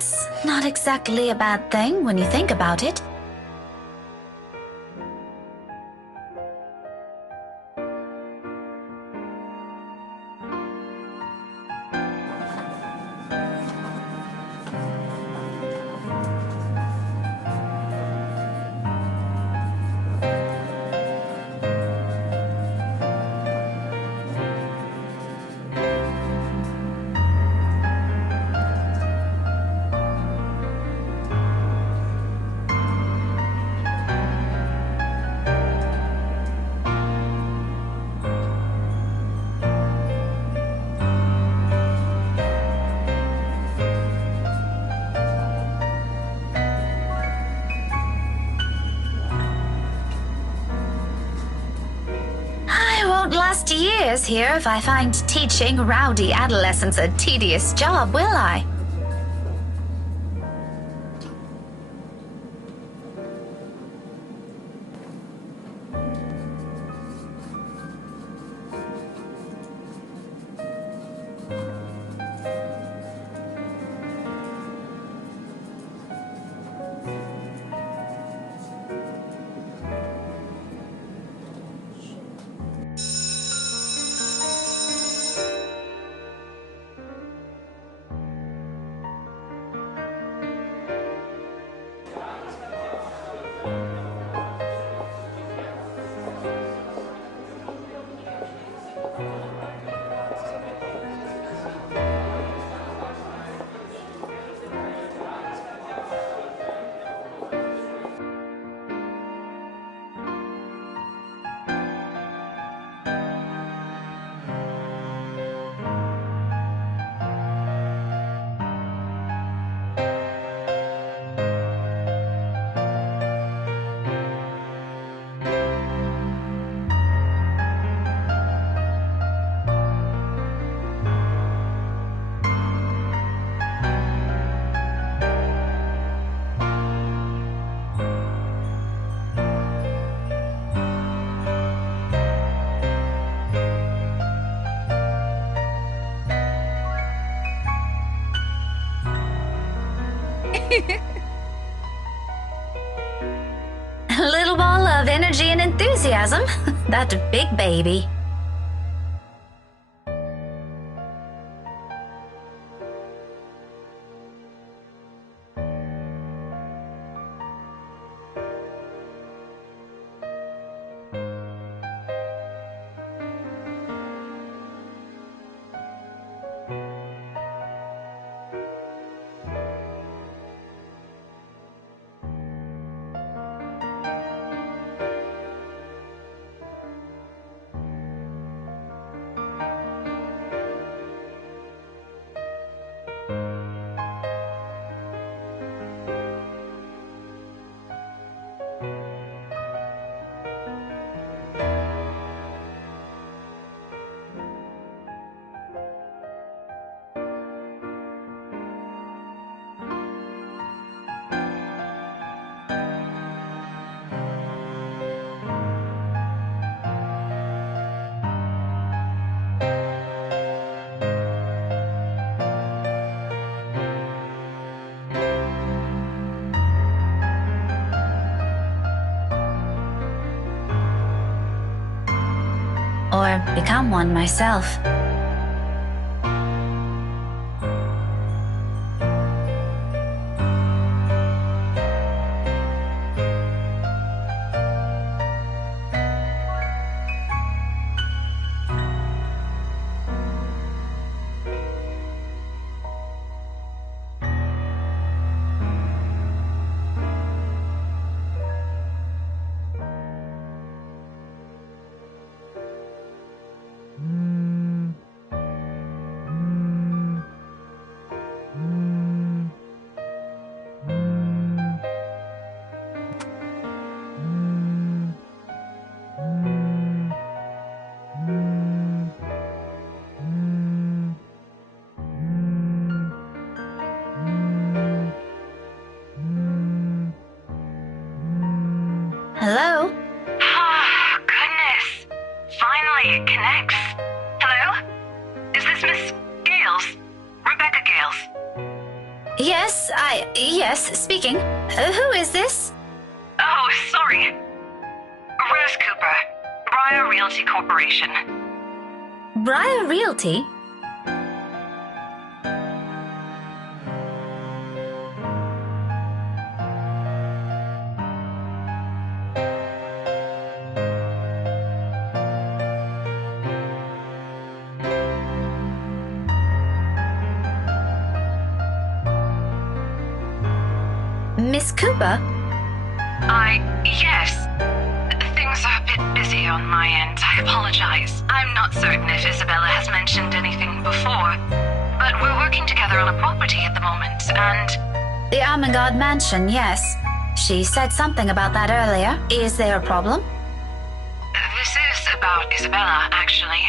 That's not exactly a bad thing when you think about it. I won't last years here if I find teaching rowdy adolescents a tedious job, will I? A little ball of energy and enthusiasm. That big baby. Or become one myself. Hello? Oh, goodness. Finally, it connects. Hello? Is this Miss Gales? Rebecca Gales? Yes, speaking. Who is this? Oh, sorry. Rose Cooper, Briar Realty Corporation. Briar Realty? Miss Cooper? Yes. Things are a bit busy on my end. I apologize. I'm not certain if Isabella has mentioned anything before, but we're working together on a property at the moment, and... The Armengard Mansion, yes. She said something about that earlier. Is there a problem? This is about Isabella, actually.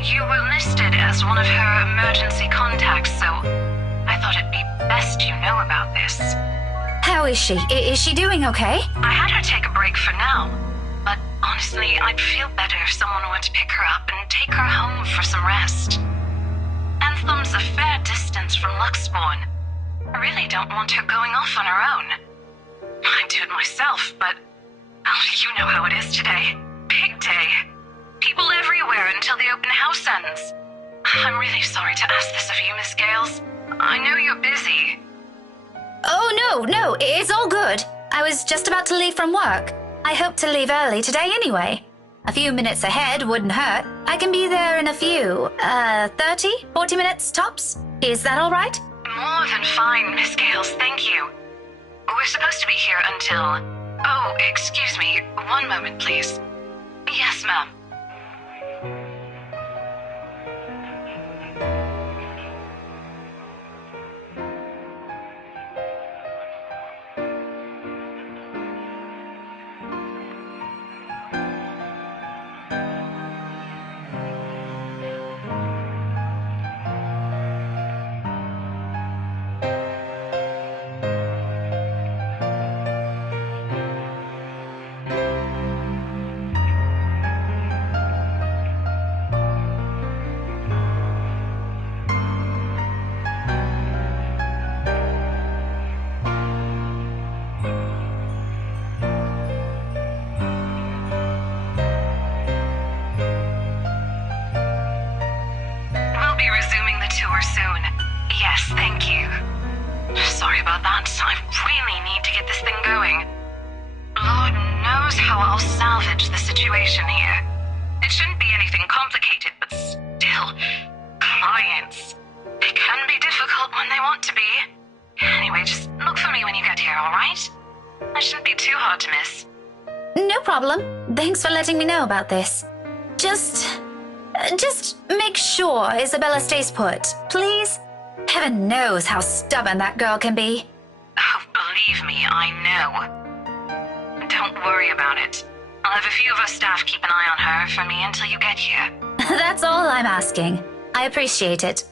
You were listed as one of her emergency contacts, so I thought it'd be best you know about this. How is she? Is she doing okay? I had her take a break for now, but honestly, I'd feel better if someone were to pick her up and take her home for some rest. Anthem's a fair distance from Luxbourne. I really don't want her going off on her own. I'd do it myself, but you know how it is today. Big day. People everywhere until the open house ends. I'm really sorry to ask this of you, Miss Gales. I know you're busy. Oh, no, it's all good. I was just about to leave from work. I hope to leave early today anyway. A few minutes ahead wouldn't hurt. I can be there in a few, 30, 40 minutes tops. Is that all right? More than fine, Miss Gales, thank you. We're supposed to be here until... Oh, excuse me, one moment, please. Yes, ma'am. Soon. Yes, thank you. Sorry about that. I really need to get this thing going. Lord knows how I'll salvage the situation here. It shouldn't be anything complicated, but still, clients. They can be difficult when they want to be. Anyway, just look for me when you get here, alright? That shouldn't be too hard to miss. No problem. Thanks for letting me know about this. Just make sure Isabella stays put, please. Heaven knows how stubborn that girl can be. Oh, believe me, I know. Don't worry about it. I'll have a few of our staff keep an eye on her for me until you get here. That's all I'm asking. I appreciate it.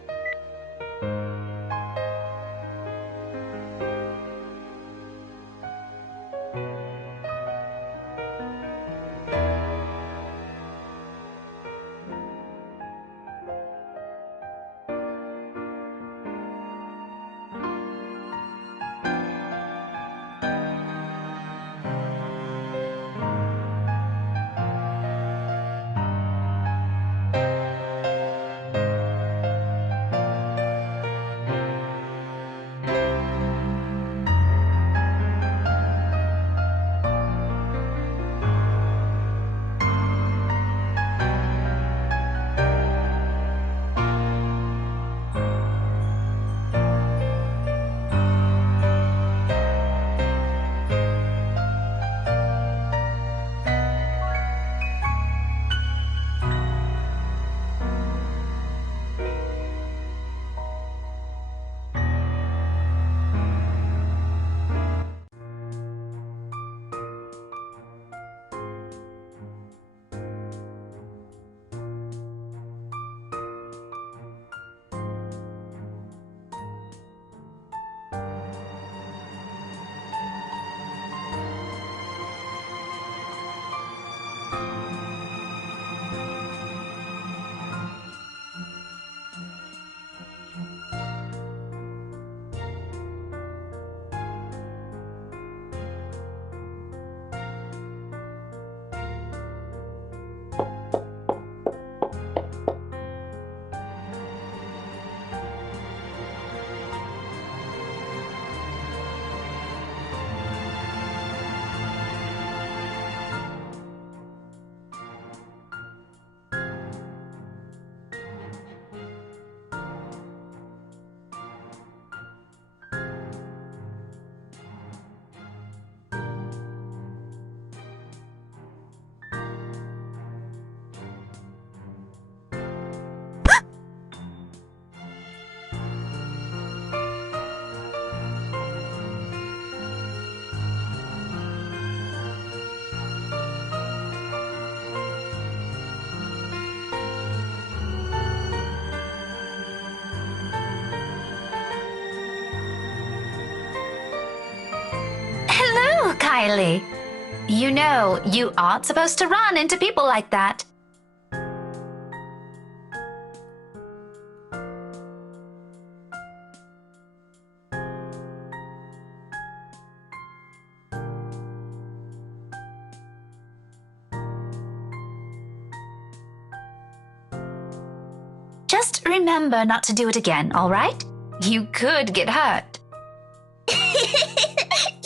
Kylie. You know, you aren't supposed to run into people like that. Just remember not to do it again, all right? You could get hurt.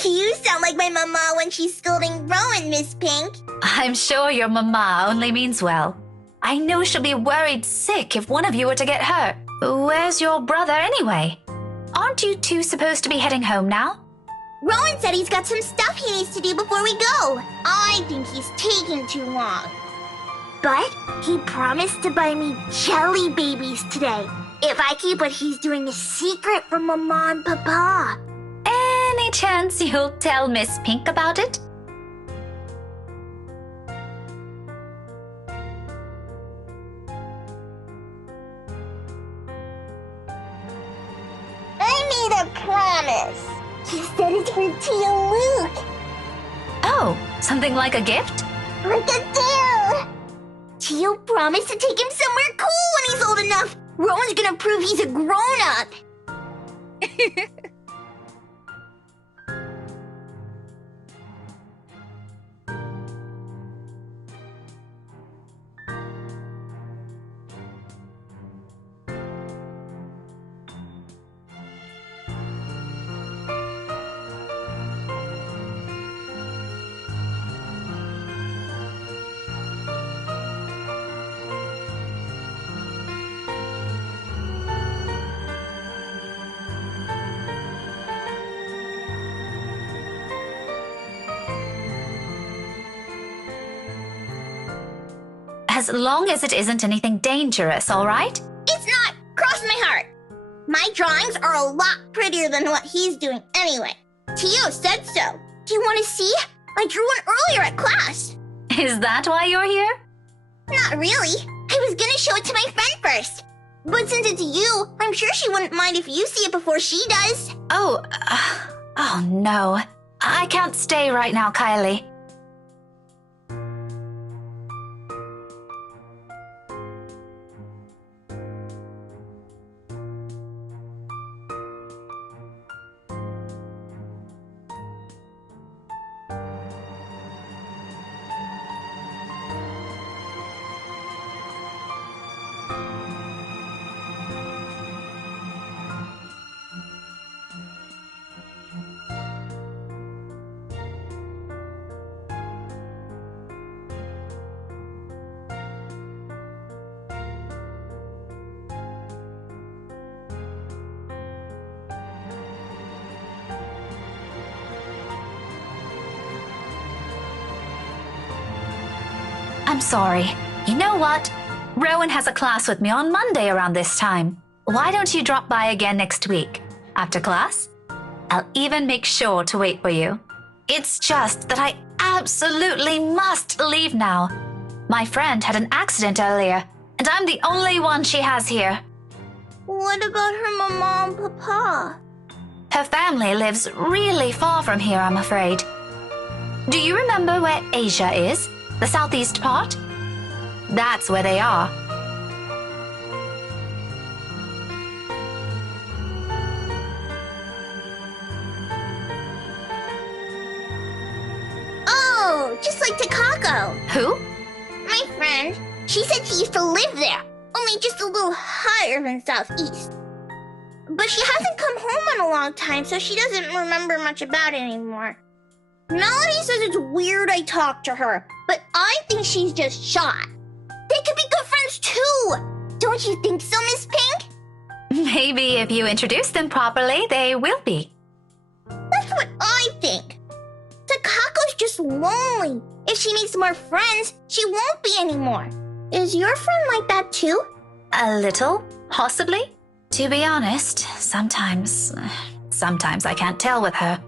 You sound like my mama when she's scolding Rowan, Miss Pink. I'm sure your mama only means well. I know she'll be worried sick if one of you were to get hurt. Where's your brother anyway? Aren't you two supposed to be heading home now? Rowan said he's got some stuff he needs to do before we go. I think he's taking too long. But he promised to buy me jelly babies today if I keep what he's doing a secret from Mama and Papa. Any chance you'll tell Miss Pink about it? I made a promise. He said it's for Tia Luke. Oh, something like a gift? Like a deal. Tio promised to take him somewhere cool when he's old enough. Rowan's gonna prove he's a grown-up. As long as it isn't anything dangerous, all right? It's not. Cross my heart. My drawings are a lot prettier than what he's doing anyway. Tio said so. Do you want to see? I drew one earlier at class. Is that why you're here? Not really. I was gonna show it to my friend first. But since it's you, I'm sure she wouldn't mind if you see it before she does. Oh no. I can't stay right now, Kylie. I'm sorry. You know what? Rowan has a class with me on Monday around this time. Why don't you drop by again next week? After class? I'll even make sure to wait for you. It's just that I absolutely must leave now. My friend had an accident earlier, and I'm the only one she has here. What about her mama and papa? Her family lives really far from here, I'm afraid. Do you remember where Asia is? The southeast part? That's where they are. Oh, just like Takako. Who? My friend. She said she used to live there, only just a little higher than southeast. But she hasn't come home in a long time, so she doesn't remember much about it anymore. Melody says it's weird I talked to her, but I think she's just shy. They could be good friends too! Don't you think so, Miss Pink? Maybe if you introduce them properly, they will be. That's what I think. Takako's just lonely. If she makes more friends, she won't be anymore. Is your friend like that too? A little, possibly. To be honest, sometimes I can't tell with her.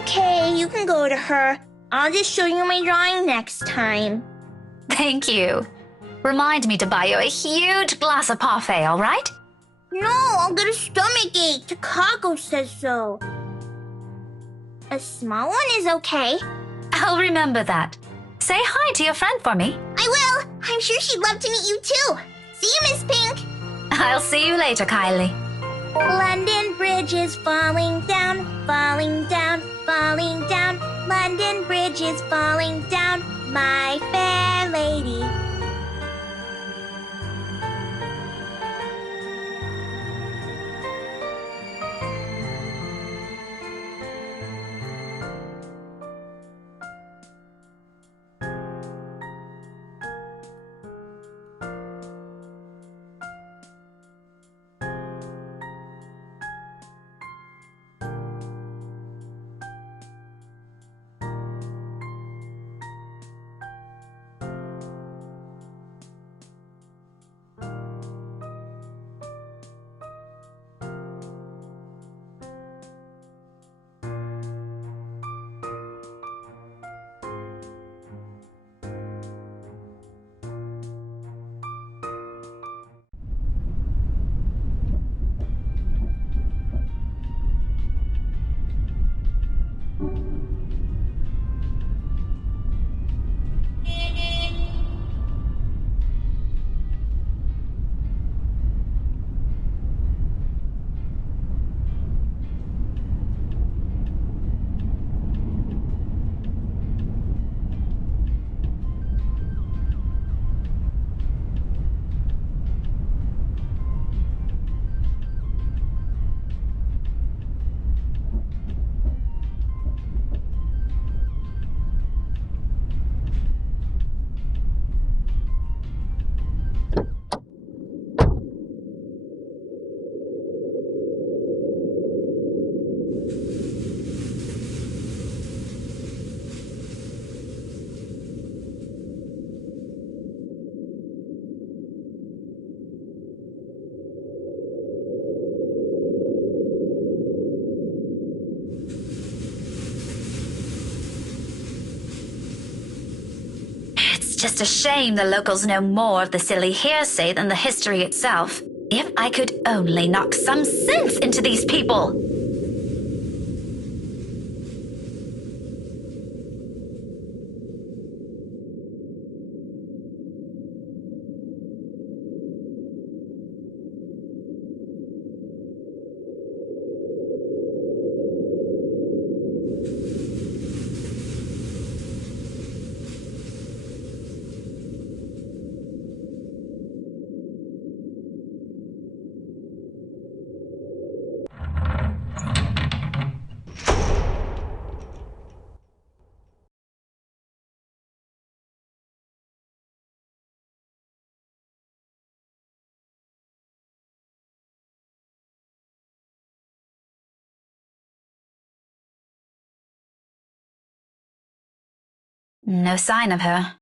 okay, you can go to her. I'll just show you my drawing next time. Thank you. Remind me to buy you a huge glass of parfait, all right? No, I'll get a stomachache. Chicago says so. A small one is okay. I'll remember that. Say hi to your friend for me. I will. I'm sure she'd love to meet you too. See you, Miss Pink. I'll see you later, Kylie. London Bridge is falling down, falling down, falling down. London Bridge is falling down, my fair lady. It's just a shame the locals know more of the silly hearsay than the history itself. If I could only knock some sense into these people! No sign of her.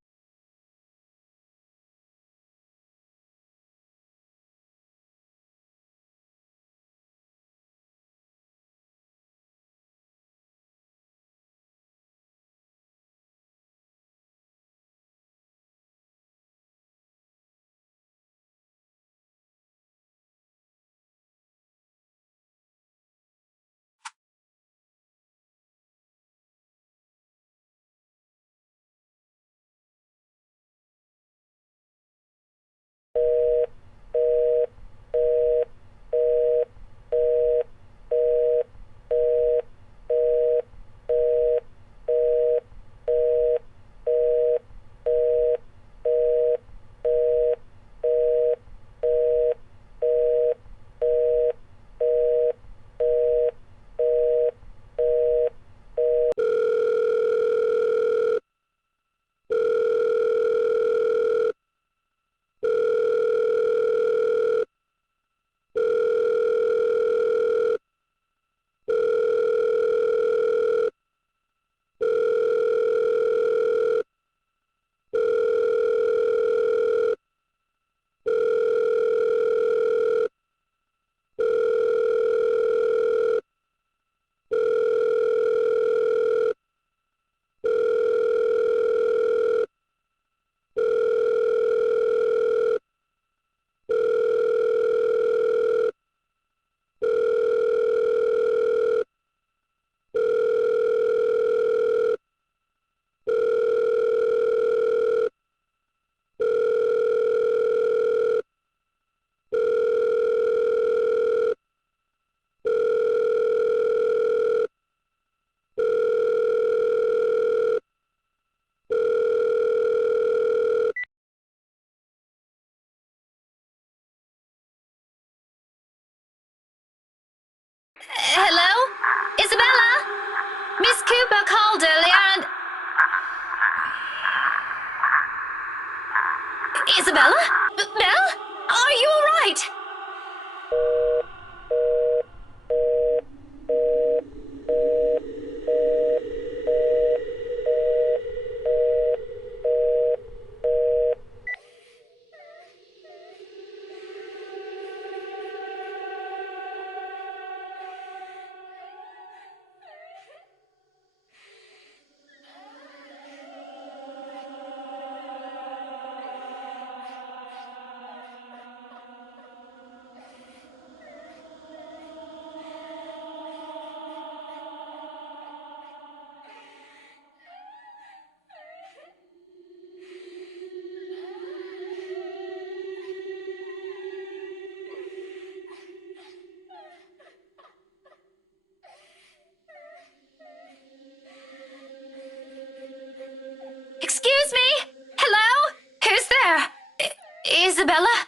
Isabella?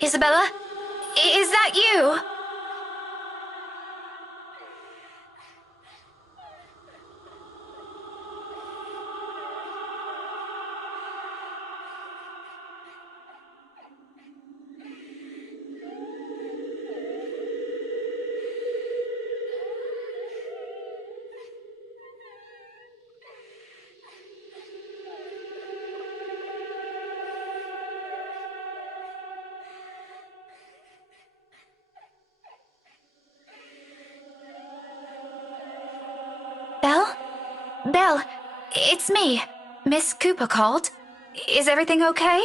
Isabella? Is that you? Belle? Belle, it's me. Miss Cooper called. Is everything okay?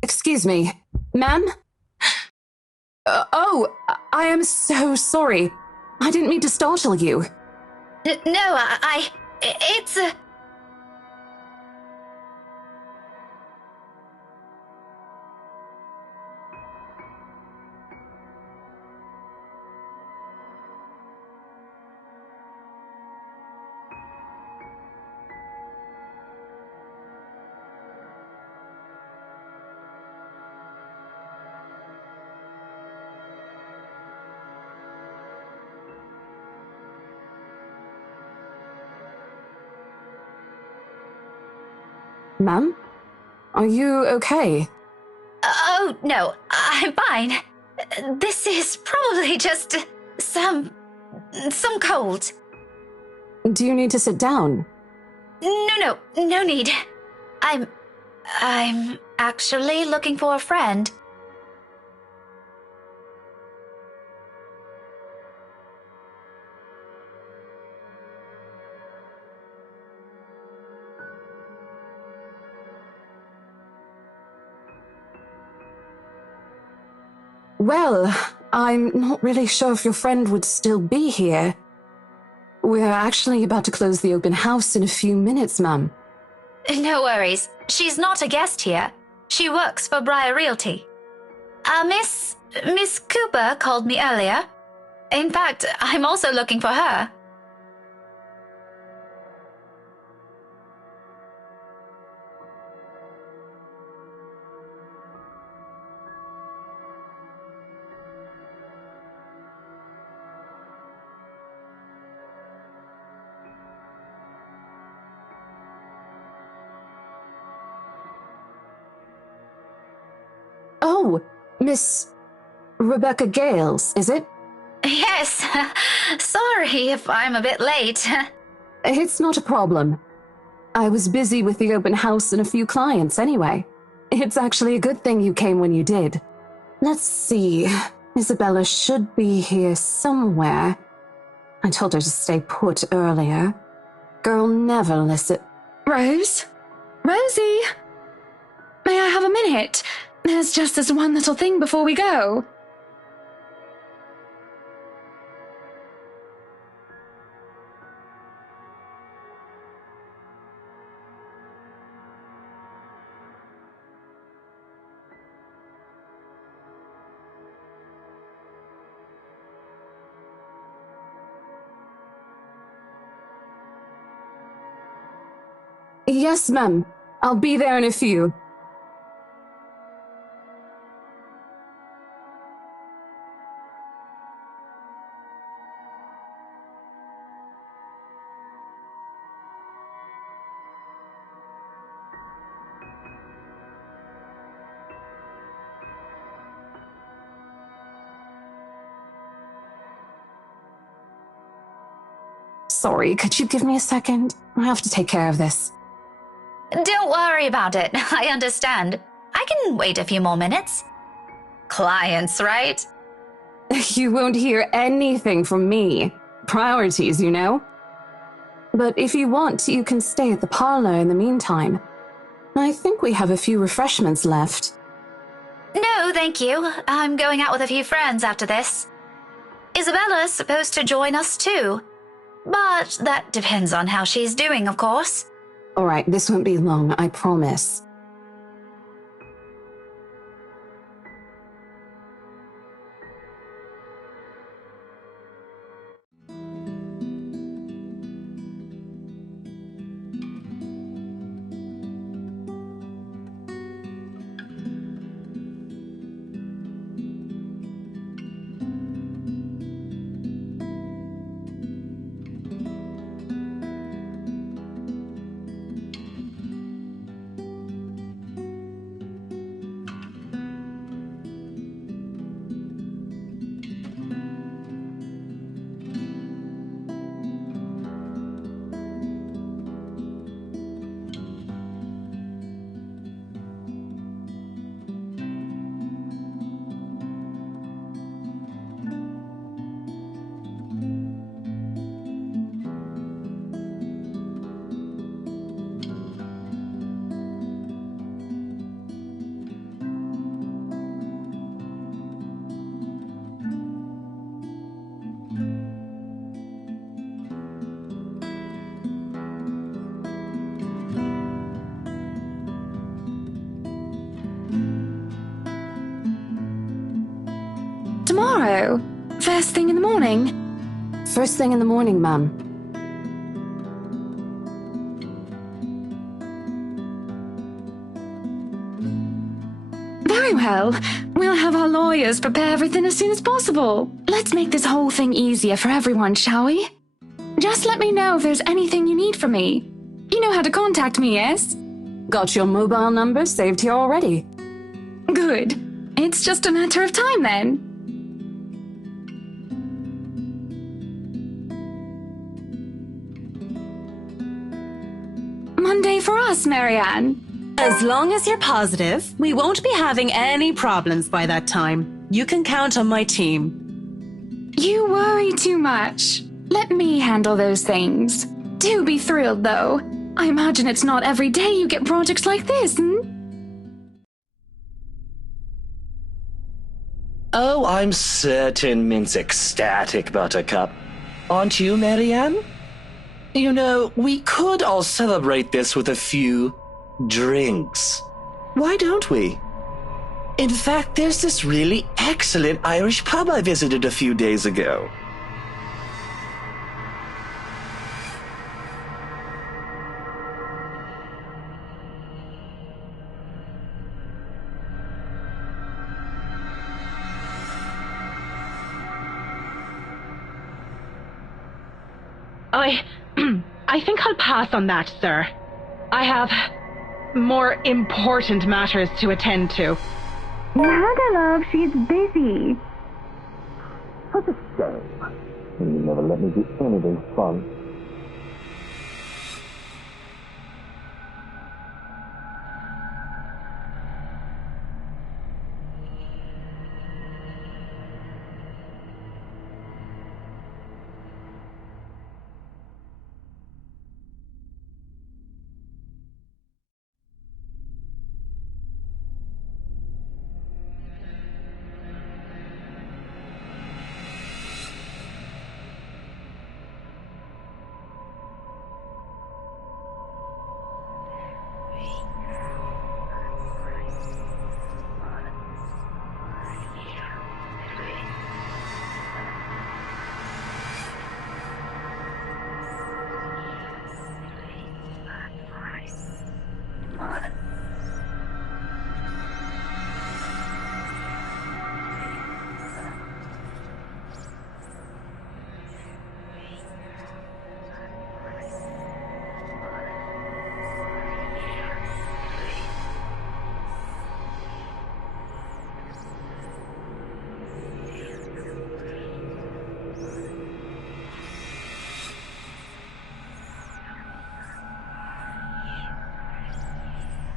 Excuse me, ma'am? I am so sorry. I didn't mean to startle you. No, it's... Ma'am? Are you okay? Oh, no, I'm fine. This is probably just some cold. Do you need to sit down? No need. I'm actually looking for a friend. Well, I'm not really sure if your friend would still be here. We're actually about to close the open house in a few minutes, ma'am. No worries. She's not a guest here. She works for Briar Realty. Miss Cooper called me earlier. In fact, I'm also looking for her. Oh, Miss Rebecca Gales, is it? Yes. Sorry if I'm a bit late. It's not a problem. I was busy with the open house and a few clients anyway. It's actually a good thing you came when you did. Let's see. Isabella should be here somewhere. I told her to stay put earlier. Girl never listen. Rose? Rosie? May I have a minute? There's just this one little thing before we go. Yes, ma'am. I'll be there in a few. Sorry, could you give me a second? I have to take care of this. Don't worry about it. I understand. I can wait a few more minutes. Clients, right? You won't hear anything from me. Priorities, you know? But if you want, you can stay at the parlor in the meantime. I think we have a few refreshments left. No, thank you. I'm going out with a few friends after this. Isabella's supposed to join us too. But that depends on how she's doing, of course. Alright, this won't be long, I promise. Tomorrow? First thing in the morning? First thing in the morning, ma'am. Very well. We'll have our lawyers prepare everything as soon as possible. Let's make this whole thing easier for everyone, shall we? Just let me know if there's anything you need from me. You know how to contact me, yes? Got your mobile number saved here already. Good. It's just a matter of time then. Monday for us, Marianne. As long as you're positive, we won't be having any problems by that time. You can count on my team. You worry too much. Let me handle those things. Do be thrilled, though. I imagine it's not every day you get projects like this, hmm? Oh, I'm certain Mint's ecstatic, Buttercup. Aren't you, Marianne? You know, we could all celebrate this with a few drinks. Why don't we? In fact, there's this really excellent Irish pub I visited a few days ago. I think I'll pass on that, sir. I have more important matters to attend to. Nada, love, she's busy. What a shame. You never let me do anything fun.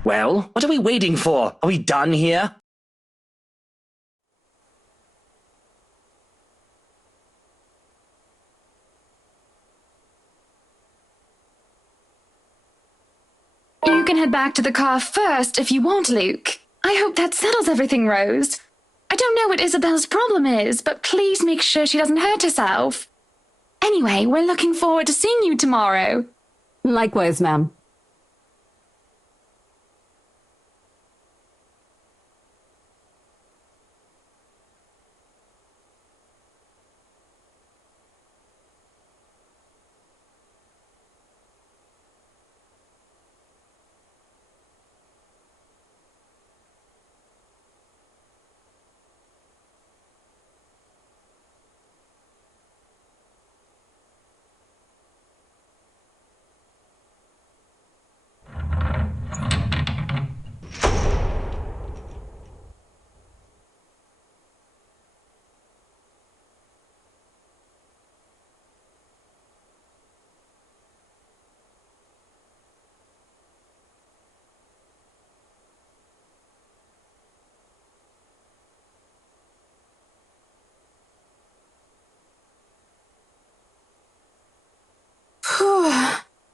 Well, what are we waiting for? Are we done here? head back to the car first if you want, Luke. I hope that settles everything, Rose. I don't know what Isabel's problem is, but please make sure she doesn't hurt herself. Anyway, we're looking forward to seeing you tomorrow. Likewise, ma'am.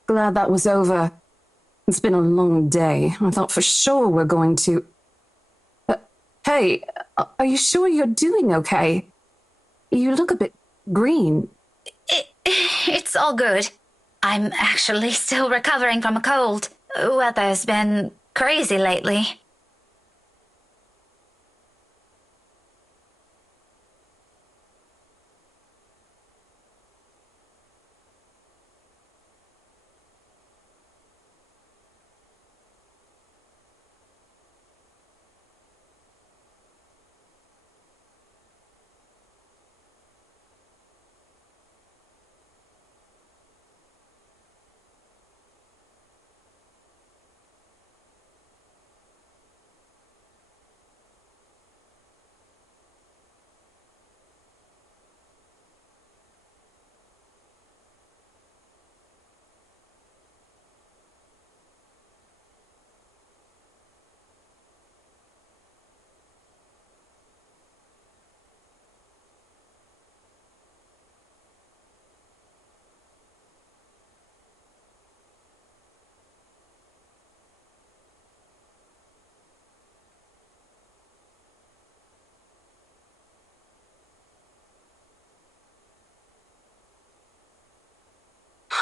Glad that was over. It's been a long day. I thought for sure we're going to... hey, are you sure you're doing okay? You look a bit green. It's all good. I'm actually still recovering from a cold. Weather's been crazy lately.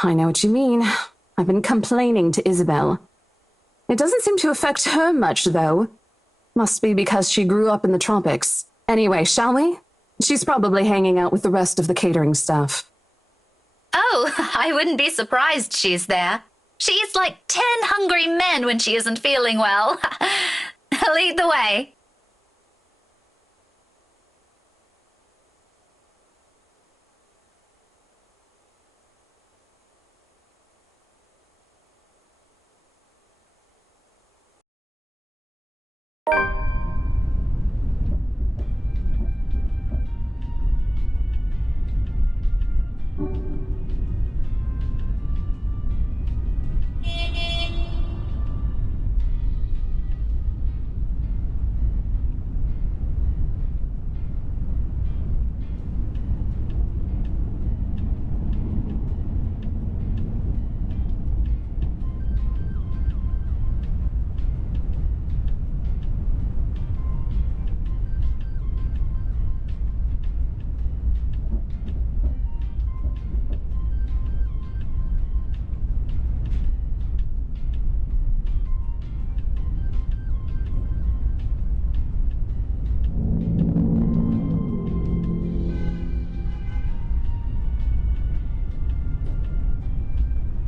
I know what you mean. I've been complaining to Isabel. It doesn't seem to affect her much, though. Must be because she grew up in the tropics. Anyway, shall we? She's probably hanging out with the rest of the catering staff. Oh, I wouldn't be surprised she's there. She eats like 10 hungry men when she isn't feeling well. Lead the way.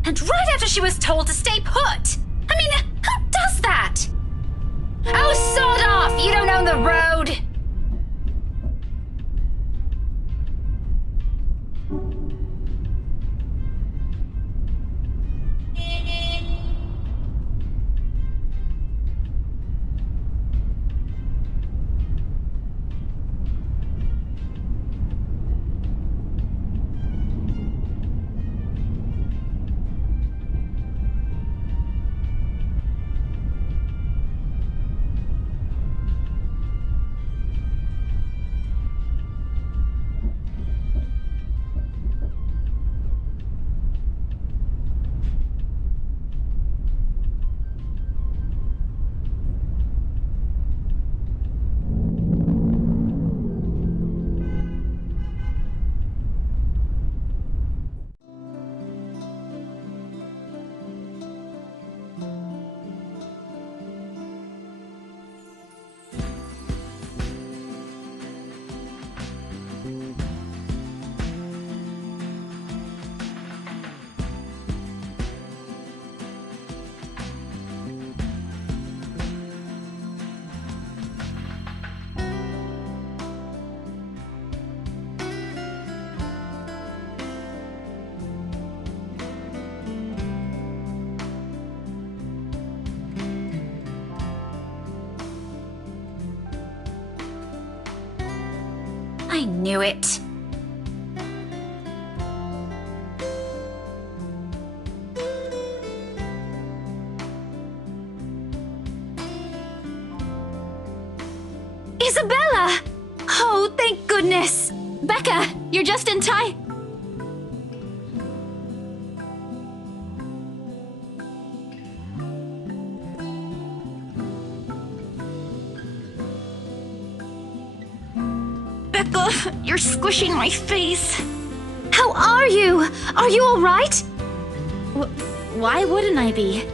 And right after she was told to stay put! I mean, who does that? Oh, sod off! You don't own the road! I knew it. Isabella! Oh, thank goodness! Becca, you're just in time. Becca, you're squishing my face. How are you? Are you alright? Why wouldn't I be?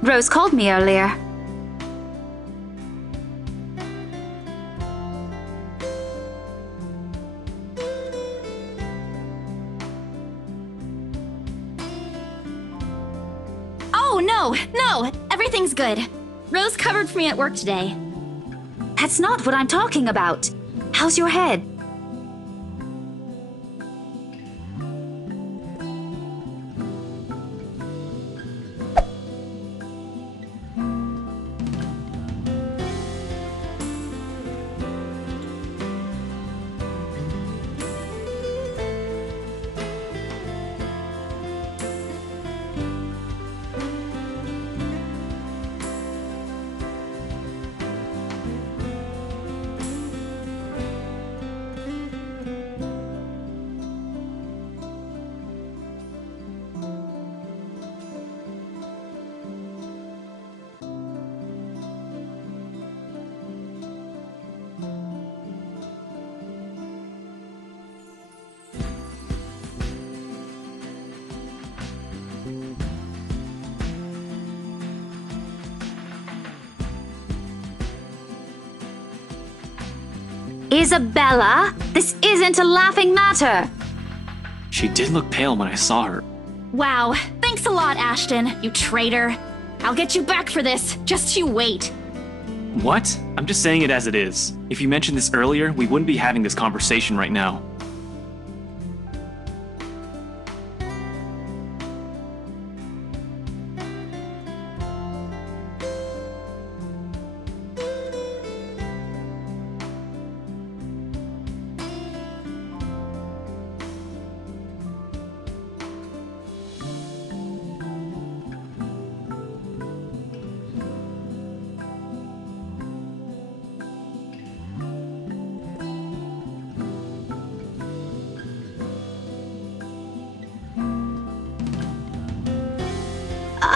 Rose called me earlier. Oh, no, everything's good. Rose covered for me at work today. That's not what I'm talking about. How's your head? Isabella, this isn't a laughing matter. She did look pale when I saw her. Wow, thanks a lot, Ashton, you traitor. I'll get you back for this, just you wait. What? I'm just saying it as it is. If you mentioned this earlier, we wouldn't be having this conversation right now.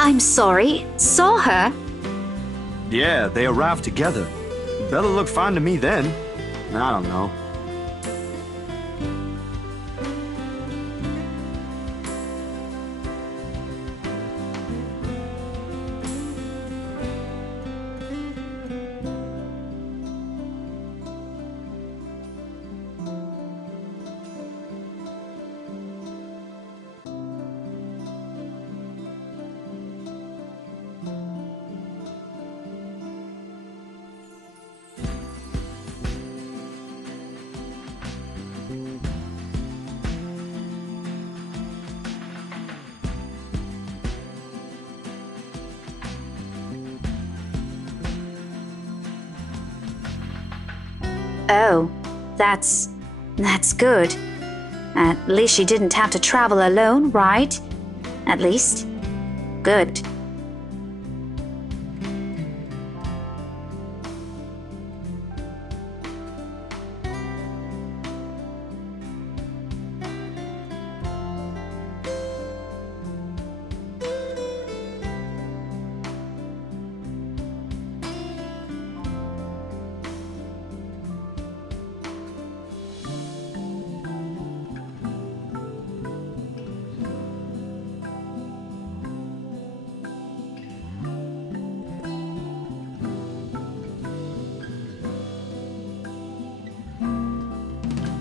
I'm sorry. Saw her? Yeah, they arrived together. Bella looked fine to me then. I don't know. Oh, that's good. At least she didn't have to travel alone, right? At least. Good.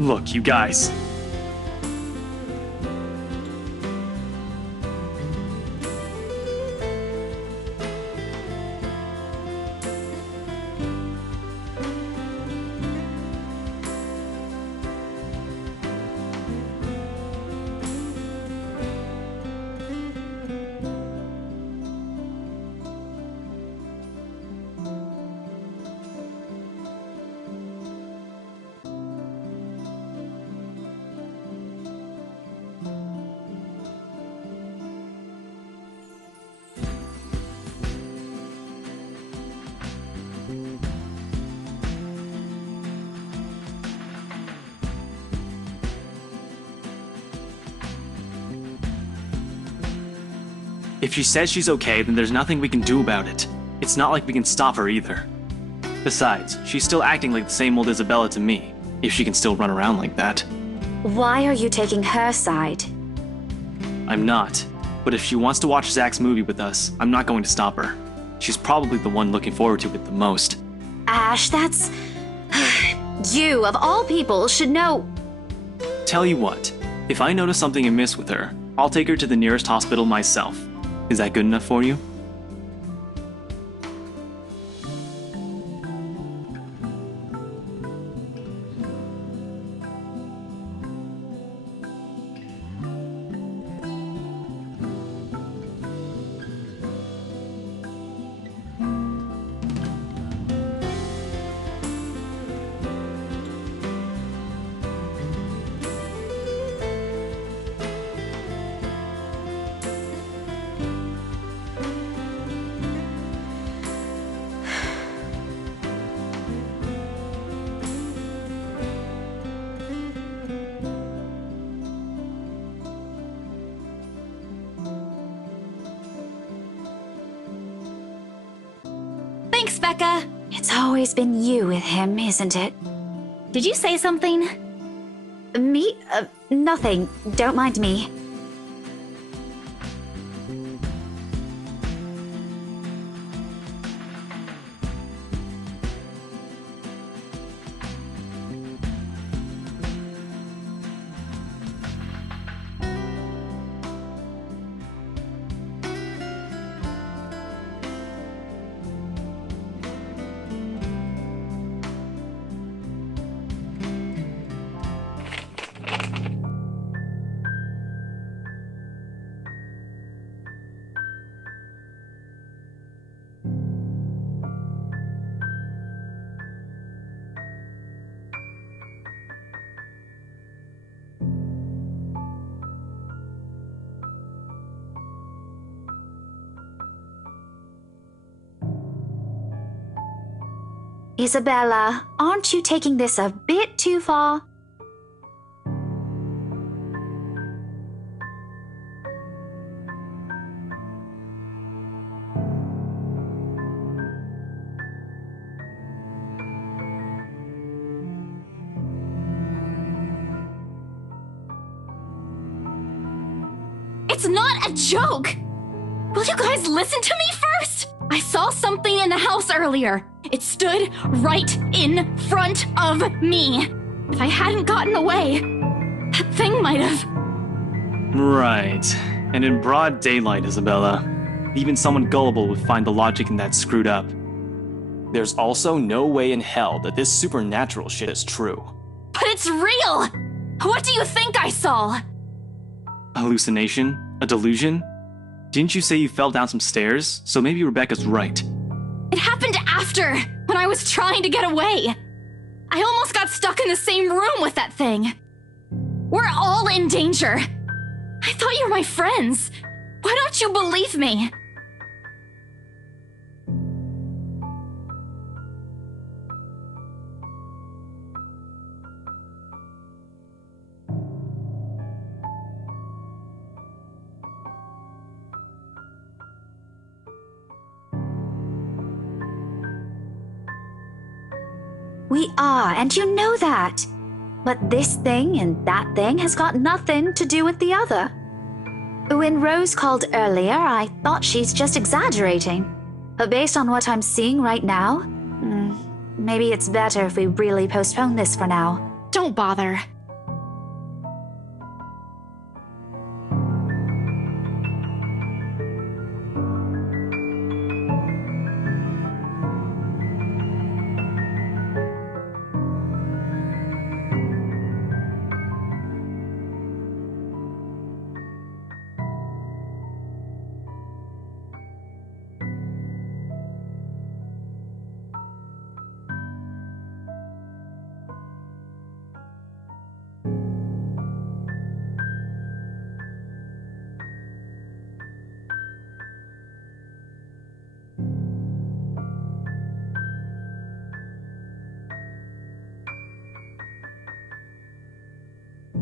Look, you guys. If she says she's okay, then there's nothing we can do about it. It's not like we can stop her either. Besides, she's still acting like the same old Isabella to me, if she can still run around like that. Why are you taking her side? I'm not. But if she wants to watch Zach's movie with us, I'm not going to stop her. She's probably the one looking forward to it the most. Ash, that's... You, of all people, should know... Tell you what, if I notice something amiss with her, I'll take her to the nearest hospital myself. Is that good enough for you? Thanks, Becca. It's always been you with him, isn't it? Did you say something? Me? Nothing. Don't mind me. Isabella, aren't you taking this a bit too far? It's not a joke! Will you guys listen to me first? I saw something in the house earlier. It stood right in front of me. If I hadn't gotten away, that thing might have... Right. And in broad daylight, Isabella. Even someone gullible would find the logic in that screwed up. There's also no way in hell that this supernatural shit is true. But it's real! What do you think I saw? A hallucination? A delusion? Didn't you say you fell down some stairs? So maybe Rebecca's right. It happened after, when I was trying to get away. I almost got stuck in the same room with that thing. We're all in danger. I thought you were my friends. Why don't you believe me? We are, and you know that. But this thing and that thing has got nothing to do with the other. When Rose called earlier, I thought she's just exaggerating. But based on what I'm seeing right now, maybe it's better if we really postpone this for now. Don't bother.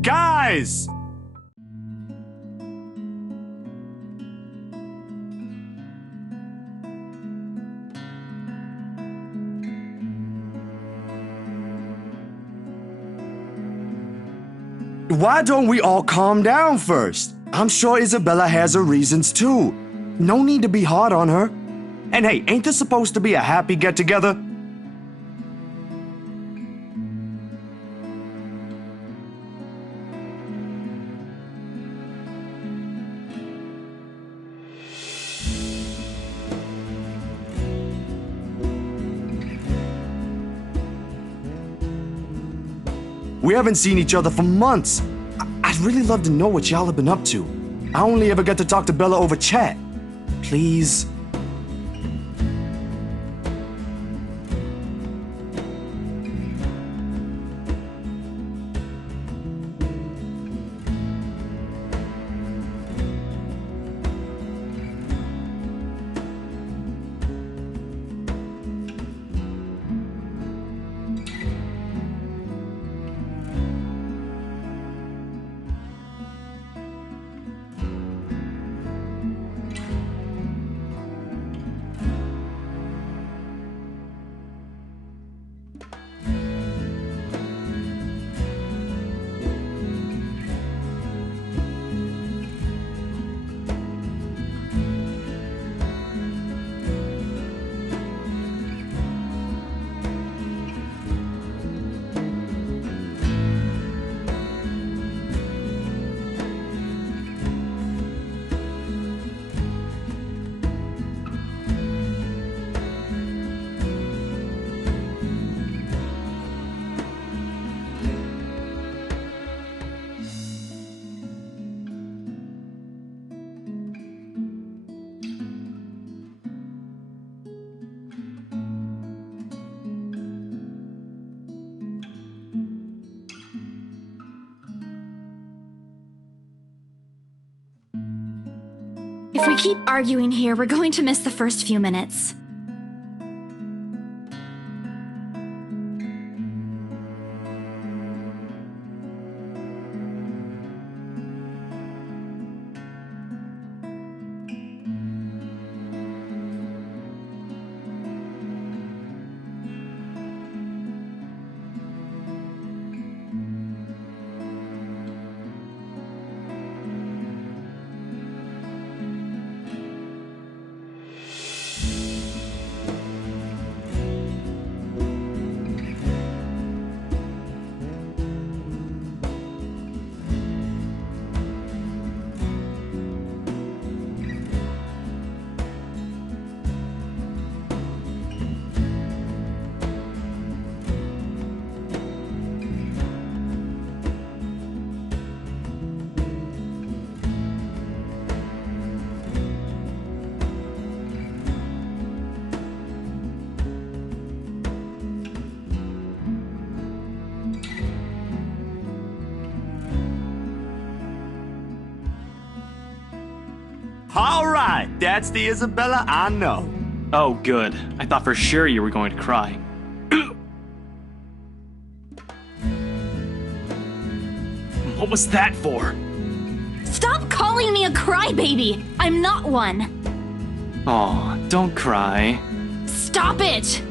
Guys! Why don't we all calm down first? I'm sure Isabella has her reasons too. No need to be hard on her. And hey, ain't this supposed to be a happy get-together? We haven't seen each other for months. I'd really love to know what y'all have been up to. I only ever get to talk to Bella over chat. Please. If we keep arguing here, we're going to miss the first few minutes. All right, that's the Isabella I know. Oh, good. I thought for sure you were going to cry. What was that for? Stop calling me a crybaby! I'm not one! Aw, don't cry. Stop it!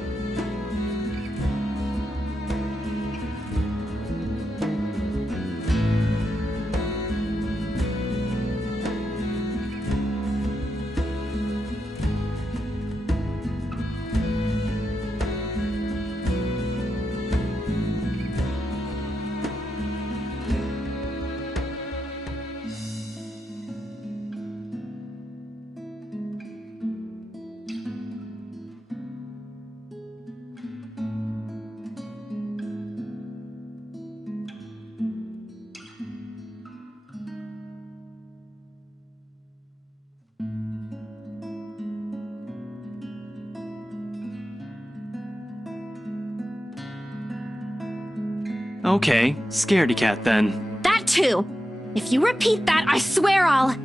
Okay, scaredy cat then. That too. If you repeat that, I swear I'll...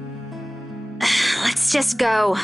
Let's just go.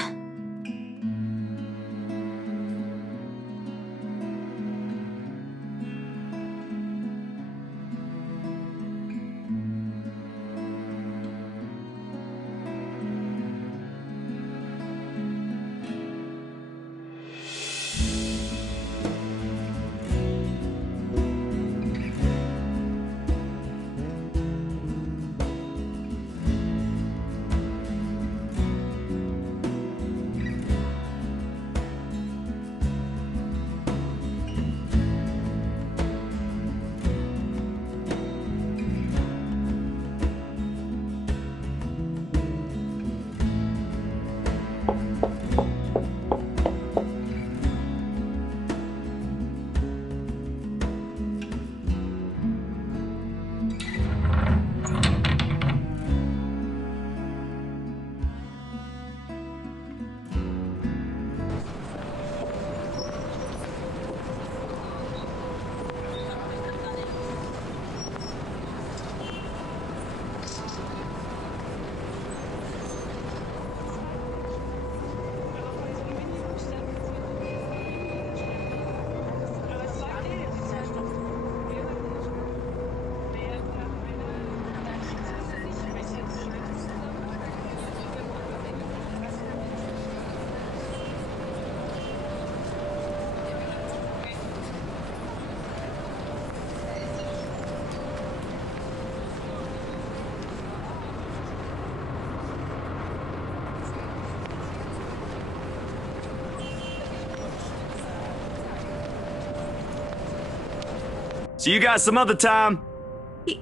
See you guys some other time.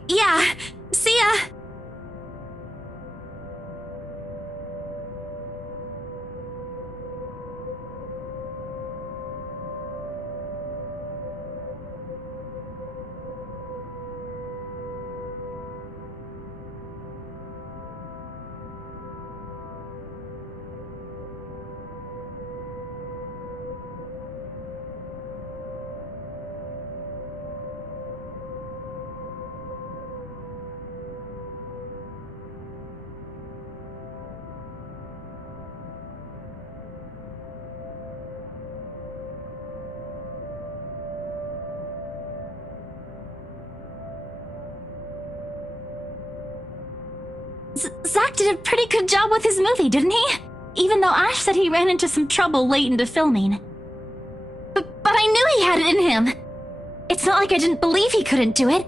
Yeah, see ya. Zach did a pretty good job with his movie, didn't he? Even though Ash said he ran into some trouble late into filming. But I knew he had it in him. It's not like I didn't believe he couldn't do it.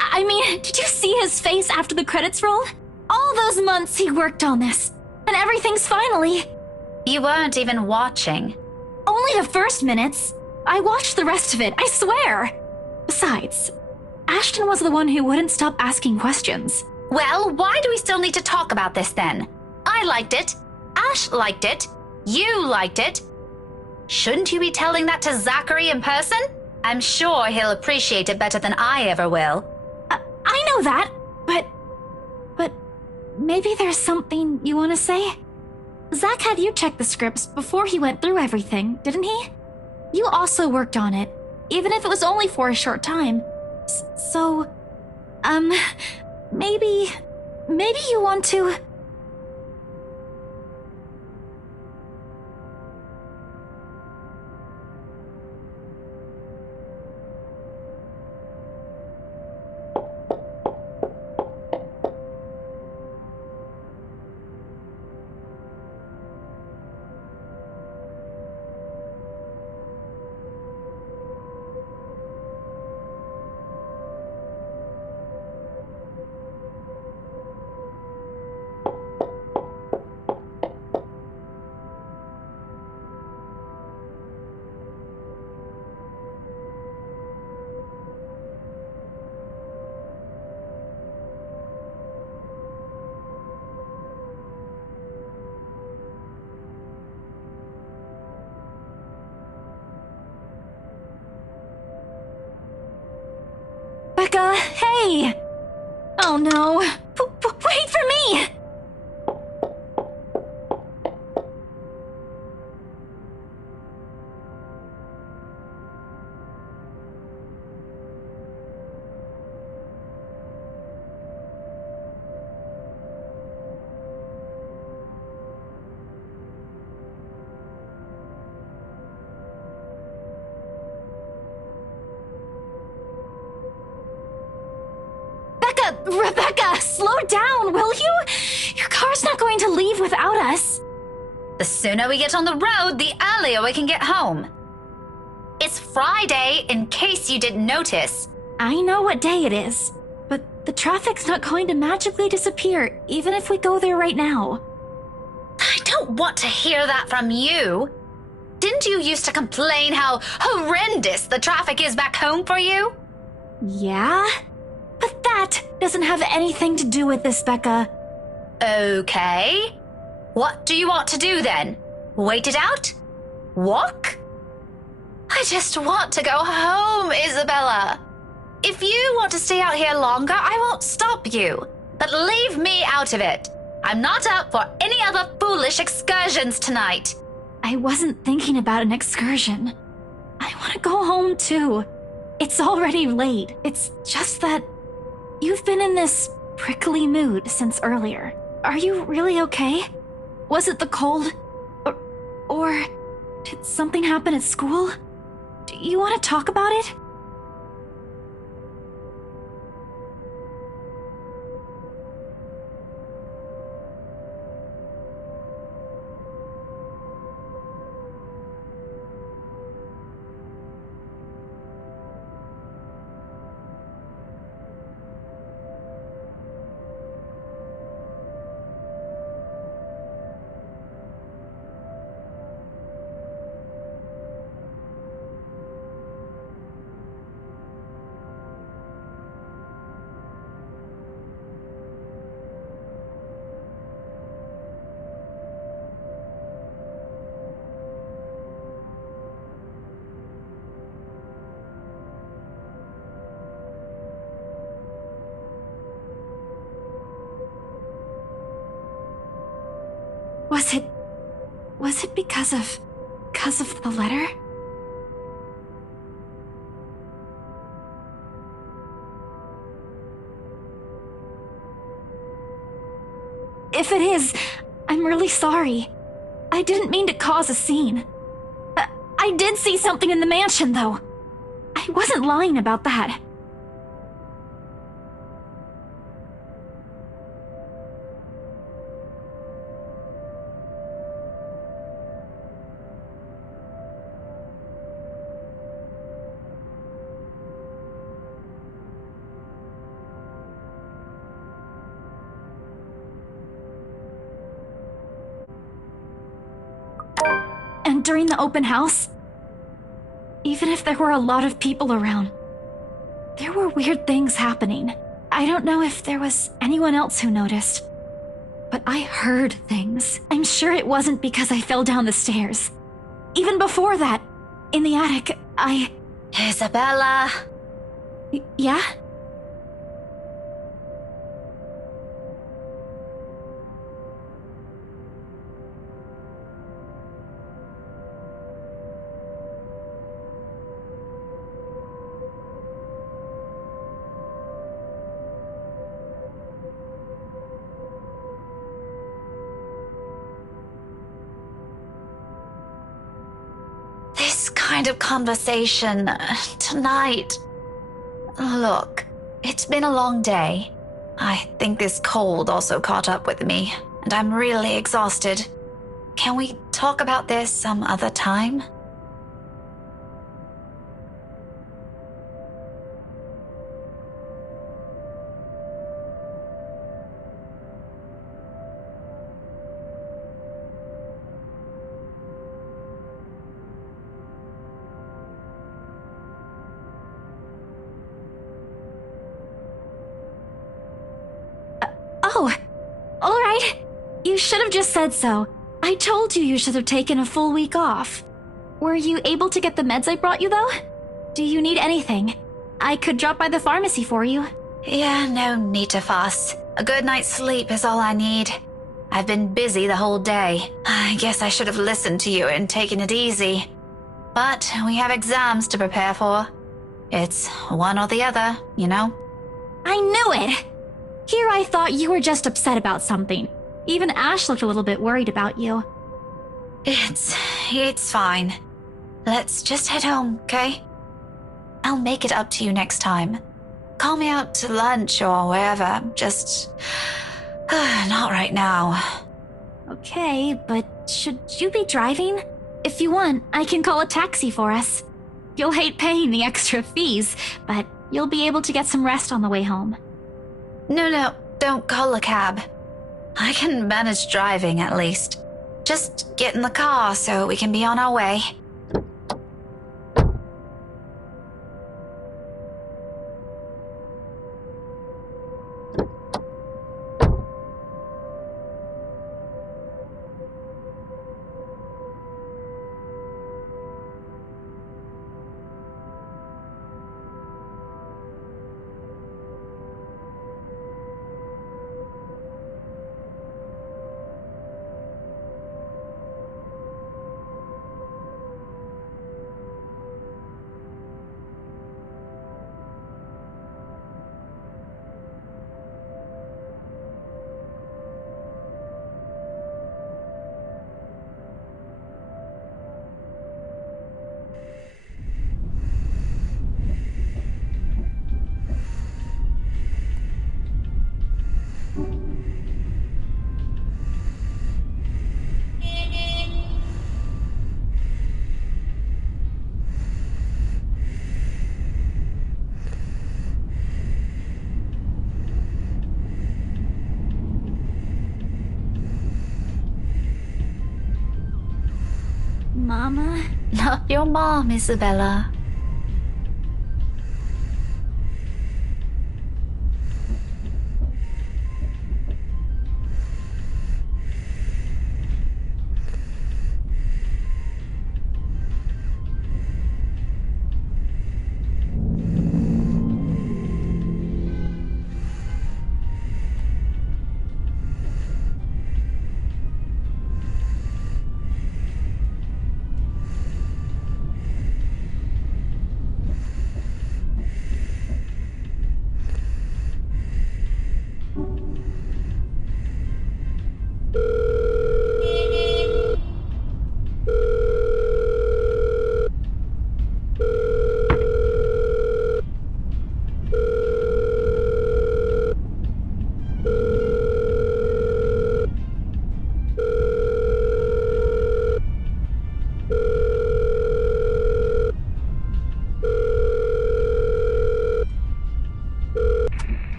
I mean, did you see his face after the credits rolled? All those months he worked on this, and everything's finally... You weren't even watching. Only the first minutes. I watched the rest of it, I swear. Besides, Ashton was the one who wouldn't stop asking questions. Well, why do we still need to talk about this then? I liked it. Ash liked it. You liked it. Shouldn't you be telling that to Zachary in person? I'm sure he'll appreciate it better than I ever will. I know that, but maybe there's something you want to say? Zach had you check the scripts before he went through everything, didn't he? You also worked on it, even if it was only for a short time. So, maybe you want to... Becca, hey! Oh no. Wait for me! Rebecca, slow down, will you? Your car's not going to leave without us. The sooner we get on the road, the earlier we can get home. It's Friday, in case you didn't notice. I know what day it is, but the traffic's not going to magically disappear, even if we go there right now. I don't want to hear that from you. Didn't you used to complain how horrendous the traffic is back home for you? Yeah? But that doesn't have anything to do with this, Becca. Okay. What do you want to do then? Wait it out? Walk? I just want to go home, Isabella. If you want to stay out here longer, I won't stop you. But leave me out of it. I'm not up for any other foolish excursions tonight. I wasn't thinking about an excursion. I want to go home too. It's already late. It's just that you've been in this prickly mood since earlier. Are you really okay? Was it the cold? Or did something happen at school? Do you want to talk about it? Was it because of the letter? If it is, I'm really sorry. I didn't mean to cause a scene. I did see something in the mansion, though. I wasn't lying about that. And during the open house, even if there were a lot of people around, there were weird things happening. I don't know if there was anyone else who noticed, but I heard things. I'm sure it wasn't because I fell down the stairs. Even before that, in the attic, Isabella. Yeah? Kind of conversation tonight. Look, it's been a long day. I think this cold also caught up with me, and I'm really exhausted. Can we talk about this some other time? Oh, all right. You should have just said so. I told you should have taken a full week off. Were you able to get the meds I brought you, though? Do you need anything? I could drop by the pharmacy for you. Yeah, no need to fuss. A good night's sleep is all I need. I've been busy the whole day. I guess I should have listened to you and taken it easy. But we have exams to prepare for. It's one or the other, you know? I knew it! Here I thought you were just upset about something. Even Ash looked a little bit worried about you. It's fine. Let's just head home, okay? I'll make it up to you next time. call me out to lunch or wherever. Just not right now. Okay, but should you be driving? If you want, I can call a taxi for us. You'll hate paying the extra fees, but you'll be able to get some rest on the way home. No, don't call a cab. I can manage driving at least. Just get in the car so we can be on our way. Mama? Not your mom, Isabella.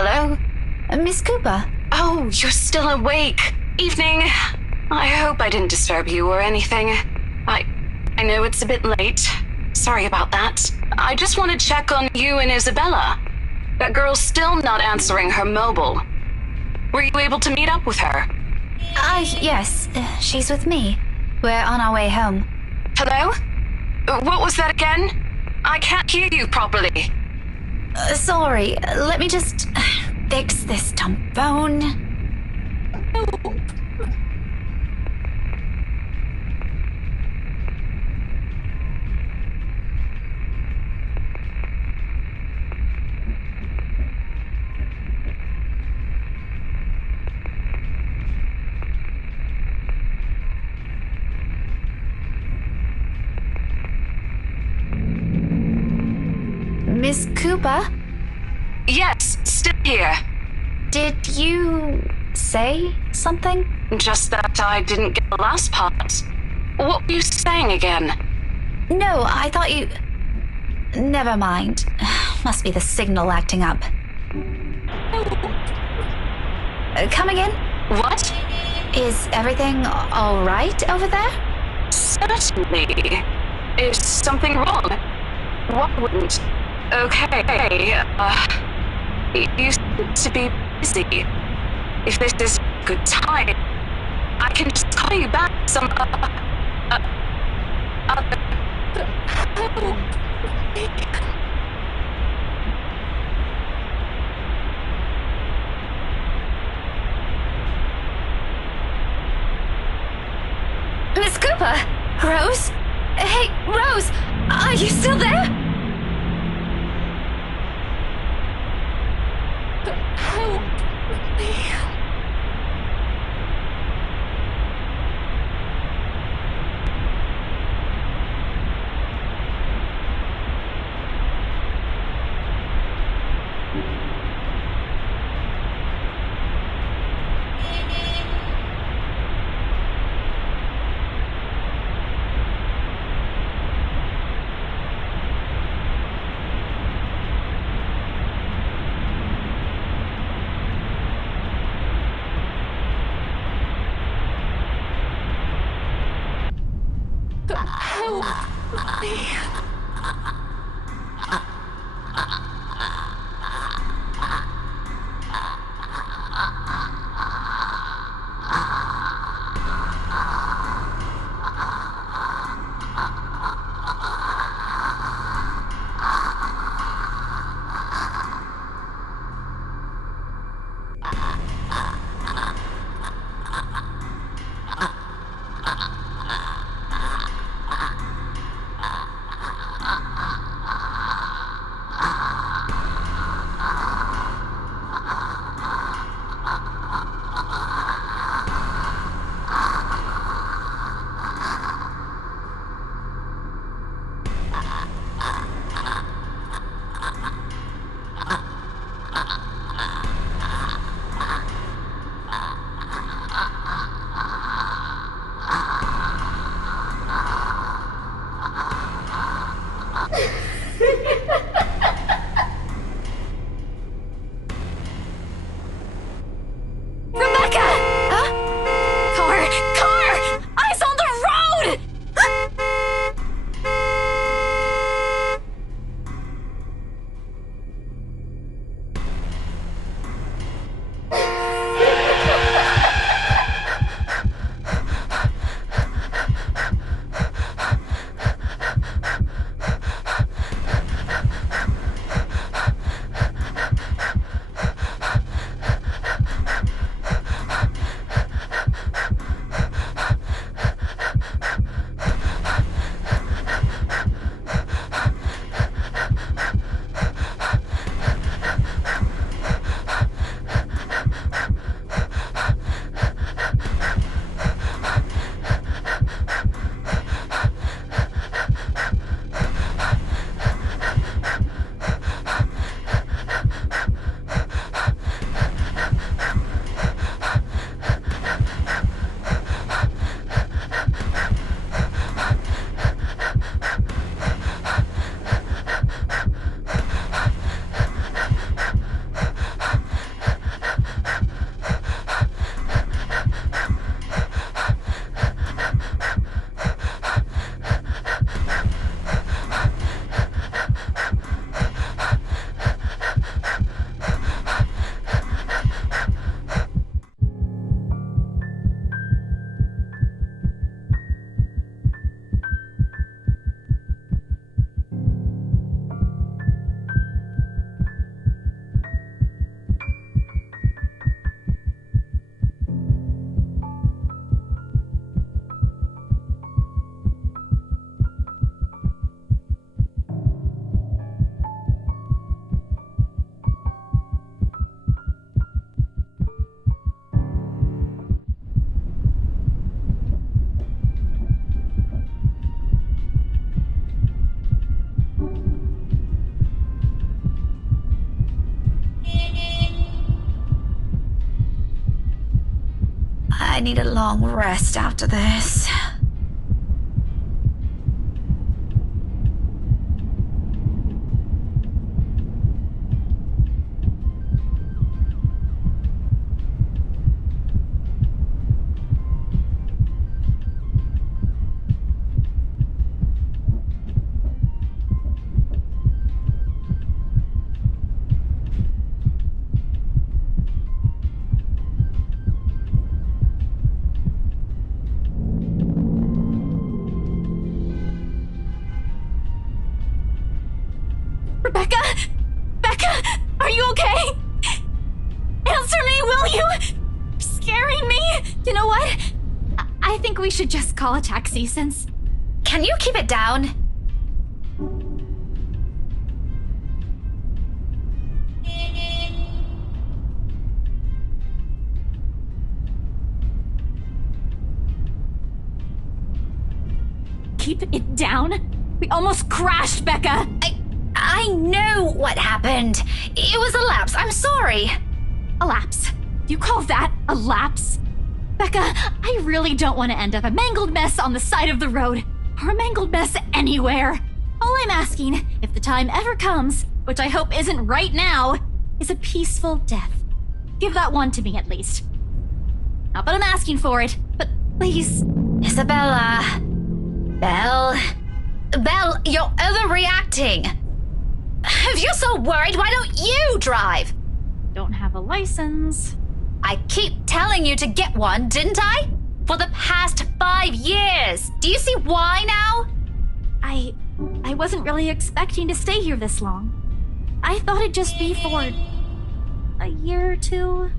Hello? Miss Cooper? Oh, you're still awake. Evening. I hope I didn't disturb you or anything. I know it's a bit late. Sorry about that. I just want to check on you and Isabella. That girl's still not answering her mobile. Were you able to meet up with her? Yes. She's with me. We're on our way home. Hello? What was that again? I can't hear you properly. Sorry. Let me just fix this dumb phone. Miss Cooper? Yes, still here. Did you say something? Just that I didn't get the last part. What were you saying again? No, I thought you... Never mind. Must be the signal acting up. Come again? What? Is everything all right over there? Certainly. Is something wrong? What wouldn't? Okay, you seem to be busy. If this is a good time, I can just call you back some other... Miss Cooper? Rose? Hey, Rose! Are you still there? I need a long rest after this. Rebecca? Becca, are you okay? Answer me, will you? You're scaring me. You know what? I think we should just call a taxi since... Can you keep it down? Keep it down? We almost crashed, Becca! I know what happened. It was a lapse. I'm sorry. A lapse? You call that a lapse? Becca, I really don't want to end up a mangled mess on the side of the road, or a mangled mess anywhere. All I'm asking, if the time ever comes, which I hope isn't right now, is a peaceful death. Give that one to me at least. Not that I'm asking for it, but please. Isabella. Belle. you're overreacting. If you're so worried, why don't you drive? Don't have a license. I keep telling you to get one, didn't I? For the past 5 years. Do you see why now? I wasn't really expecting to stay here this long. I thought it'd just be for a year or two.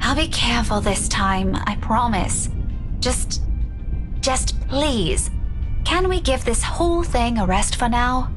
I'll be careful this time, I promise. Just please, can we give this whole thing a rest for now?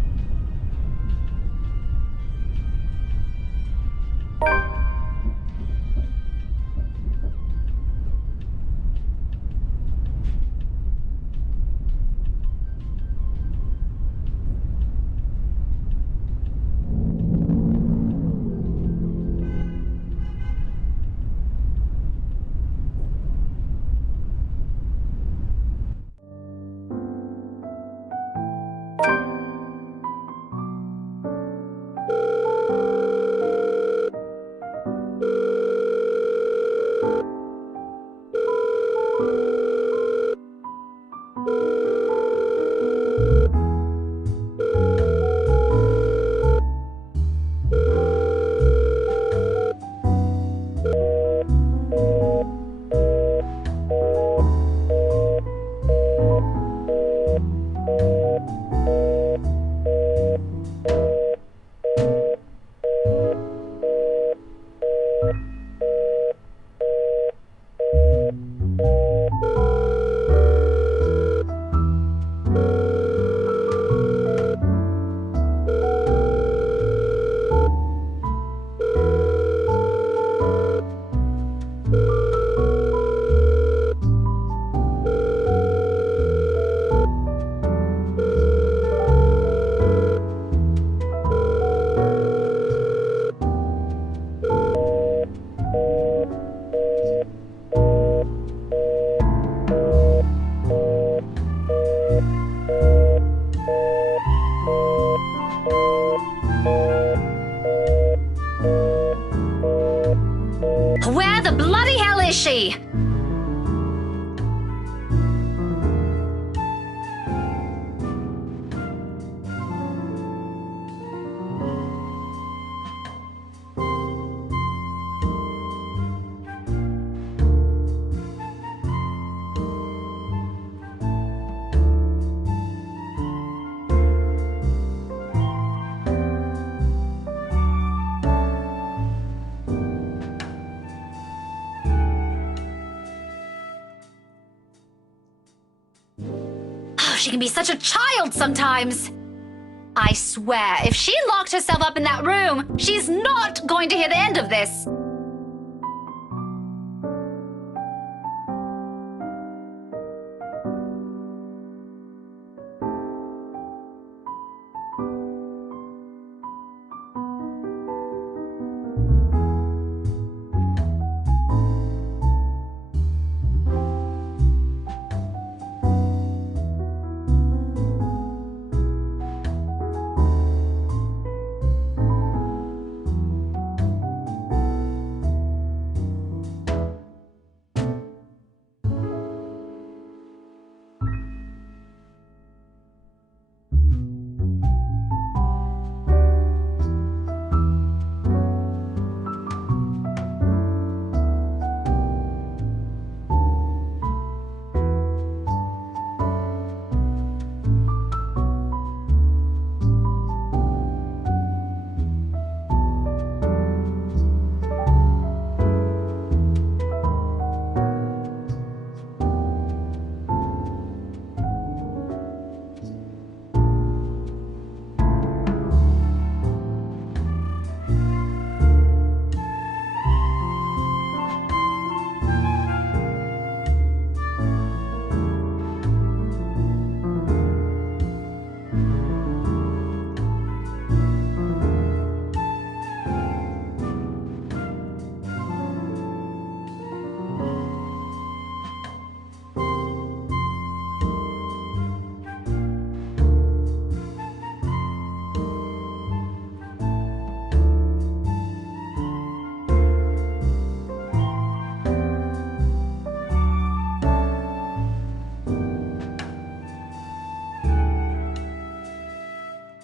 Where the bloody hell is she? She can be such a child sometimes. I swear, if she locked herself up in that room, she's not going to hear the end of this.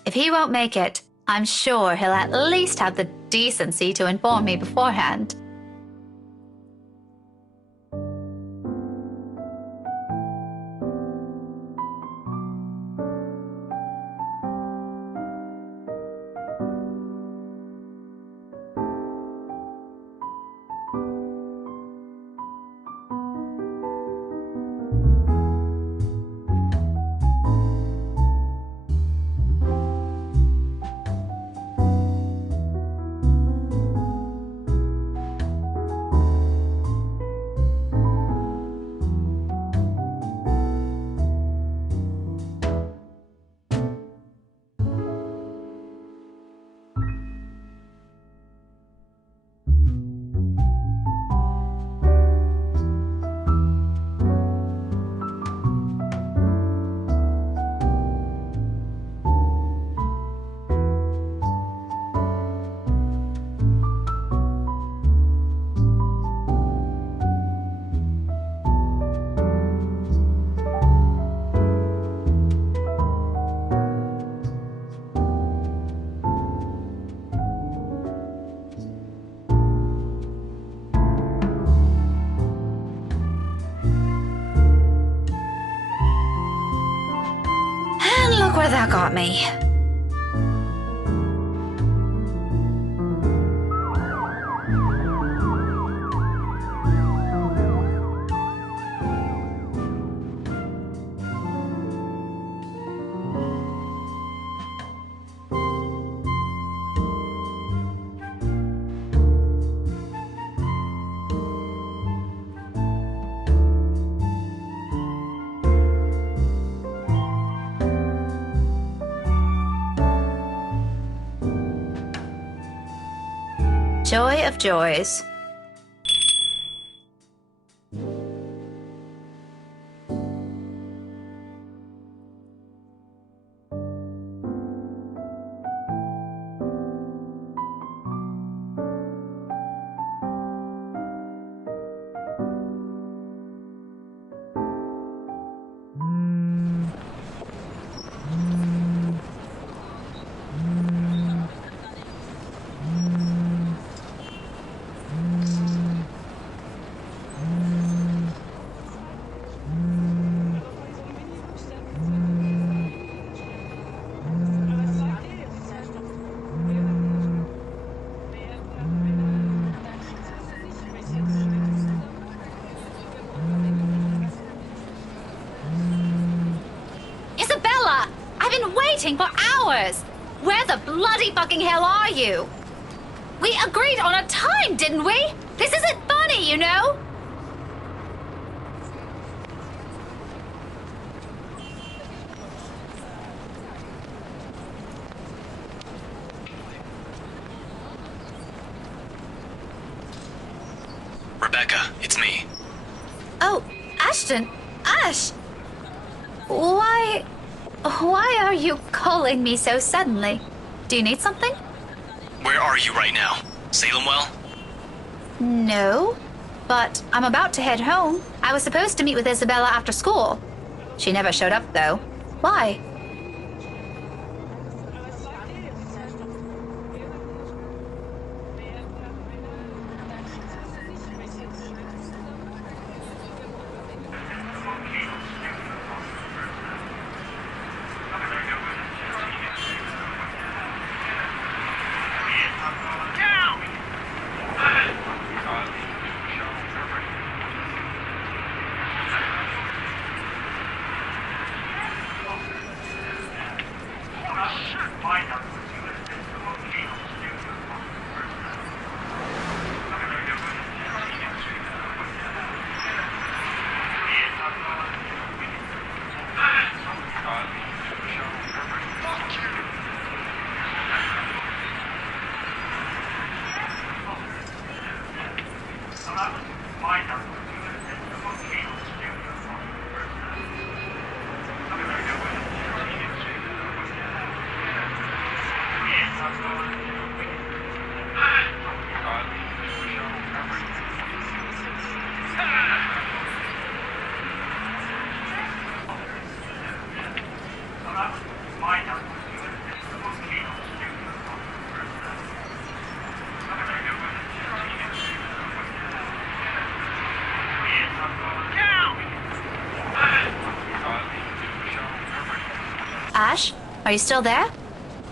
If he won't make it, I'm sure he'll at least have the decency to inform me beforehand. Look where that got me. Joy of joys. For hours! Where the bloody fucking hell are you? We agreed on a time, didn't we? This isn't funny, you know? Rebecca, it's me. Oh, Ashton. Ash! Why are you calling me so suddenly? Do you need something? Where are you right now? Salemwell? No, but I'm about to head home. I was supposed to meet with Isabella after school. She never showed up, though. Why? Are you still there?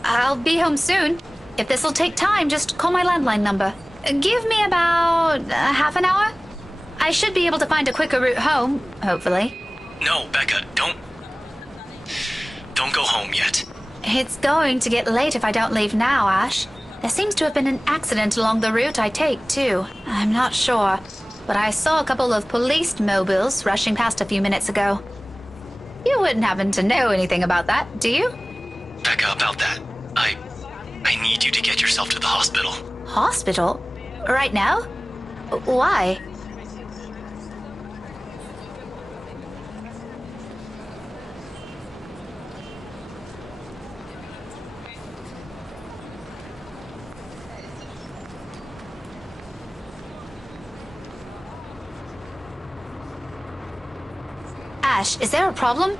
I'll be home soon. If this'll take time, just call my landline number. Give me about half an hour. I should be able to find a quicker route home, hopefully. No, Becca, don't go home yet. It's going to get late if I don't leave now, Ash. There seems to have been an accident along the route I take, too. I'm not sure, but I saw a couple of police mobiles rushing past a few minutes ago. You wouldn't happen to know anything about that, do you? Becca, about that. I need you to get yourself to the hospital. Hospital? Right now? Why? Ash, is there a problem?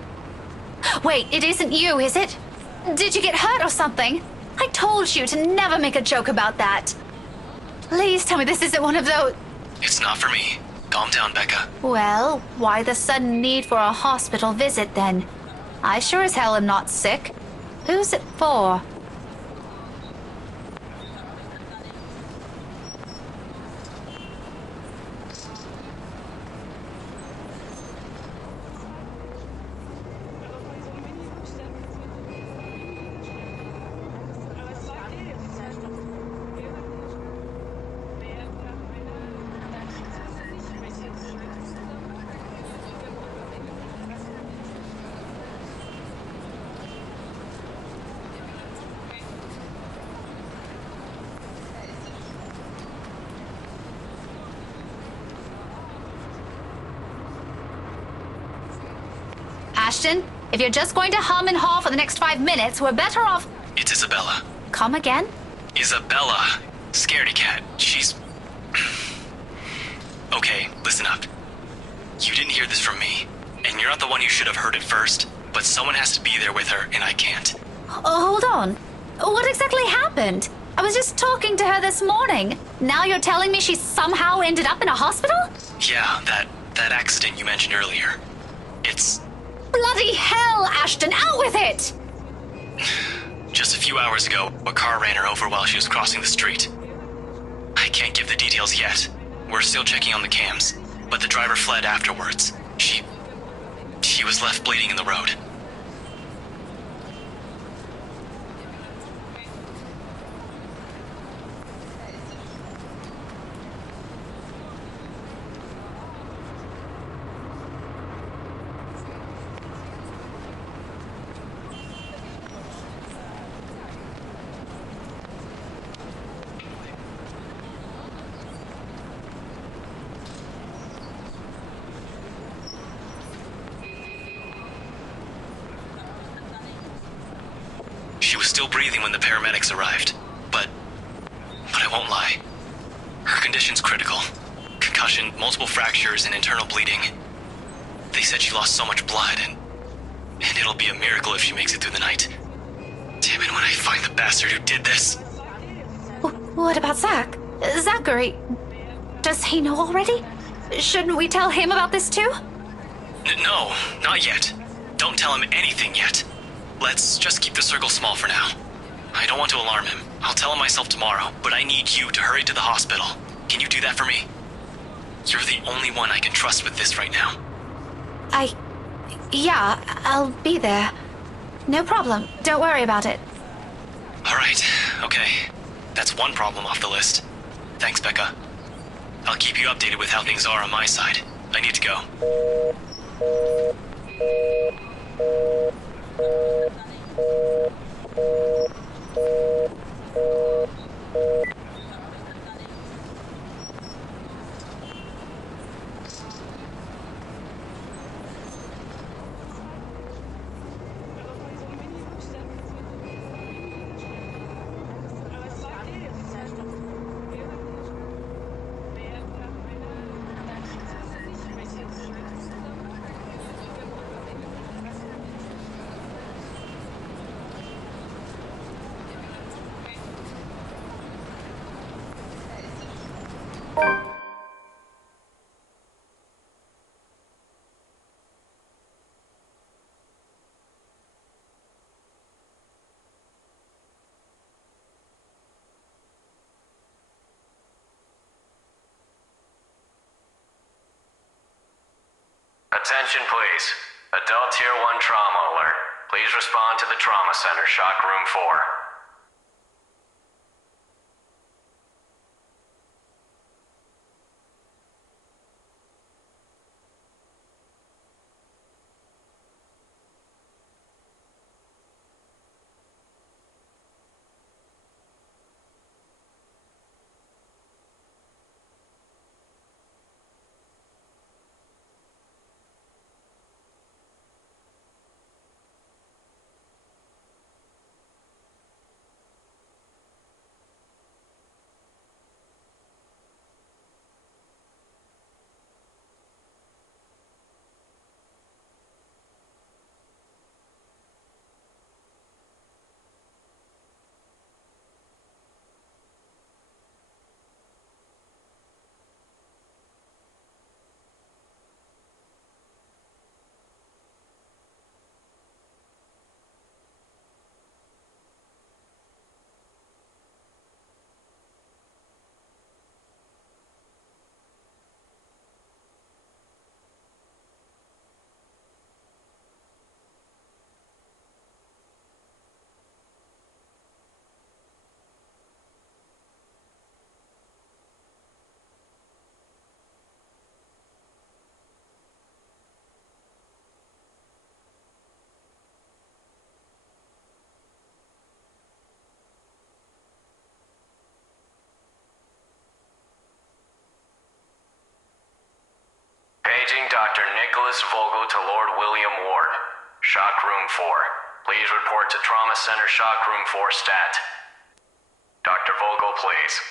Wait, it isn't you, is it? Did you get hurt or something? I told you to never make a joke about that. Please tell me this isn't one of those... It's not for me. Calm down, Becca. Well, why the sudden need for a hospital visit then? I sure as hell am not sick. Who's it for? Ashton, if you're just going to hum and haw for the next 5 minutes, we're better off... It's Isabella. Come again? Isabella. Scaredy cat. She's... Okay, listen up. You didn't hear this from me, and you're not the one who should have heard it first, but someone has to be there with her, and I can't. Oh, hold on. What exactly happened? I was just talking to her this morning. Now you're telling me she somehow ended up in a hospital? Yeah, that accident you mentioned earlier. It's... Bloody hell, Ashton, out with it! Just a few hours ago, a car ran her over while she was crossing the street. I can't give the details yet. We're still checking on the cams, but the driver fled afterwards. She was left bleeding in the road. She was still breathing when the paramedics arrived, but I won't lie. Her condition's critical. Concussion, multiple fractures, and internal bleeding. They said she lost so much blood, and it'll be a miracle if she makes it through the night. Damn it, when I find the bastard who did this. What about Zach? Zachary? Does he know already? Shouldn't we tell him about this too? No, not yet. Don't tell him anything yet. Let's just keep the circle small for now. I don't want to alarm him. I'll tell him myself tomorrow, but I need you to hurry to the hospital. Can you do that for me? You're the only one I can trust with this right now. Yeah, I'll be there. No problem. Don't worry about it. All right, okay. That's one problem off the list. Thanks, Becca. I'll keep you updated with how things are on my side. I need to go. Attention, please. Adult Tier 1 trauma alert. Please respond to the trauma center, shock room 4. Paging Dr. Nicholas Vogel to Lord William Ward. Shock room 4. Please report to Trauma Center Shock room 4 stat. Dr. Vogel, please.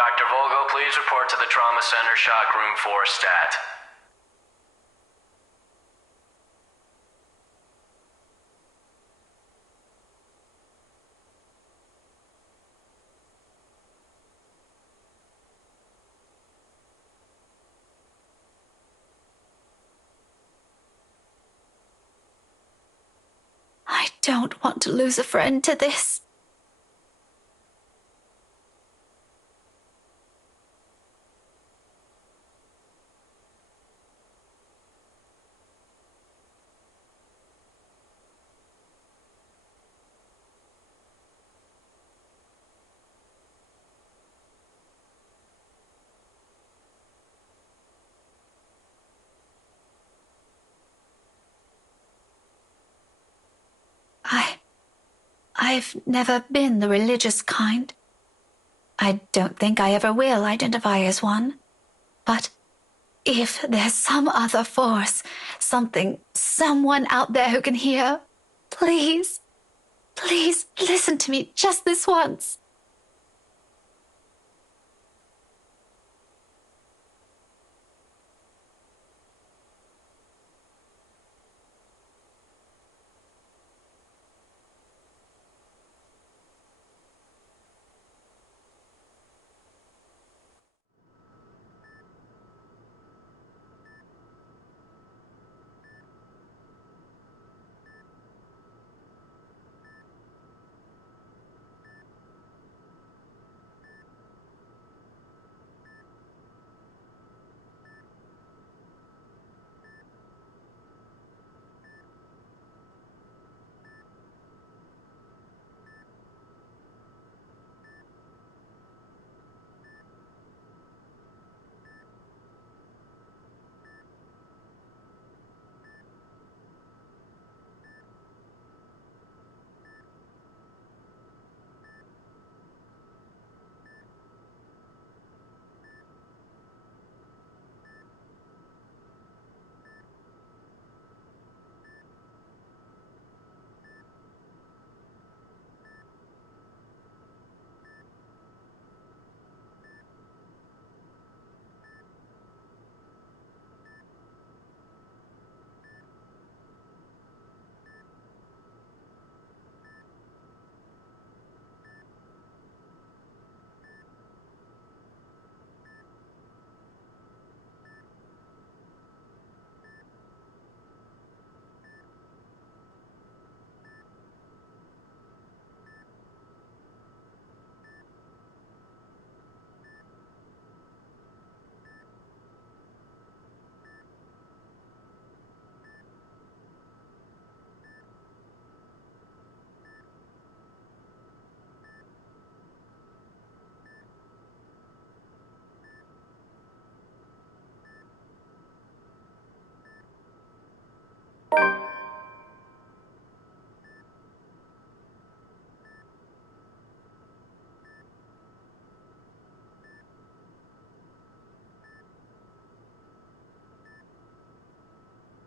Dr. Vogel, please report to the Trauma Center Shock room 4 stat. I don't want to lose a friend to this. I've never been the religious kind. I don't think I ever will identify as one. But if there's some other force, someone out there who can hear, please listen to me just this once.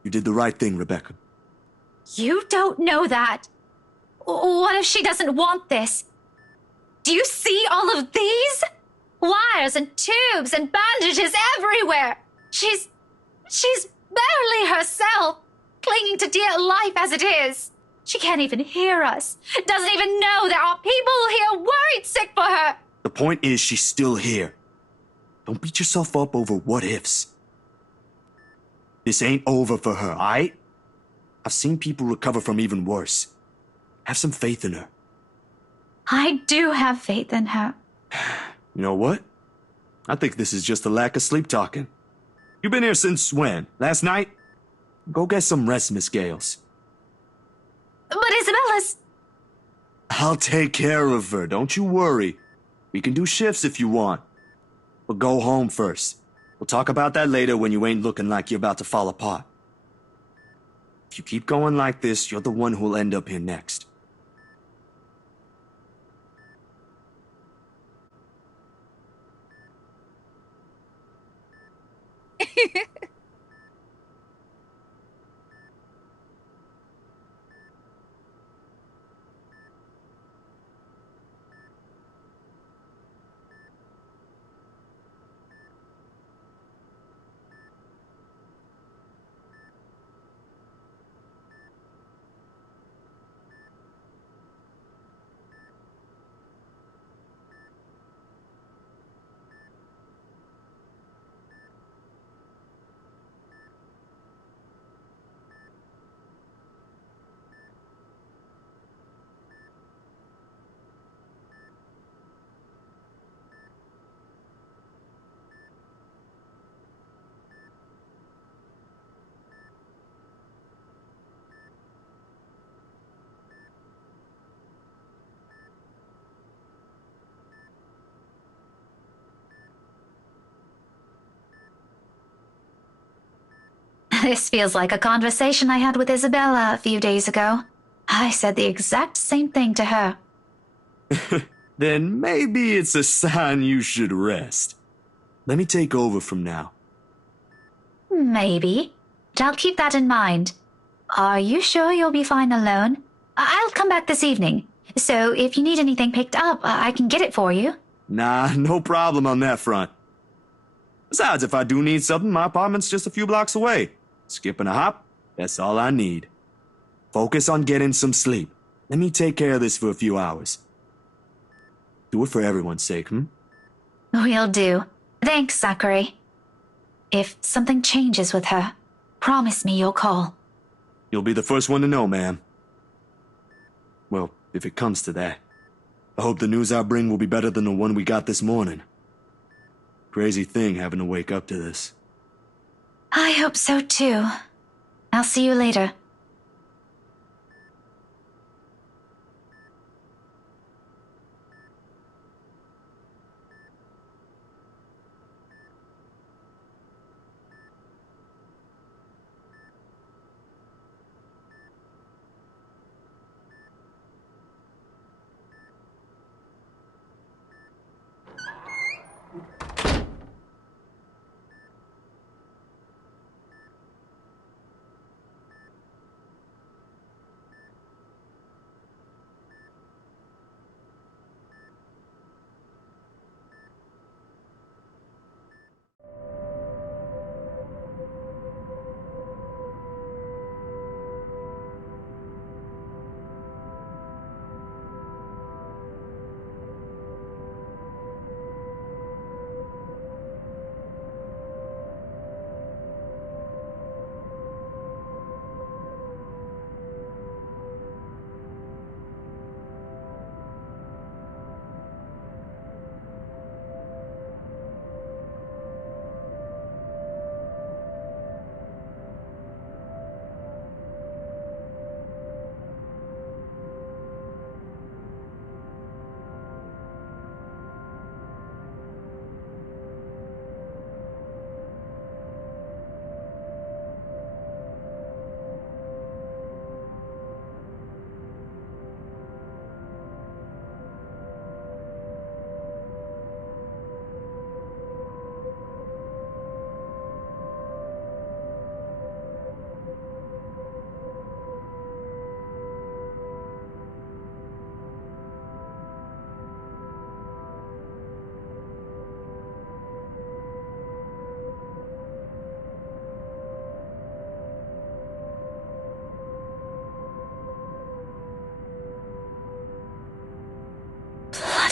You did the right thing, Rebecca. You don't know that. What if she doesn't want this? Do you see all of these? Wires and tubes and bandages everywhere. She's barely herself, clinging to dear life as it is. She can't even hear us. Doesn't even know there are people here worried sick for her. The point is, she's still here. Don't beat yourself up over what ifs. This ain't over for her, aight? I've seen people recover from even worse. Have some faith in her. I do have faith in her. You know what? I think this is just a lack of sleep talking. You been here since when? Last night? Go get some rest, Miss Gales. But Isabella's... I'll take care of her, don't you worry. We can do shifts if you want. But go home first. We'll talk about that later when you ain't looking like you're about to fall apart. If you keep going like this, you're the one who'll end up here next. This feels like a conversation I had with Isabella a few days ago. I said the exact same thing to her. Then maybe it's a sign you should rest. Let me take over from now. Maybe. But I'll keep that in mind. Are you sure you'll be fine alone? I'll come back this evening. So if you need anything picked up, I can get it for you. Nah, no problem on that front. Besides, if I do need something, my apartment's just a few blocks away. Skip and a hop, that's all I need. Focus on getting some sleep. Let me take care of this for a few hours. Do it for everyone's sake, Will do. Thanks, Zachary. If something changes with her, promise me you'll call. You'll be the first one to know, ma'am. Well, if it comes to that. I hope the news I bring will be better than the one we got this morning. Crazy thing having to wake up to this. I hope so too. I'll see you later.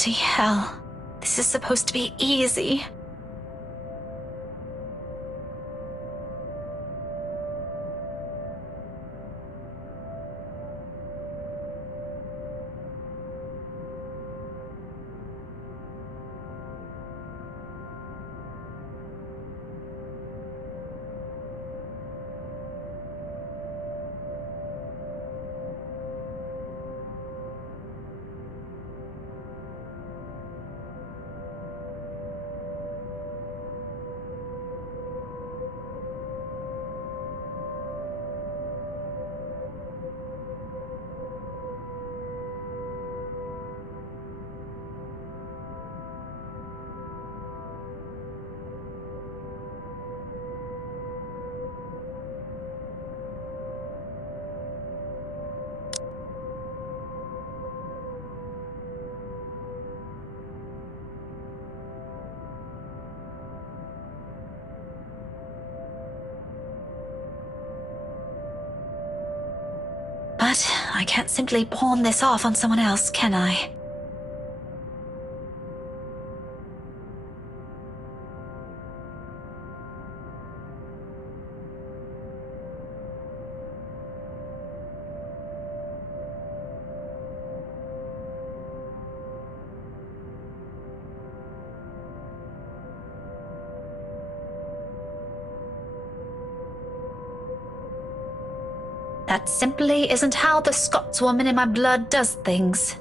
Bloody hell. This is supposed to be easy. But I can't simply pawn this off on someone else, can I? That simply isn't how the Scotswoman in my blood does things.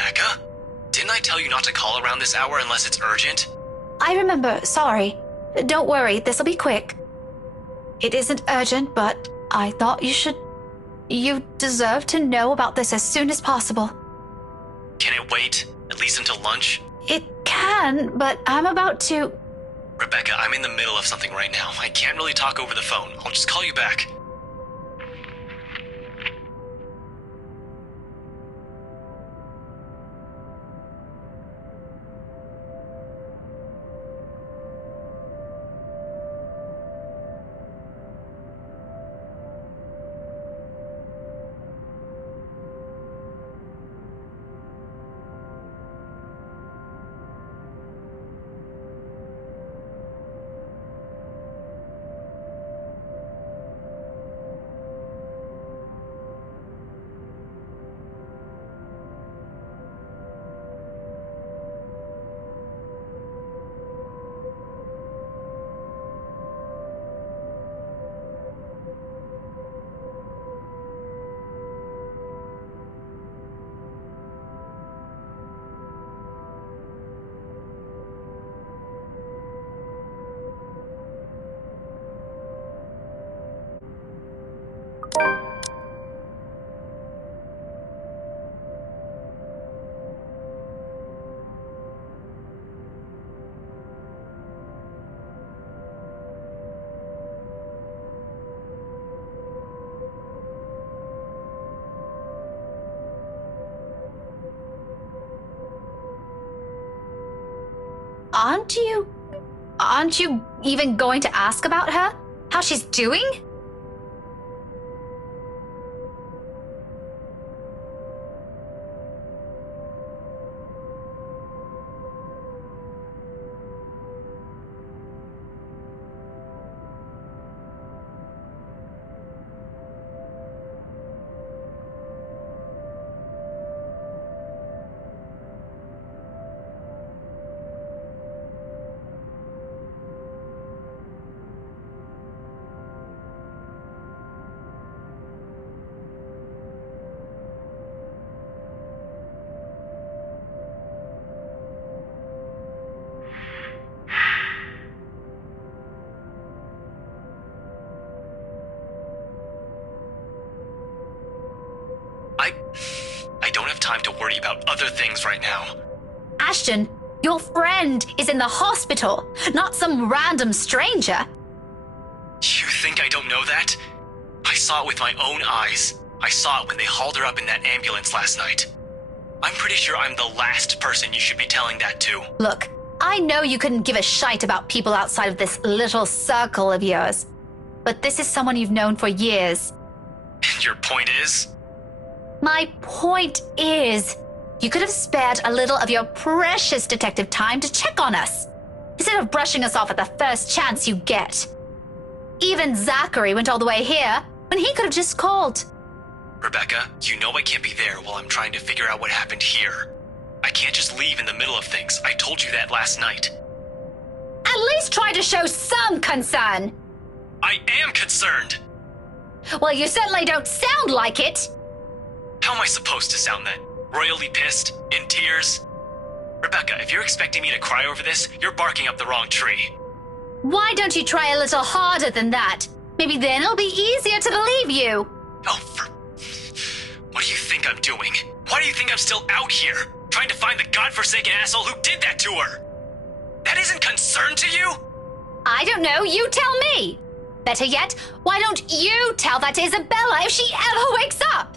Becca? Didn't I tell you not to call around this hour unless it's urgent? I remember, sorry. Don't worry, this'll be quick. It isn't urgent, but I thought you should... You deserve to know about this as soon as possible. Can it wait? At least until lunch? It can, but I'm about to... Rebecca, I'm in the middle of something right now. I can't really talk over the phone. I'll just call you back. Aren't you even going to ask about her? How she's doing? I don't have time to worry about other things right now. Ashton, your friend is in the hospital, not some random stranger. You think I don't know that? I saw it with my own eyes. I saw it when they hauled her up in that ambulance last night. I'm pretty sure I'm the last person you should be telling that to. Look, I know you couldn't give a shite about people outside of this little circle of yours, but this is someone you've known for years. And your point is? My point is, you could have spared a little of your precious detective time to check on us, instead of brushing us off at the first chance you get. Even Zachary went all the way here when he could have just called. Rebecca, you know I can't be there while I'm trying to figure out what happened here. I can't just leave in the middle of things. I told you that last night. At least try to show some concern. I am concerned. Well, you certainly don't sound like it. How am I supposed to sound then? Royally pissed? In tears? Rebecca, if you're expecting me to cry over this, you're barking up the wrong tree. Why don't you try a little harder than that? Maybe then it'll be easier to believe you. What do you think I'm doing? Why do you think I'm still out here, trying to find the godforsaken asshole who did that to her? That isn't concern to you? I don't know, you tell me. Better yet, why don't you tell that to Isabella if she ever wakes up?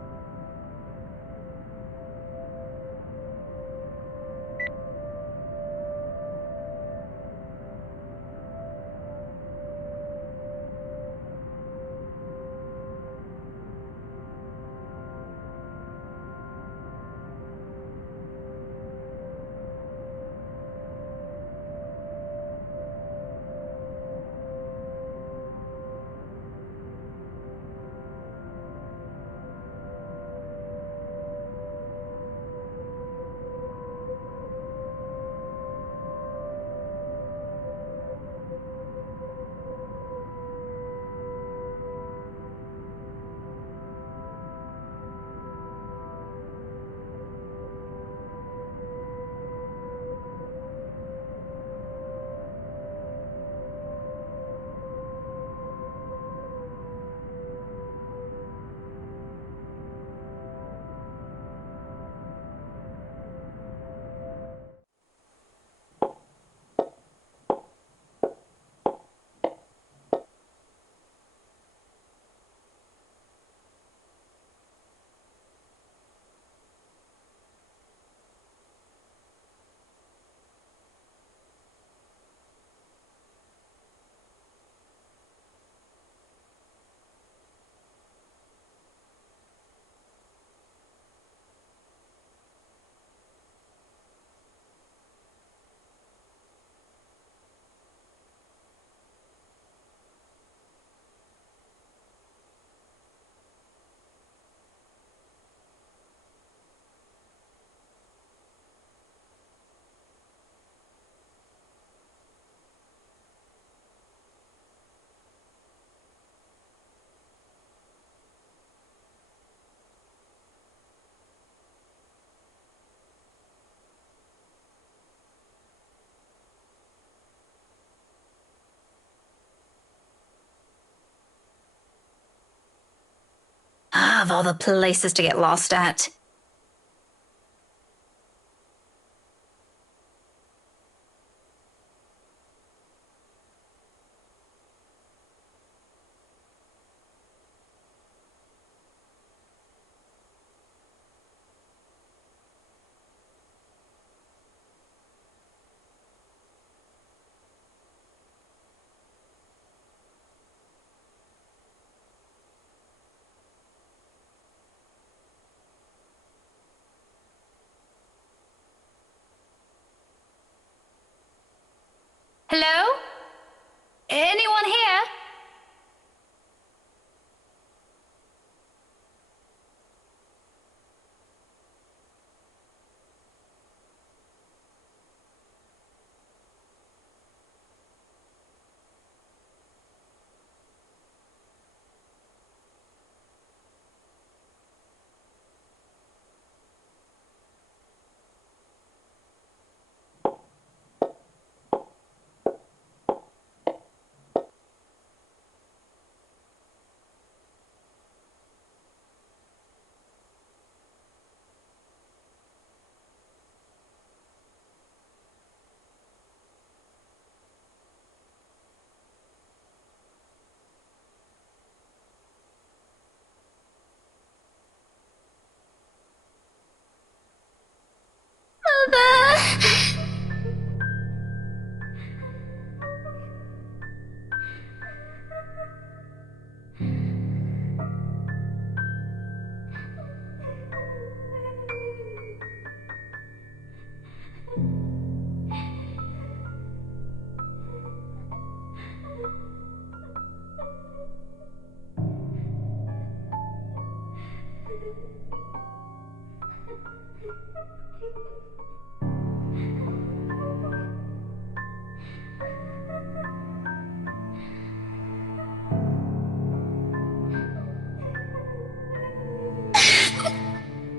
Of all the places to get lost at.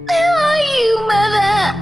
Where are you, Mother?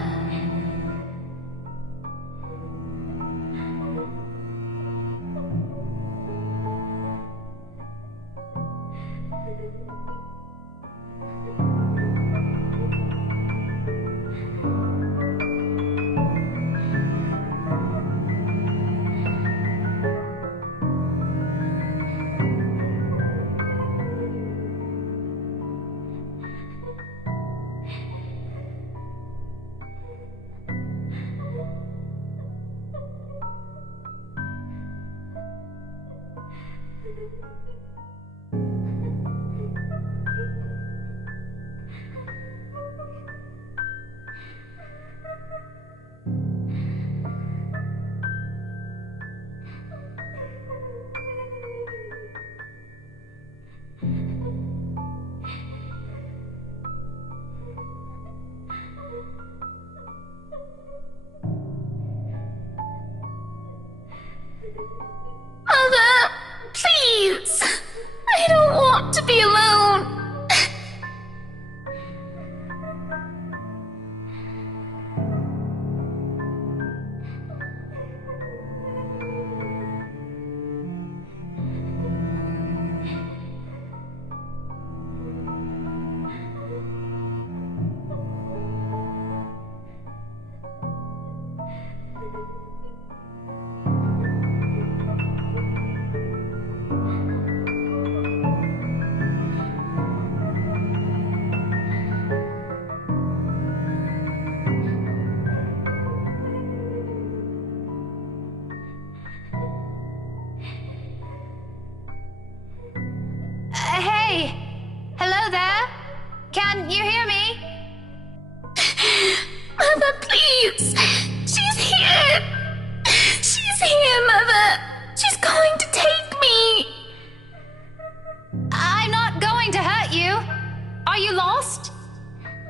Mother, please! I don't want to be alone! Hey! Hello there? Can you hear me? Mother, please! She's here! She's here, Mother! She's going to take me! I'm not going to hurt you. Are you lost?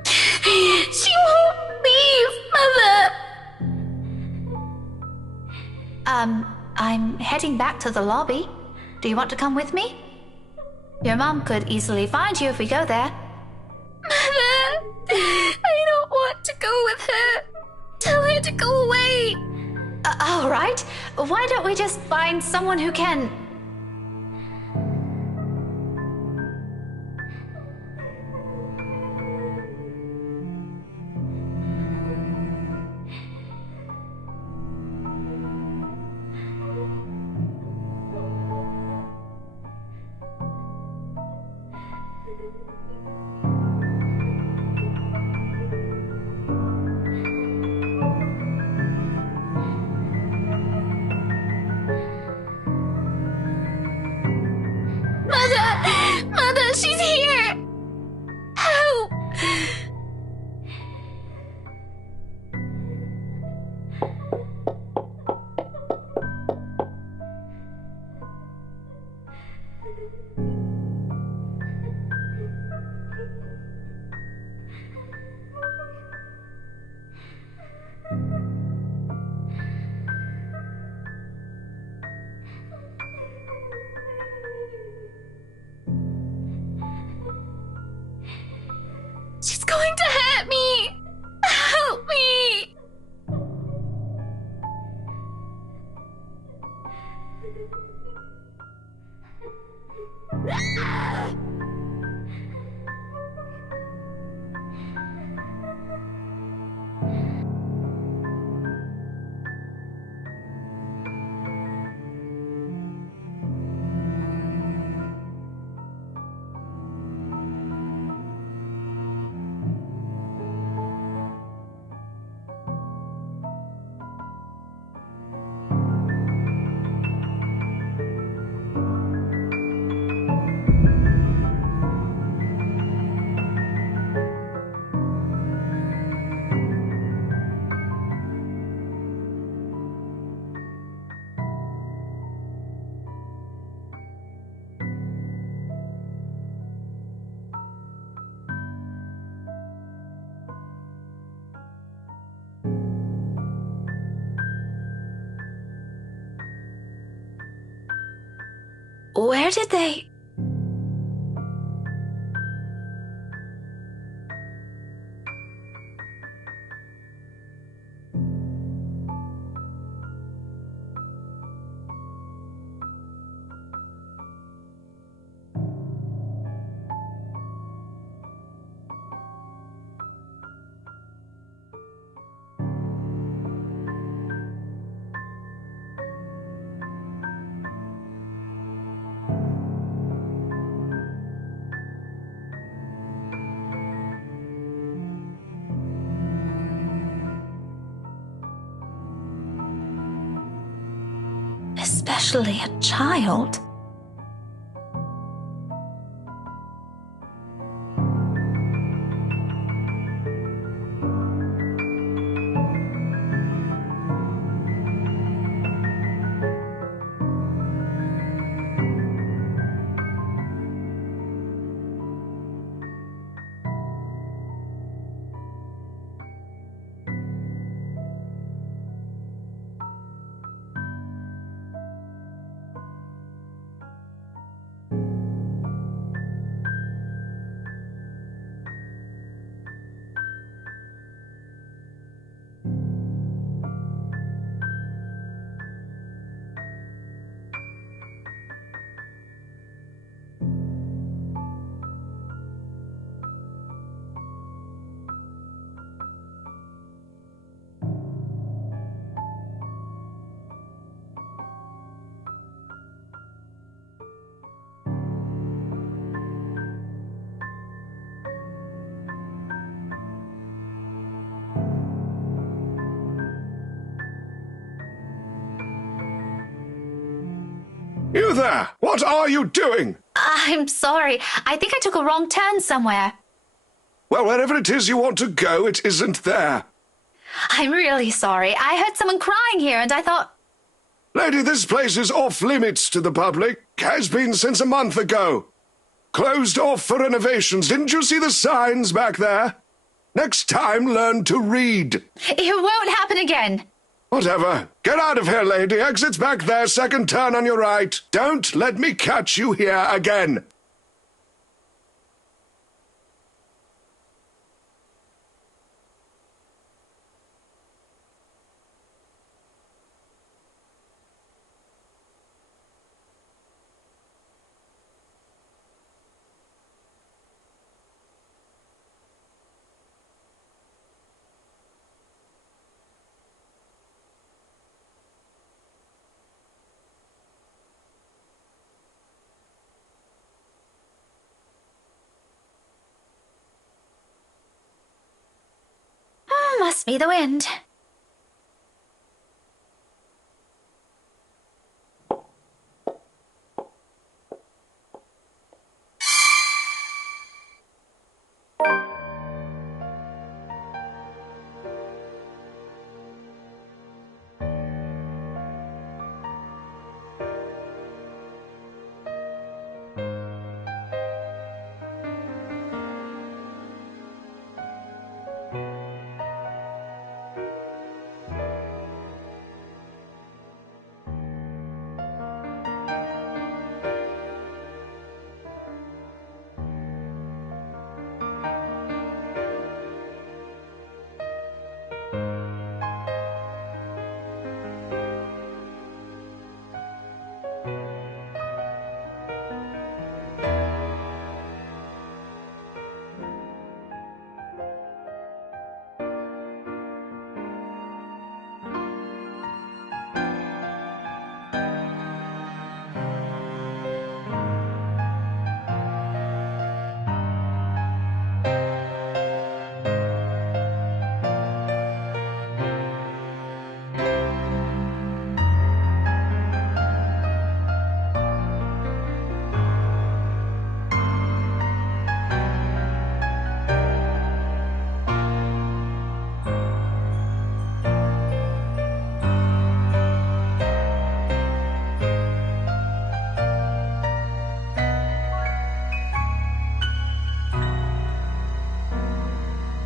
She won't leave, Mother! I'm heading back to the lobby. Do you want to come with me? Your mom could easily find you if we go there. Mother! I don't want to go with her! Tell her to go away! All right. Why don't we just find someone who can... Mother, she's here! Help! She's going to hurt me! Help me! Where did they... Especially a child. You there! What are you doing? I'm sorry. I think I took a wrong turn somewhere. Well, wherever it is you want to go, it isn't there. I'm really sorry. I heard someone crying here and I thought... Lady, this place is off limits to the public. Has been since a month ago. Closed off for renovations. Didn't you see the signs back there? Next time, learn to read. It won't happen again. Whatever. Get out of here, lady. Exit's back there, second turn on your right. Don't let me catch you here again. Must be the wind.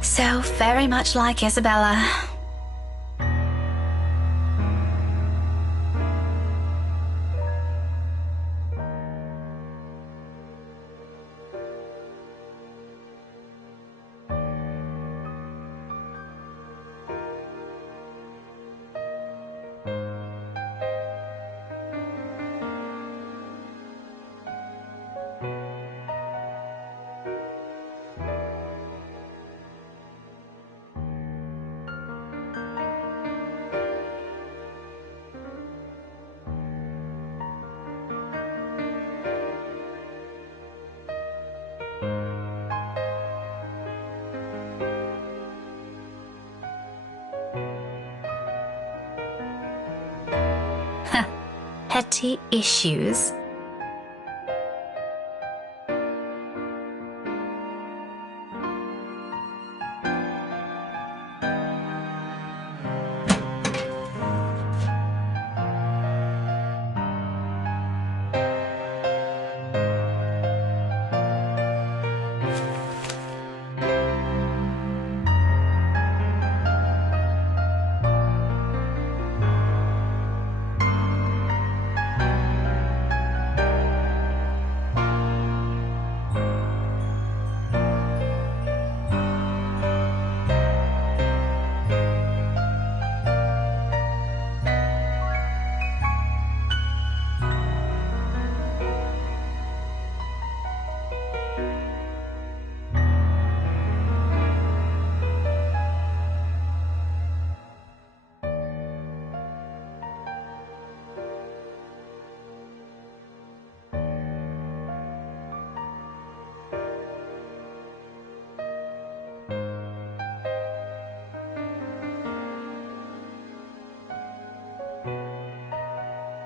So very much like Isabella. party issues.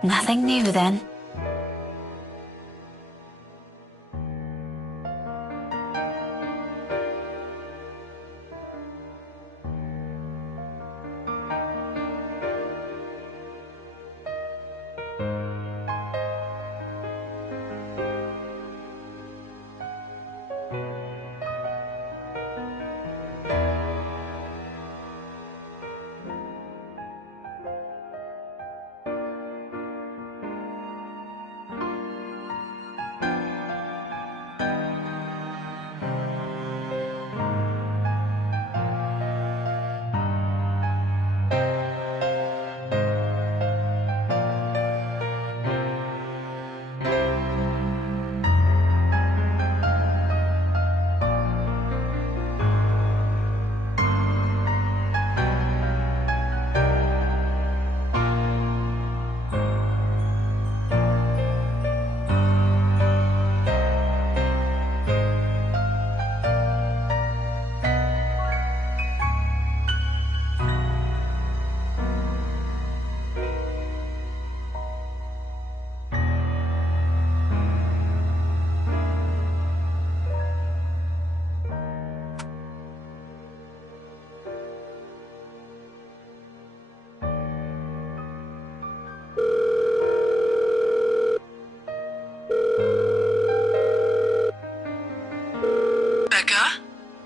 Nothing new then.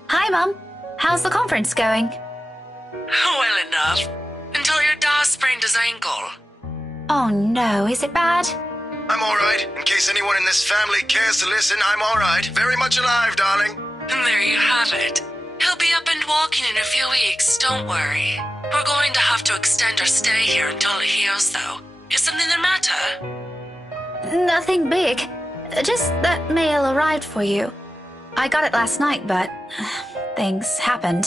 Hi, Mum. How's the conference going? Well enough. Until your dad sprained his ankle. Oh no, is it bad? I'm alright. In case anyone in this family cares to listen, I'm alright. Very much alive, darling. And there you have it. He'll be up and walking in a few weeks, don't worry. We're going to have to extend our stay here until it heals, though. Is something the matter? Nothing big. Just that mail arrived for you. I got it last night, but things happened.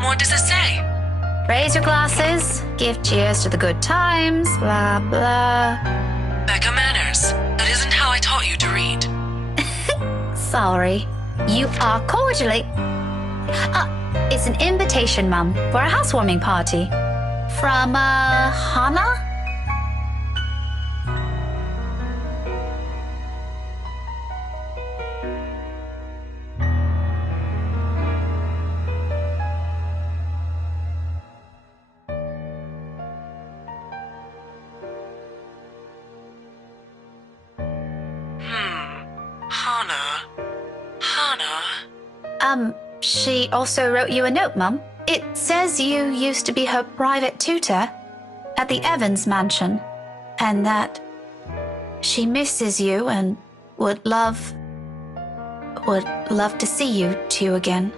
What does it say? Raise your glasses, give cheers to the good times, blah blah. Becca Manners. That isn't how I taught you to read. Sorry. You are cordially... it's an invitation, Mum, for a housewarming party. From, Hannah? Hannah. She also wrote you a note, Mum. It says you used to be her private tutor at the Evans mansion, and that she misses you and would love to see you two again.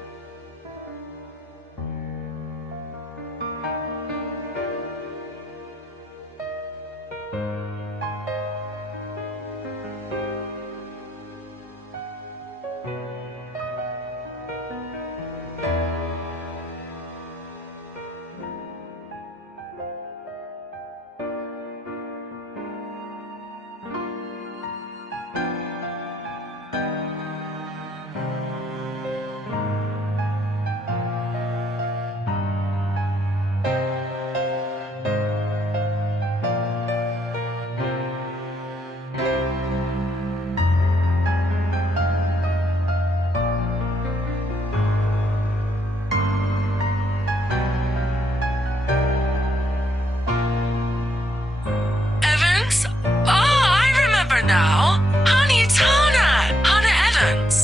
now. Honey, it's Hannah. Hannah Evans.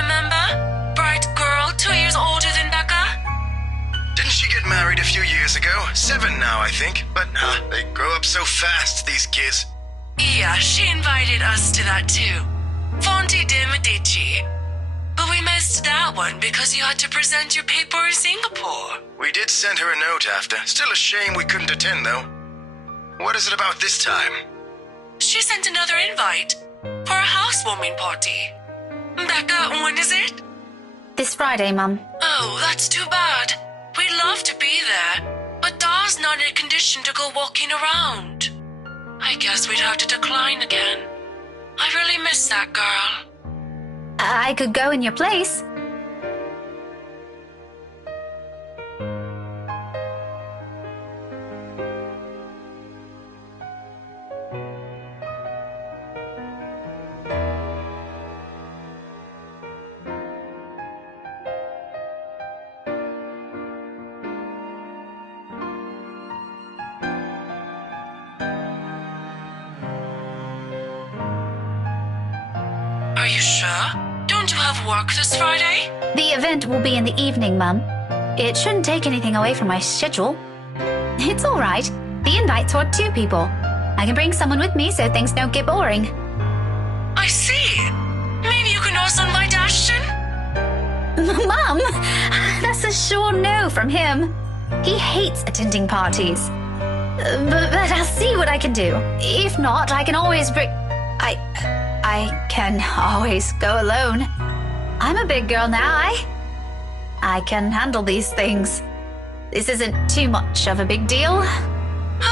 Remember? Bright girl, 2 years older than Becca. Didn't she get married a few years ago? 7 now, I think. But they grow up so fast, these kids. Yeah, she invited us to that too. Fonte de Medici. But we missed that one because you had to present your paper in Singapore. We did send her a note after. Still a shame we couldn't attend, though. What is it about this time? She sent another invite for a housewarming party. Becca, when is it? This Friday, Mum. Oh, that's too bad. We'd love to be there, but Da's not in a condition to go walking around. I guess we'd have to decline again. I really miss that girl. I could go in your place. Are you sure? Don't you have work this Friday? The event will be in the evening, Mum. It shouldn't take anything away from my schedule. It's all right. The invite's for 2 people. I can bring someone with me so things don't get boring. I see. Maybe you can also invite Ashton? Mum, that's a sure no from him. He hates attending parties. But I'll see what I can do. If not, I can always bring... I can always go alone. I'm a big girl now, I can handle these things. This isn't too much of a big deal.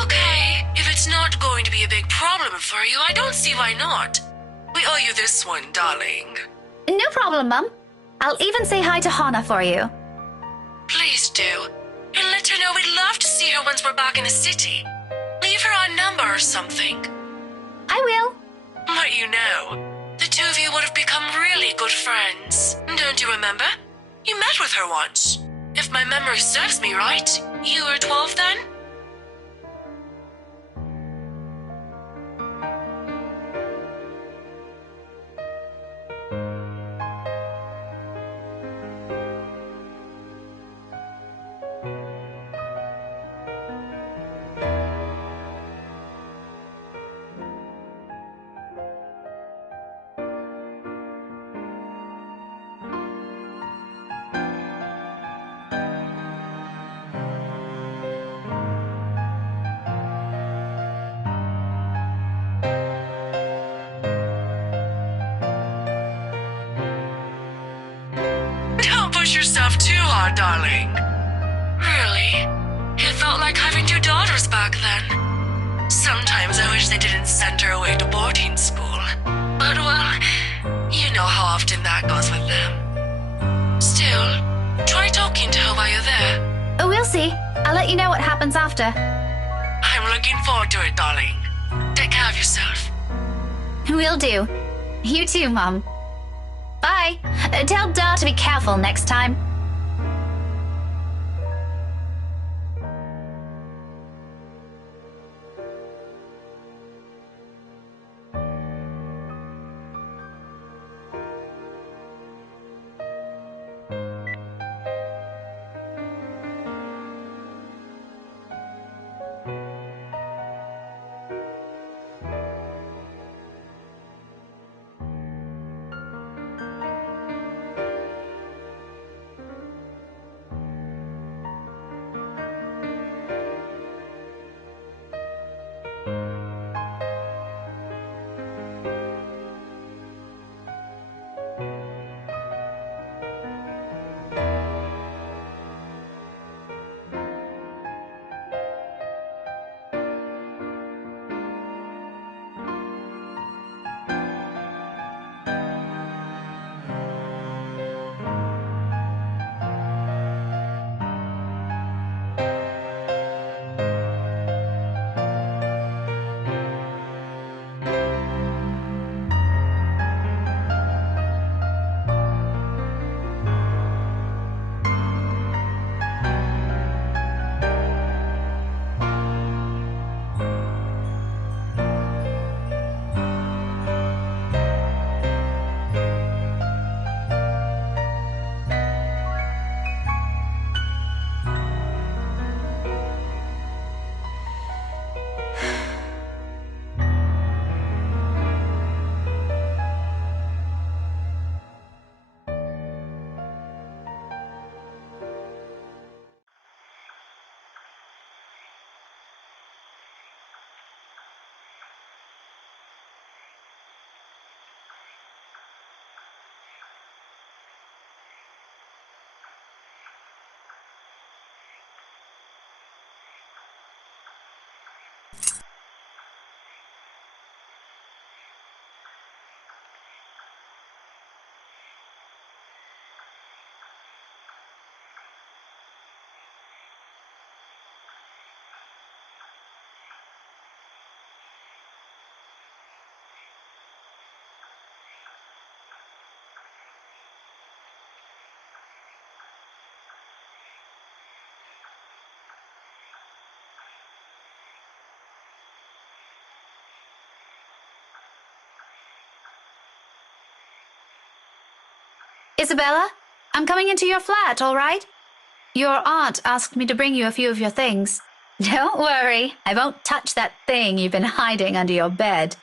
Okay, if it's not going to be a big problem for you, I don't see why not. We owe you this one, darling. No problem, Mum. I'll even say hi to Hannah for you. Please do. And let her know we'd love to see her once we're back in the city. Leave her a number or something. I will. But you know, the 2 of you would have become really good friends. Don't you remember? You met with her once. If my memory serves me right, you were 12 then? Yourself too hard, darling. Really? It felt like having 2 daughters back then. Sometimes I wish they didn't send her away to boarding school. But, well, you know how often that goes with them. Still, try talking to her while you're there. Oh, we'll see. I'll let you know what happens after. I'm looking forward to it, darling. Take care of yourself. Will do. You too, Mum. Bye. Tell Da to be careful next time. Isabella, I'm coming into your flat, all right? Your aunt asked me to bring you a few of your things. Don't worry, I won't touch that thing you've been hiding under your bed.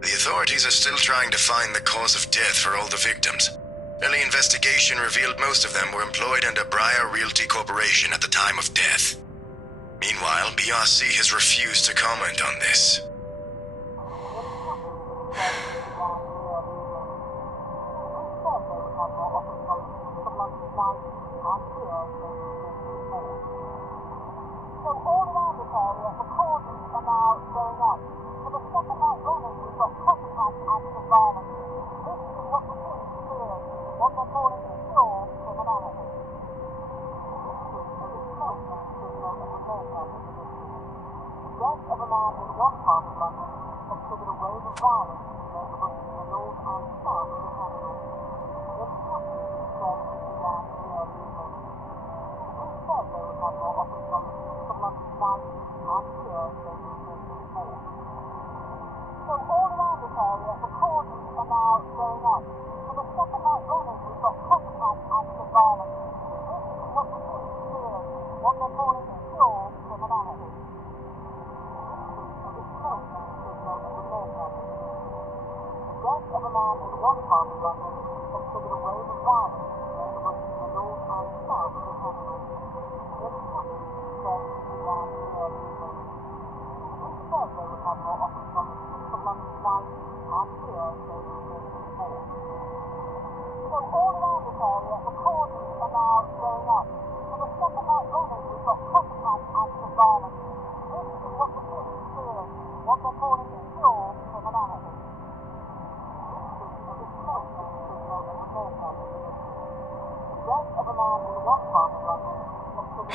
The authorities are still trying to find the cause of death for all the victims. Early investigation revealed most of them were employed under Briar Realty Corporation at the time of death. Meanwhile, BRC has refused to comment on this.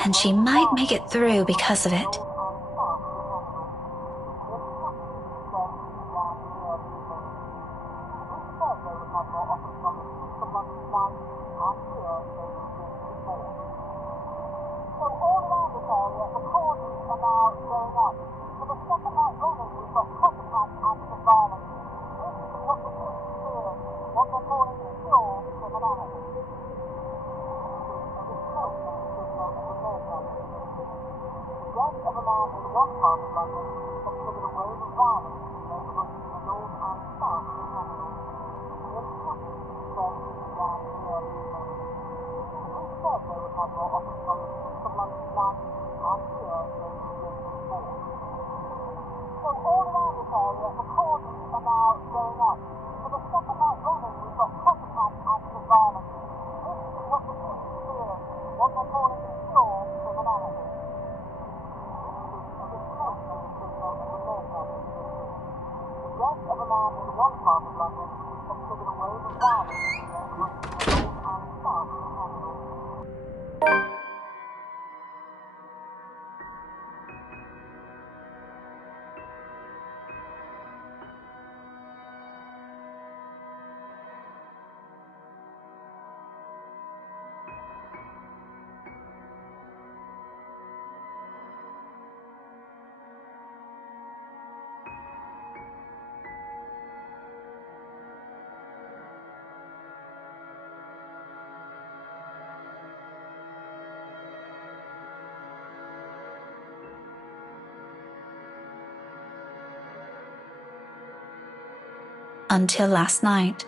And she might make it through because of it. Until last night.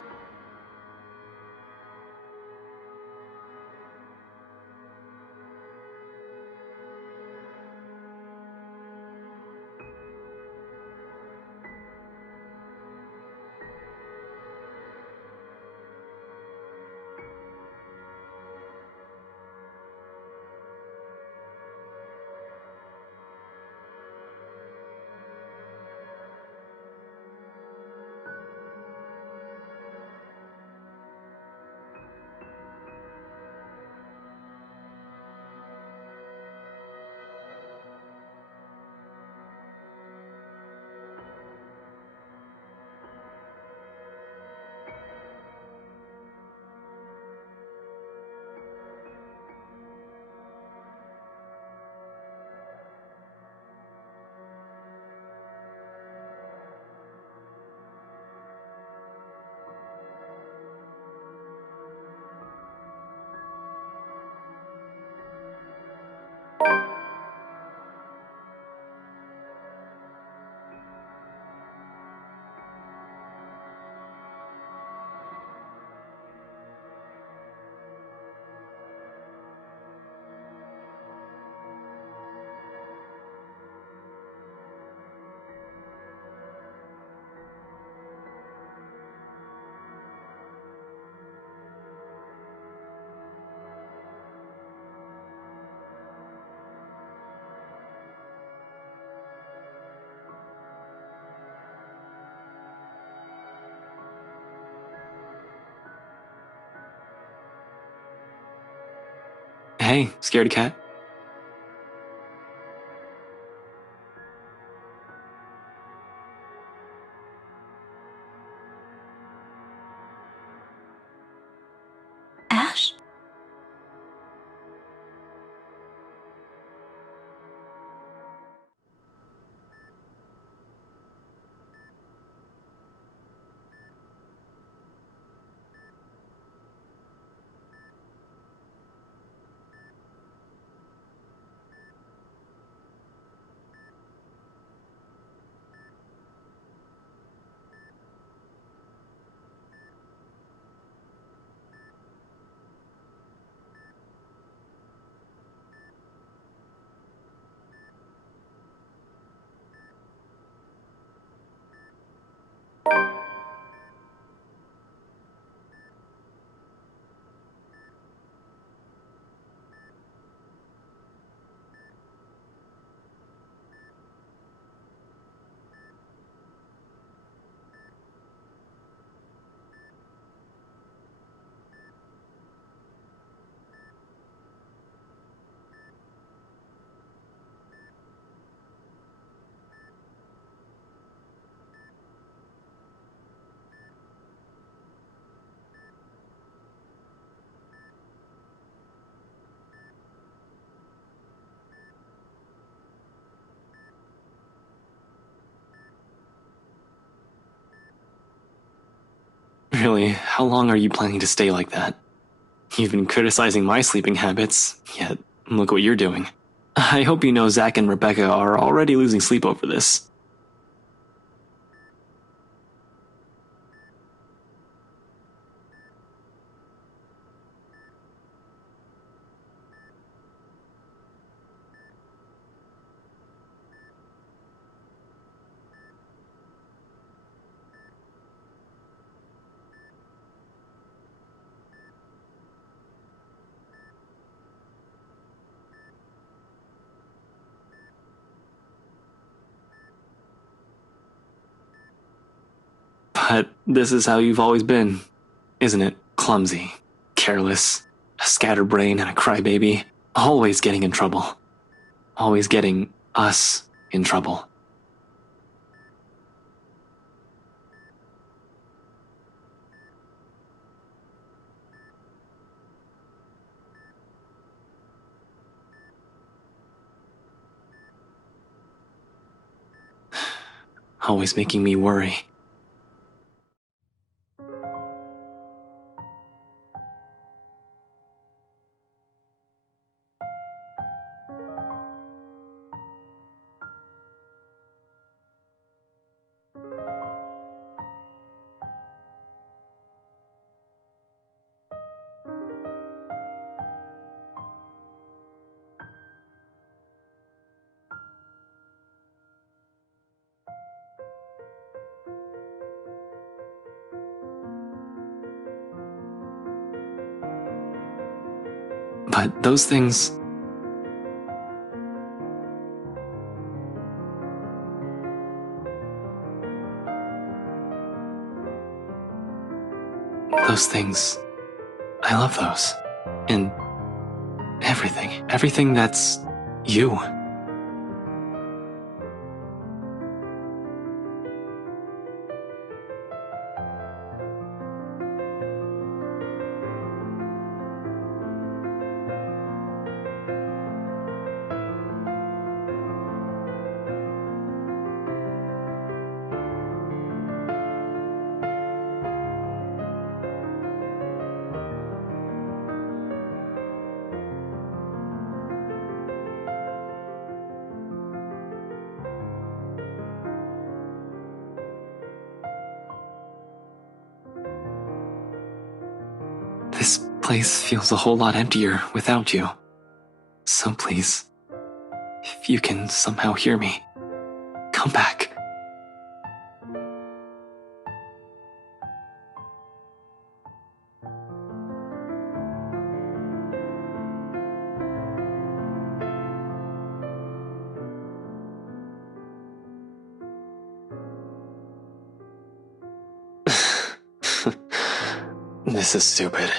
Hey, scaredy cat. Ash? Really, how long are you planning to stay like that? You've been criticizing my sleeping habits, yet look what you're doing. I hope you know Zach and Rebecca are already losing sleep over this. But this is how you've always been, isn't it? Clumsy, careless, a scatterbrain and a crybaby, always getting in trouble. Always getting us in trouble. Always making me worry. But those things... Those things... I love those. And everything. Everything that's you. This place feels a whole lot emptier without you. So please, if you can somehow hear me, come back. This is stupid.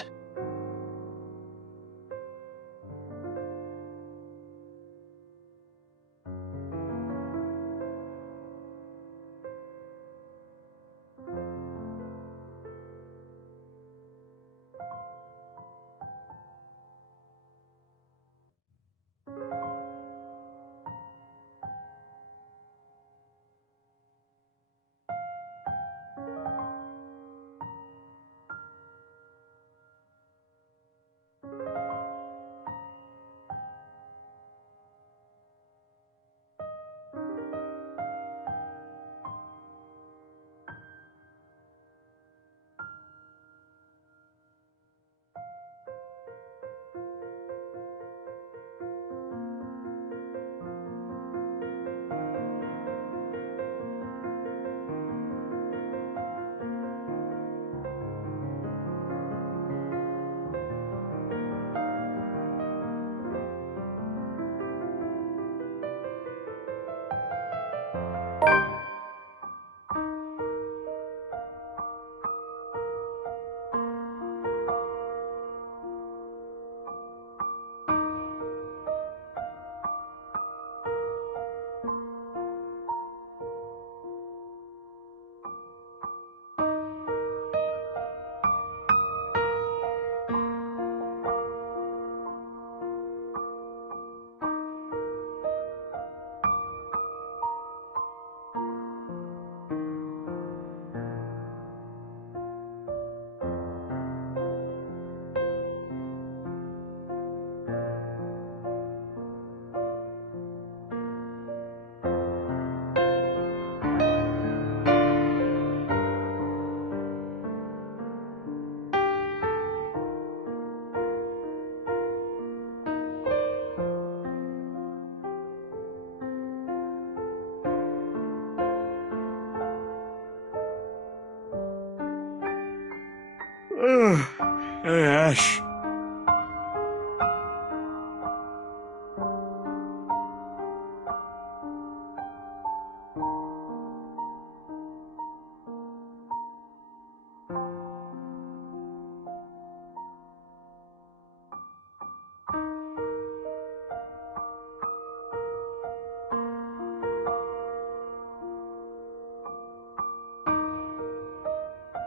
Hey, Ash.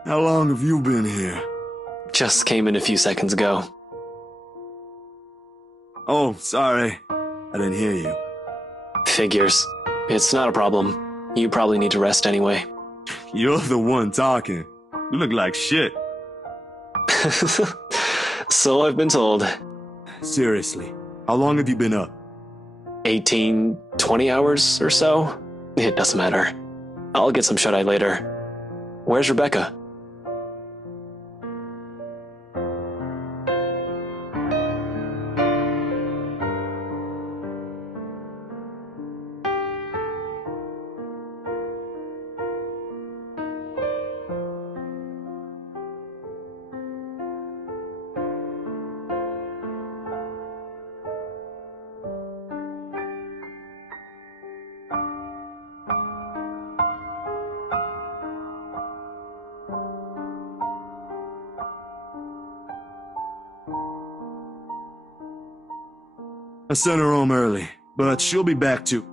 How long have you been here? Just came in a few seconds ago. Oh, sorry. I didn't hear you. Figures. It's not a problem. You probably need to rest anyway. You're the one talking. You look like shit. So I've been told. Seriously, how long have you been up? 18, 20 hours or so? It doesn't matter. I'll get some shut-eye later. Where's Rebecca? I sent her home early, but she'll be back too.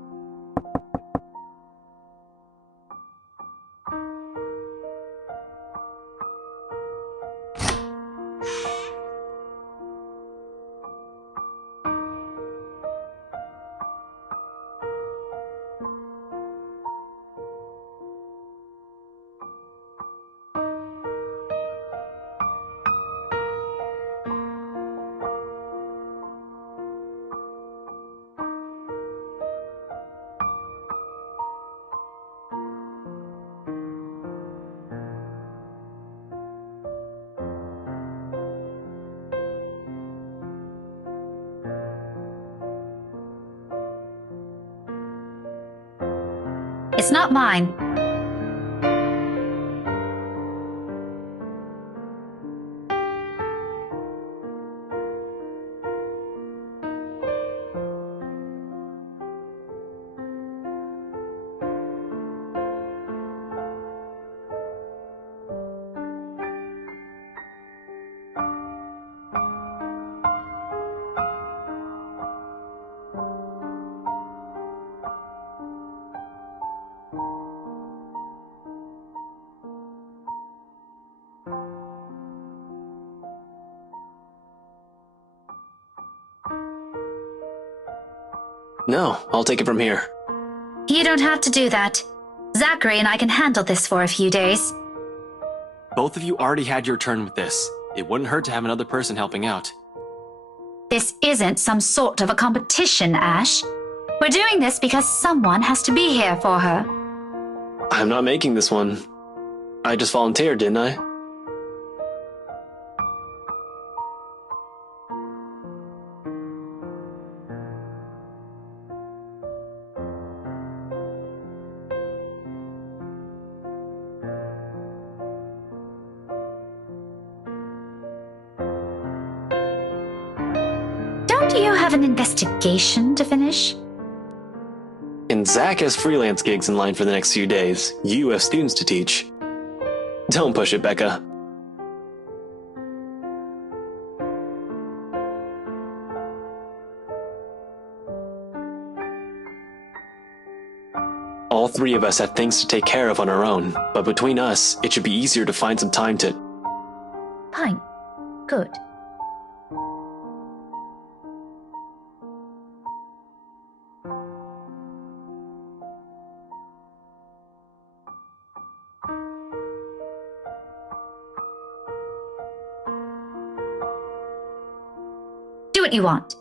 It's not mine. No, I'll take it from here. You don't have to do that. Zachary and I can handle this for a few days. Both of you already had your turn with this. It wouldn't hurt to have another person helping out. This isn't some sort of a competition, Ash. We're doing this because someone has to be here for her. I'm not making this one. I just volunteered, didn't I? Don't you have an investigation to finish? And Zach has freelance gigs in line for the next few days. You have students to teach. Don't push it, Becca. All three of us have things to take care of on our own, but between us, it should be easier to find some time to... Fine. Good. Do what you want.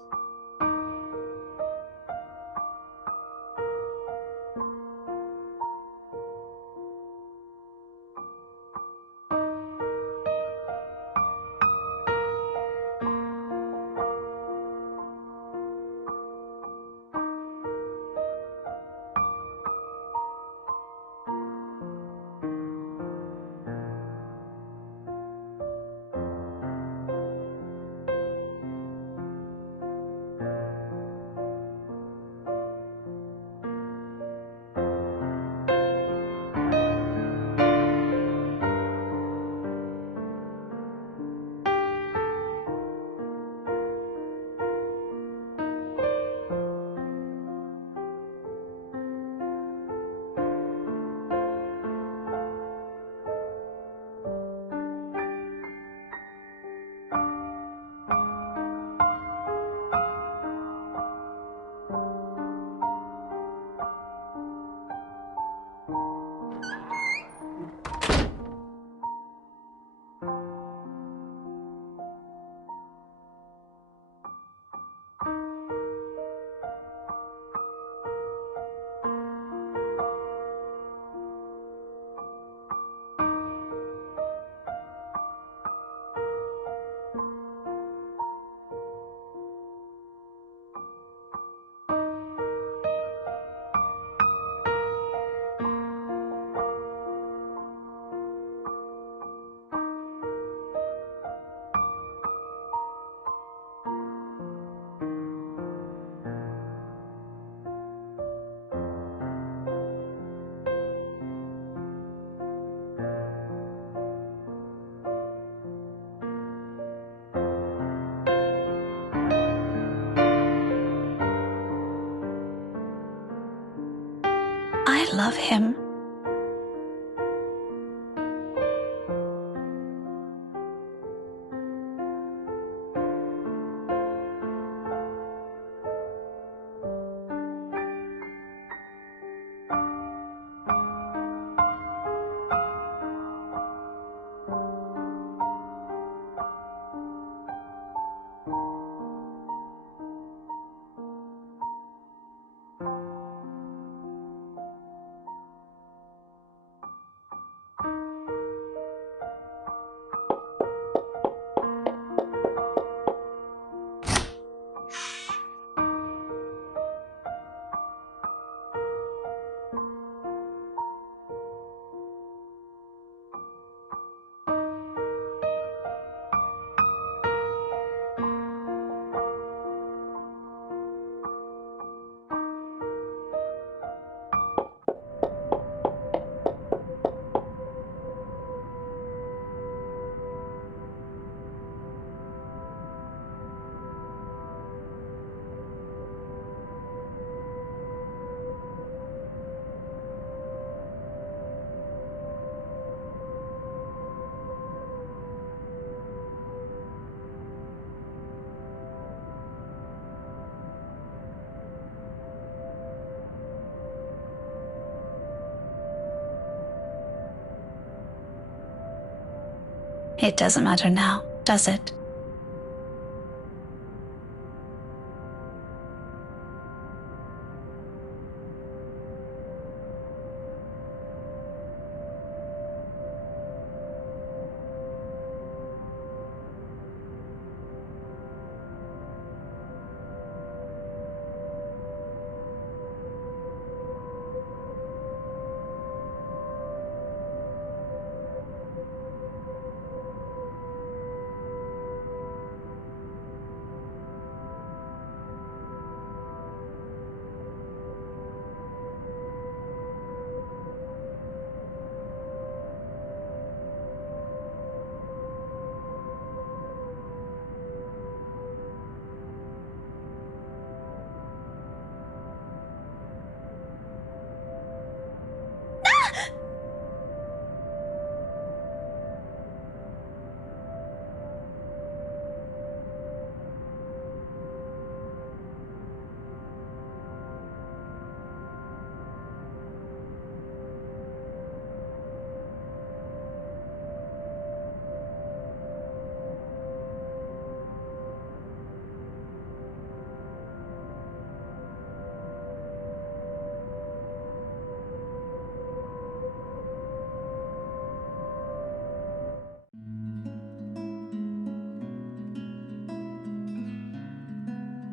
love him. It doesn't matter now, does it?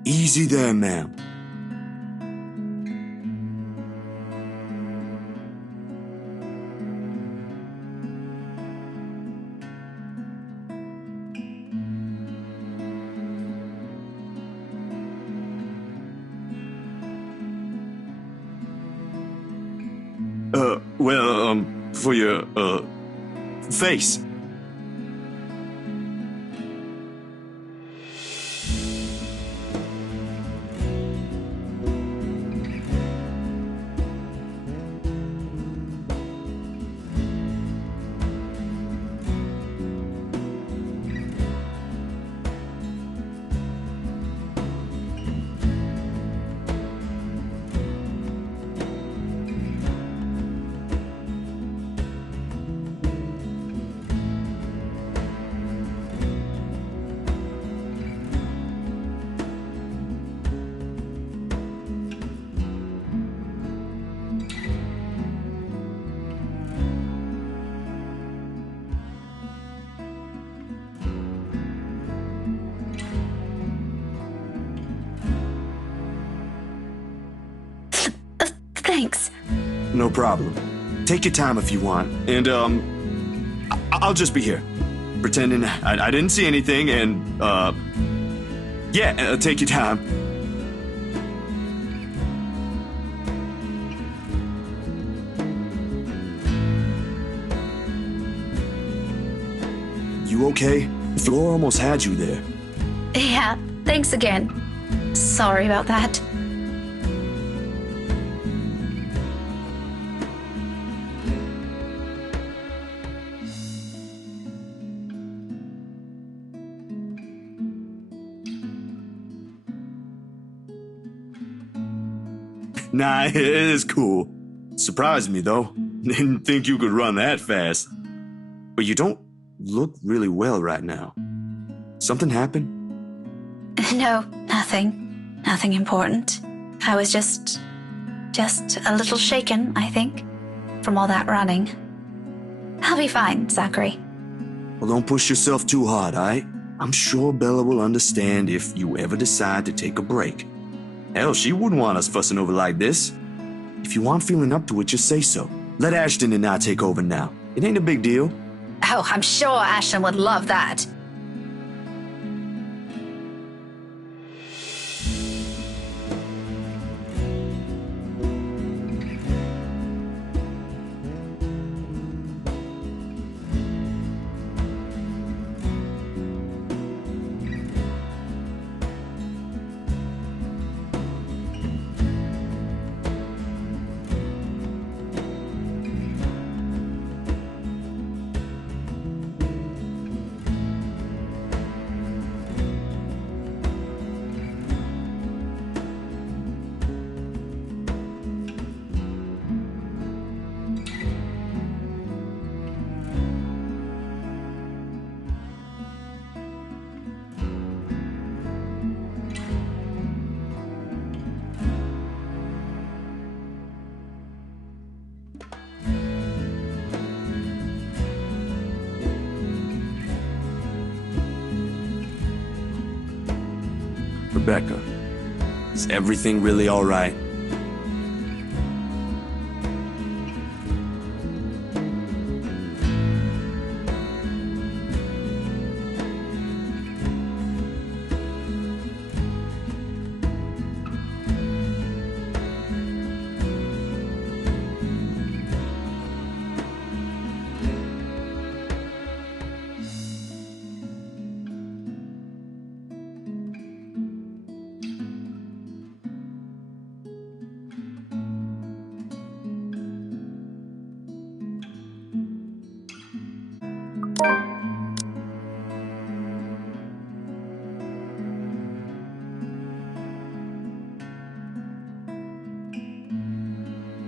Easy there, ma'am. For your, face. Thanks. No problem. Take your time if you want. And, I'll just be here. Pretending I didn't see anything and, yeah, take your time. You okay? The floor almost had you there. Yeah, thanks again. Sorry about that. Nah, it's cool. Surprised me, though. Didn't think you could run that fast. But you don't look really well right now. Something happened? No, nothing. Nothing important. I was just a little shaken, I think, from all that running. I'll be fine, Zachary. Well, don't push yourself too hard, alright? I'm sure Bella will understand if you ever decide to take a break. Hell, she wouldn't want us fussing over like this. If you aren't feeling up to it, just say so. Let Ashton and I take over now. It ain't a big deal. Oh, I'm sure Ashton would love that. Rebecca, is everything really all right?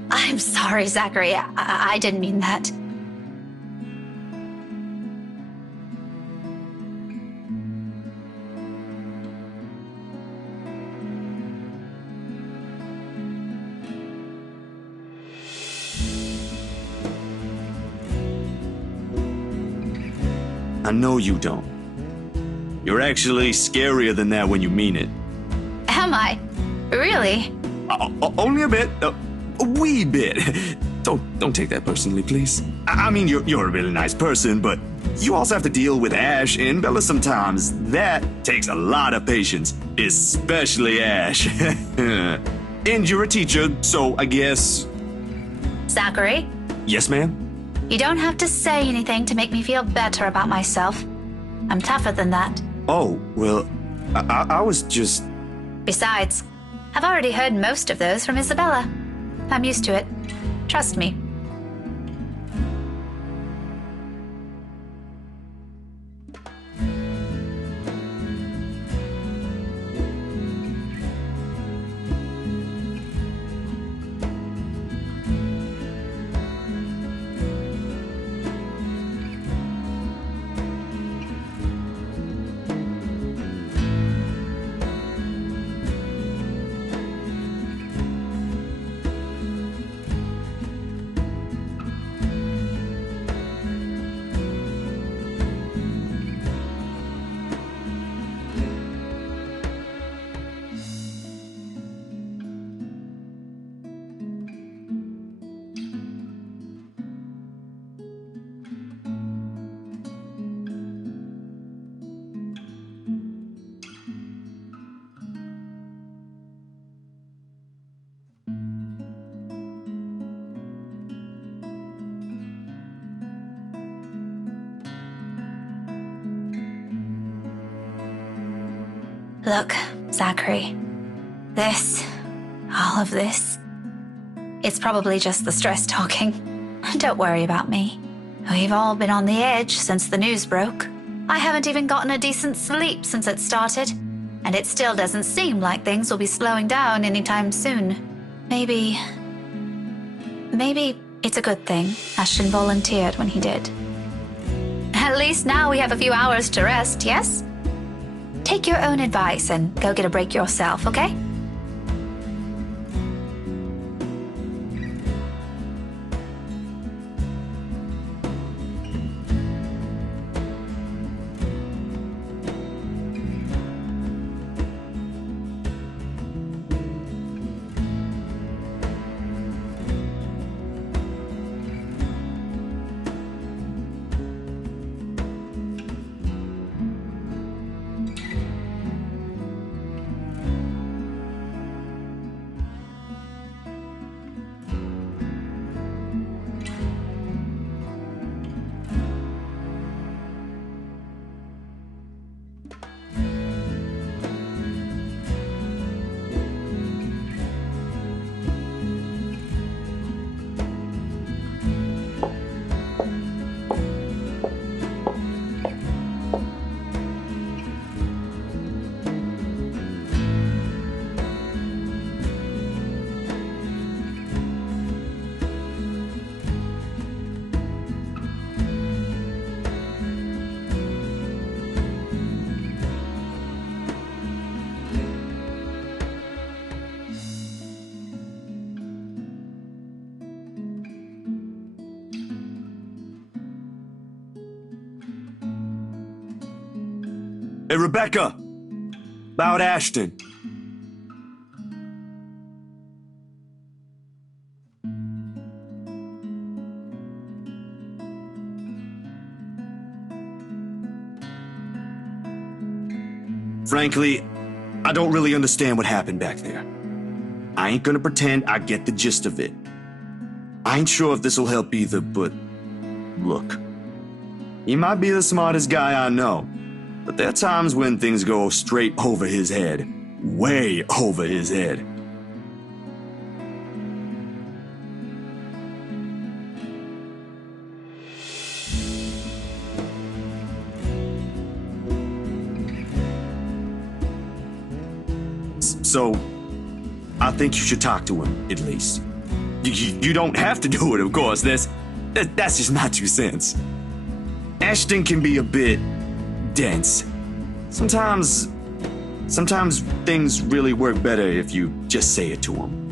I'm sorry, Zachary. I didn't mean that. I know you don't. You're actually scarier than that when you mean it. Am I? Really? Only a bit. A wee bit. Don't take that personally, please. I mean, you're a really nice person, but you also have to deal with Ash and Bella sometimes. That takes a lot of patience, especially Ash. And you're a teacher, so I guess... Zachary? Yes, ma'am? You don't have to say anything to make me feel better about myself. I'm tougher than that. Oh, well, I was just... Besides, I've already heard most of those from Isabella. I'm used to it. Trust me. Look, Zachary. All of this, it's probably just the stress talking. Don't worry about me. We've all been on the edge since the news broke. I haven't even gotten a decent sleep since it started, and it still doesn't seem like things will be slowing down anytime soon. Maybe it's a good thing Ashton volunteered when he did. At least now we have a few hours to rest, yes? Take your own advice and go get a break yourself, okay? Hey, Rebecca! About Ashton. Frankly, I don't really understand what happened back there. I ain't gonna pretend I get the gist of it. I ain't sure if this'll help either, but look. He might be the smartest guy I know, but there are times when things go straight over his head. Way over his head. So, I think you should talk to him, at least. You don't have to do it, of course. That's just my 2 cents. Ashton can be a bit dense. Sometimes things really work better if you just say it to him.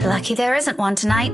Lucky there isn't one tonight.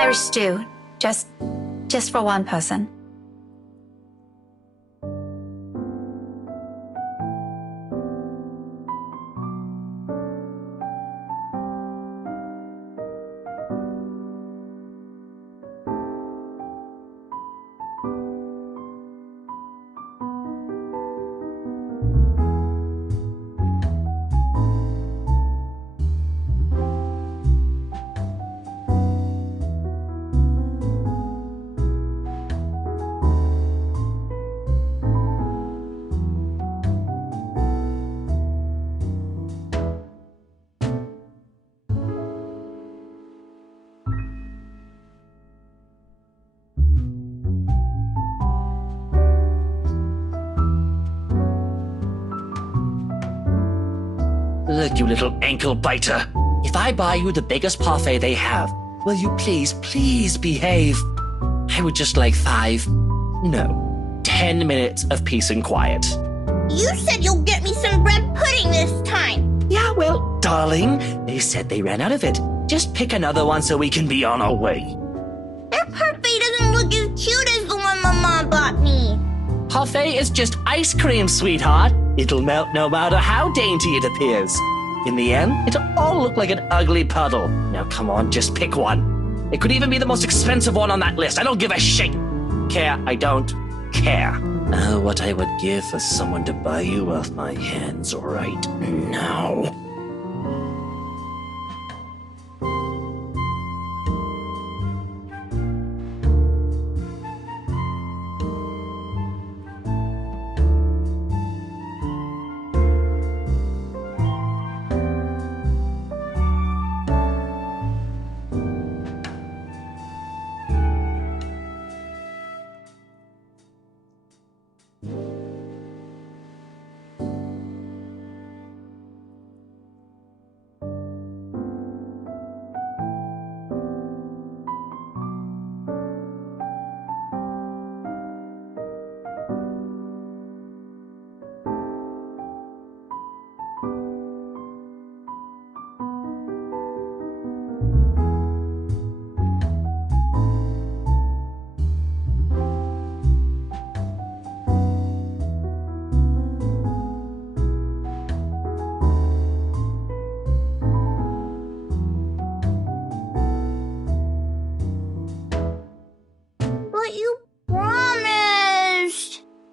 Irish stew. Just for one person. Look, you little ankle biter. If I buy you the biggest parfait they have, will you please behave? I would just like 10 minutes of peace and quiet. You said you'll get me some bread pudding this time. Yeah, well, darling, they said they ran out of it. Just pick another one so we can be on our way. Their parfait doesn't look as cute as the one my mom bought me. Parfait is just ice cream, sweetheart. It'll melt no matter how dainty it appears. In the end, it'll all look like an ugly puddle. Now come on, just pick one. It could even be the most expensive one on that list. I don't give a shit. I don't care. What I would give for someone to buy you off my hands right now.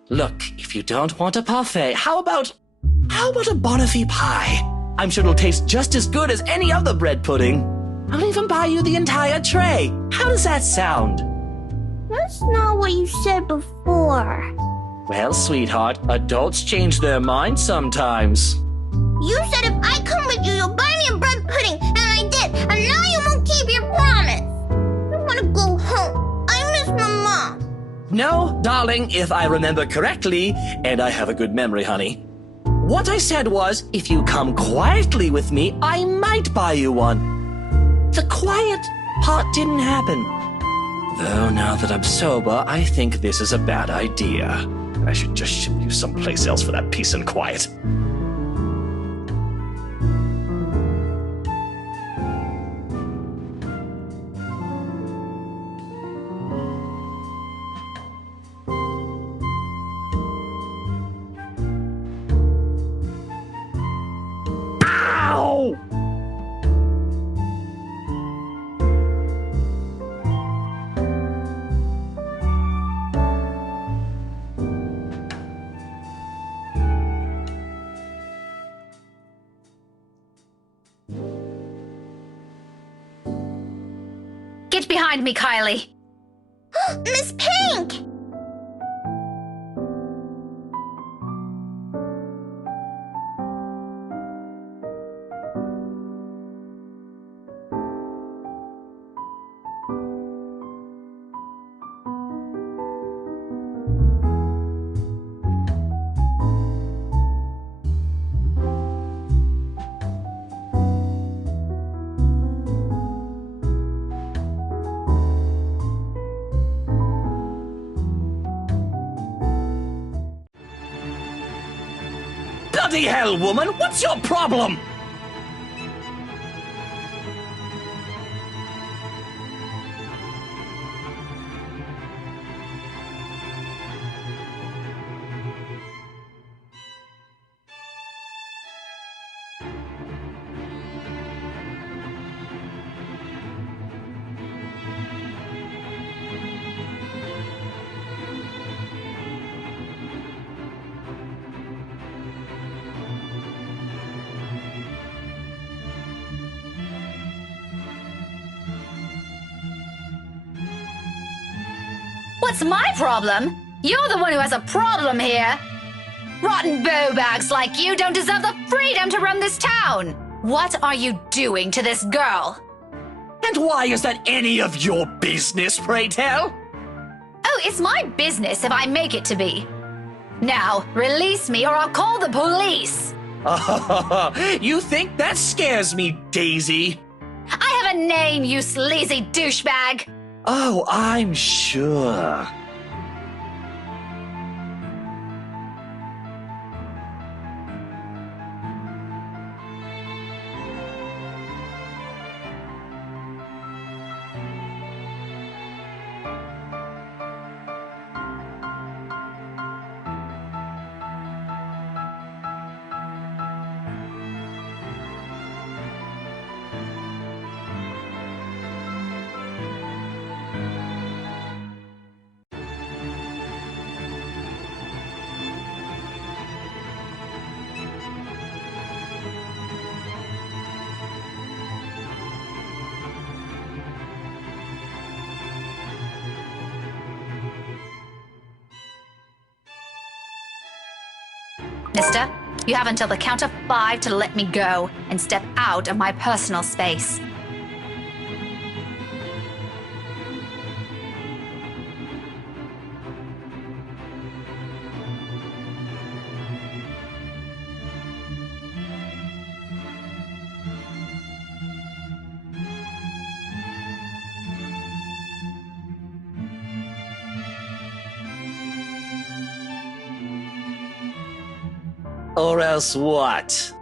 Look, if you don't want a parfait, how about a Bonifay pie? I'm sure it'll taste just as good as any other bread pudding. I'll even buy you the entire tray. How does that sound? That's not what you said before. Well, sweetheart, adults change their minds sometimes. You said if I come with you, you'll buy me a bread pudding, and I did, and now you won't keep your promise. I want to go home. I miss my mom. No, darling, if I remember correctly, and I have a good memory, honey. What I said was, if you come quietly with me, I might buy you one. The quiet part didn't happen. Though now that I'm sober, I think this is a bad idea. I should just ship you someplace else for that peace and quiet. Get behind me, Kylie. Miss Pink! Bloody hell, woman! What's your problem? What's my problem? You're the one who has a problem here. Rotten bowbags like you don't deserve the freedom to run this town. What are you doing to this girl? And why is that any of your business, pray tell? Oh, it's my business if I make it to be. Now, release me or I'll call the police. Oh, you think that scares me, Daisy? I have a name, you sleazy douchebag. Oh, I'm sure. Mister, you have until the count of 5 to let me go and step out of my personal space. Or else what?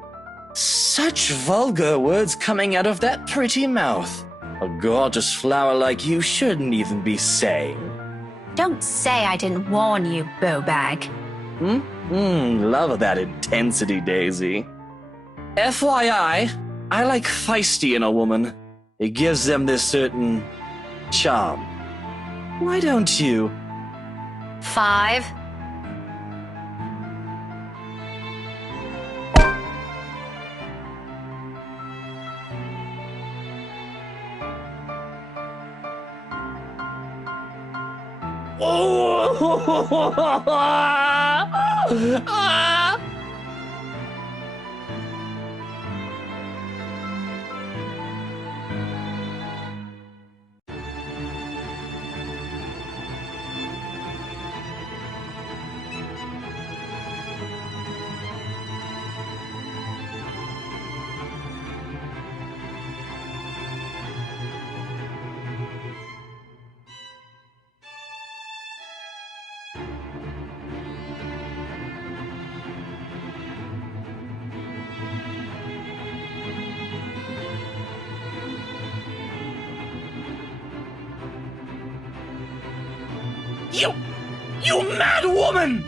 Such vulgar words coming out of that pretty mouth. A gorgeous flower like you shouldn't even be saying. Don't say I didn't warn you, bowbag. Love that intensity, Daisy. FYI, I like feisty in a woman. It gives them this certain charm. Why don't you? 5. You mad woman!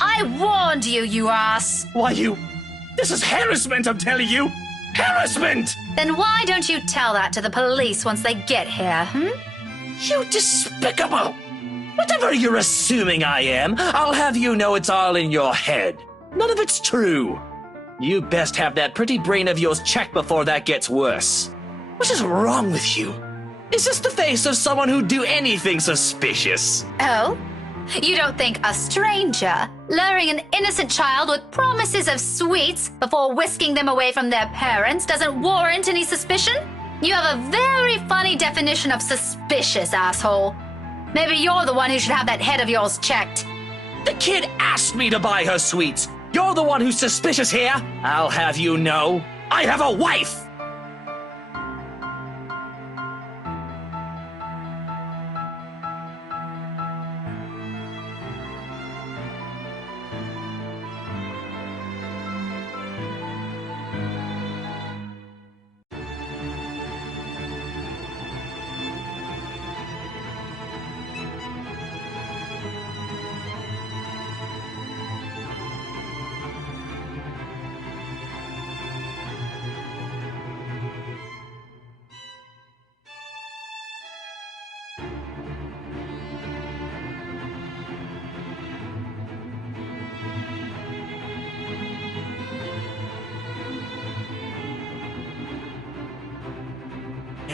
I warned you, you ass! Why, this is harassment, I'm telling you! Harassment! Then why don't you tell that to the police once they get here, You despicable! Whatever you're assuming I am, I'll have you know it's all in your head. None of it's true. You best have that pretty brain of yours checked before that gets worse. What is wrong with you? Is this the face of someone who'd do anything suspicious? Oh? You don't think a stranger luring an innocent child with promises of sweets before whisking them away from their parents doesn't warrant any suspicion? You have a very funny definition of suspicious, asshole. Maybe you're the one who should have that head of yours checked. The kid asked me to buy her sweets. You're the one who's suspicious here. I'll have you know, I have a wife!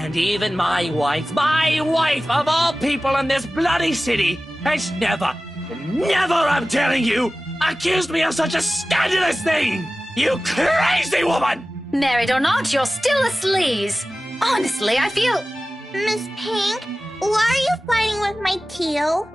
And even my wife of all people in this bloody city, has never, I'm telling you, accused me of such a scandalous thing! You crazy woman! Married or not, you're still a sleaze. Honestly, I feel... Miss Pink, why are you fighting with my Tio?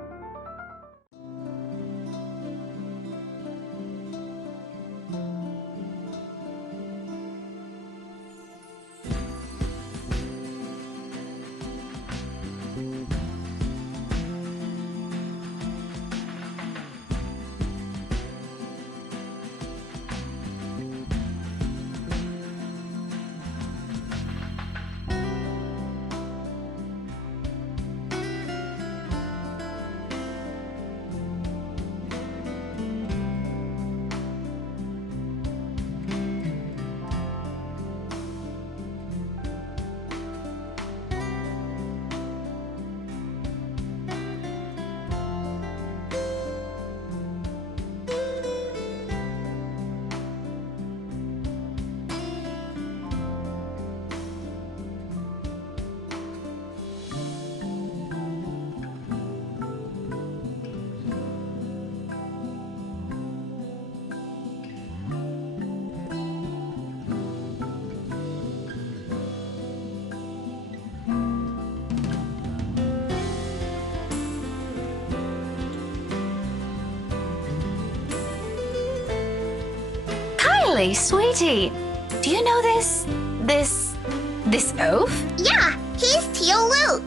Kylie, sweetie, do you know this oaf? Yeah, he's Tio Luke.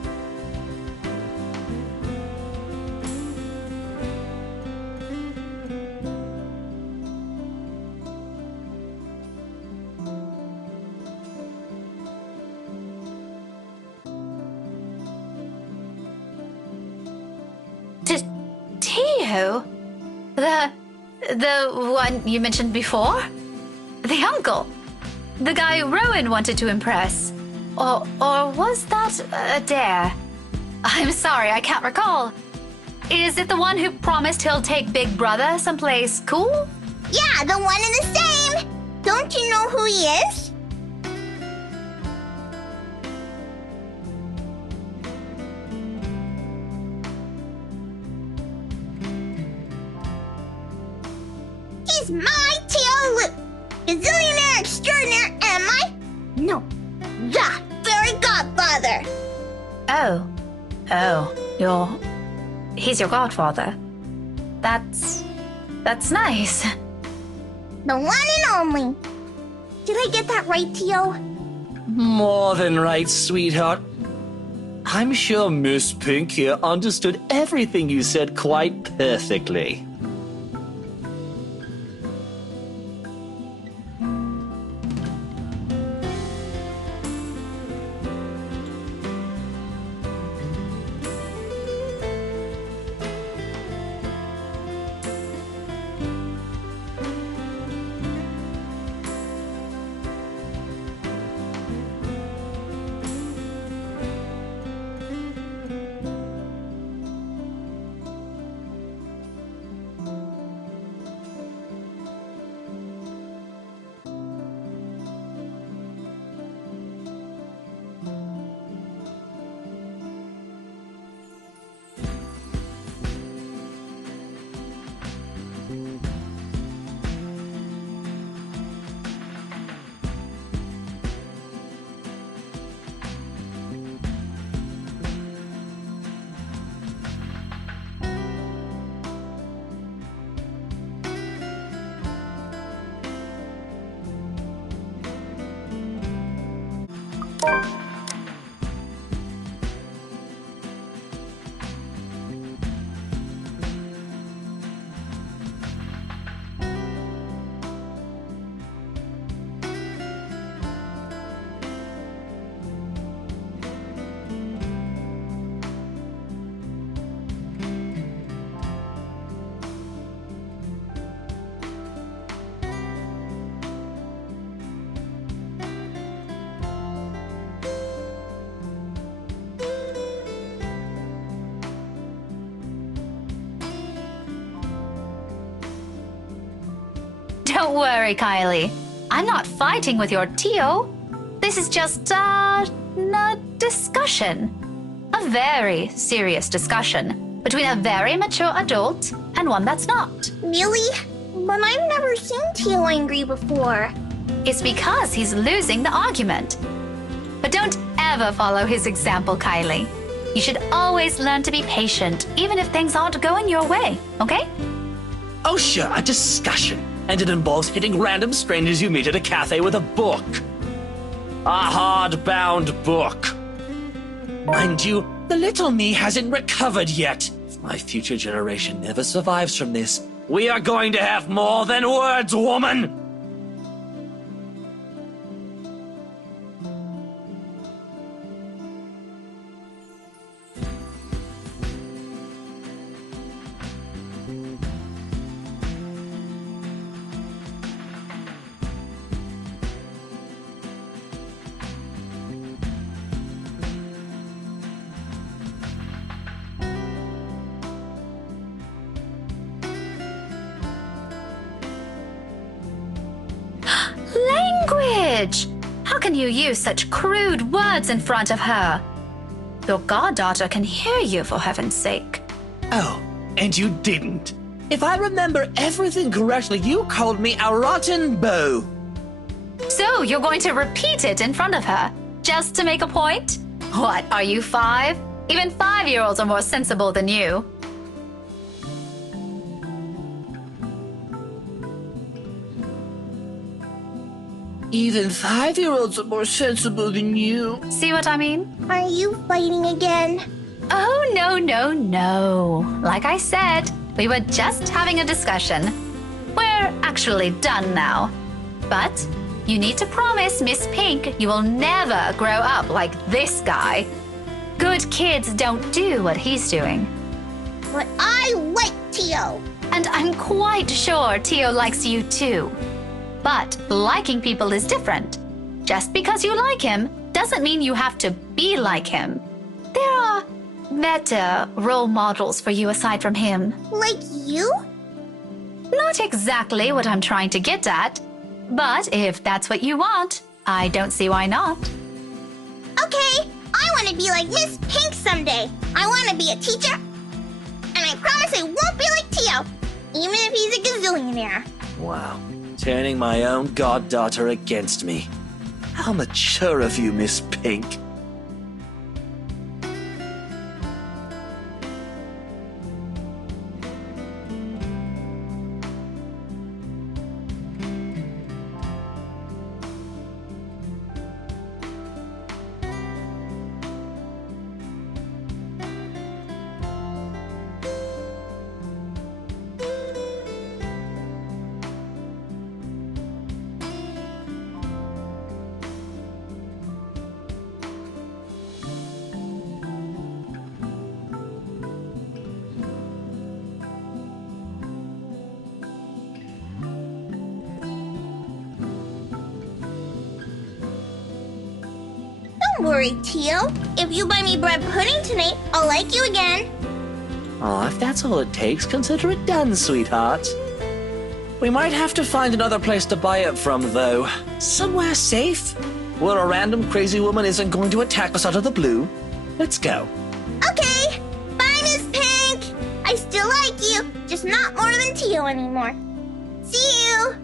Tio? The one you mentioned before? The uncle? The guy Rowan wanted to impress? Or was that a dare? I'm sorry, I can't recall. Is it the one who promised he'll take Big Brother someplace cool? Yeah, the one and the same! Don't you know who he is? He's my Tio Luke! Gazillionaire extraordinaire, am I? No, the fairy godfather! He's your godfather. That's nice. The one and only. Did I get that right, Tio? More than right, sweetheart. I'm sure Miss Pink here understood everything you said quite perfectly. Don't worry, Kylie. I'm not fighting with your Tio. This is just, not discussion. A very serious discussion between a very mature adult and one that's not. Really? But I've never seen Teal angry before. It's because he's losing the argument. But don't ever follow his example, Kylie. You should always learn to be patient, even if things aren't going your way, okay? Oh, sure, a discussion. And it involves hitting random strangers you meet at a cafe with a book. A hardbound book. Mind you, the little me hasn't recovered yet. If my future generation never survives from this, we are going to have more than words, woman! Language! How can you use such crude words in front of her? Your goddaughter can hear you, for heaven's sake. Oh, and you didn't. If I remember everything correctly, you called me a rotten beau. So you're going to repeat it in front of her, just to make a point? What, are you 5? Even 5-year-olds are more sensible than you. Even 5-year-olds are more sensible than you. See what I mean? Are you fighting again? Oh, no. Like I said, we were just having a discussion. We're actually done now. But you need to promise Miss Pink you will never grow up like this guy. Good kids don't do what he's doing. But I like Tio. And I'm quite sure Tio likes you too. But liking people is different. Just because you like him doesn't mean you have to be like him. There are better role models for you aside from him. Like you? Not exactly what I'm trying to get at. But if that's what you want, I don't see why not. Okay, I want to be like Miss Pink someday. I want to be a teacher. And I promise I won't be like Tio, even if he's a gazillionaire. Wow. Turning my own goddaughter against me. How mature of you, Miss Pink. Don't worry, Tio. If you buy me bread pudding tonight, I'll like you again. Oh, if that's all it takes, consider it done, sweetheart. We might have to find another place to buy it from, though. Somewhere safe, where a random crazy woman isn't going to attack us out of the blue. Let's go. Okay. Bye, Miss Pink. I still like you, just not more than Tio anymore. See you.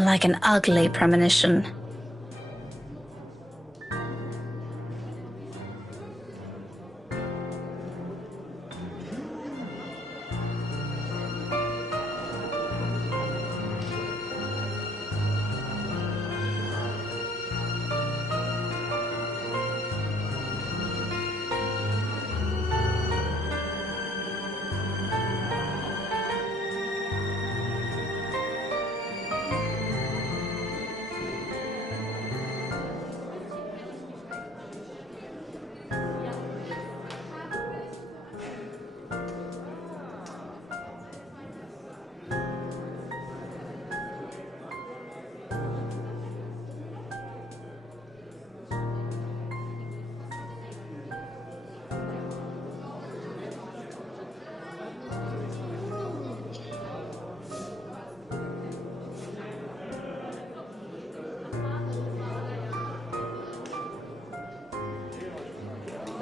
Like an ugly premonition.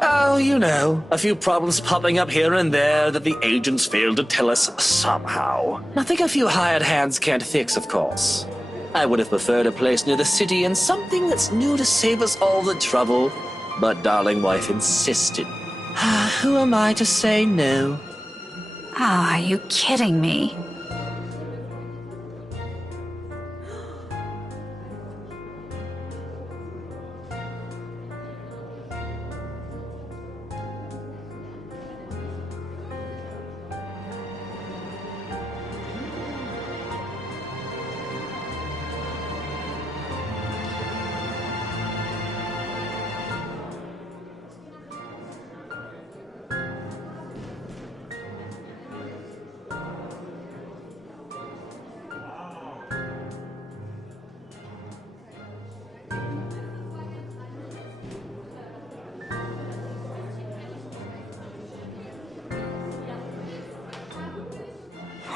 Oh, you know, a few problems popping up here and there that the agents failed to tell us somehow. Nothing a few hired hands can't fix, of course. I would have preferred a place near the city and something that's new to save us all the trouble, but darling wife insisted. Who am I to say no? Ah, are you kidding me?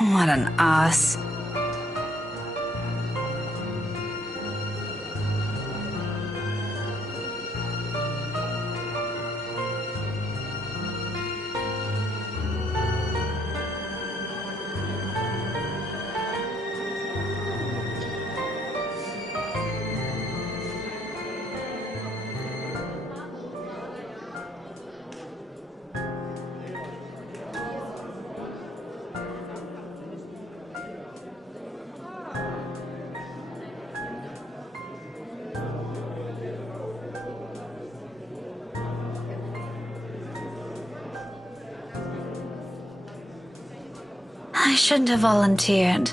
What an ass. I shouldn't have volunteered.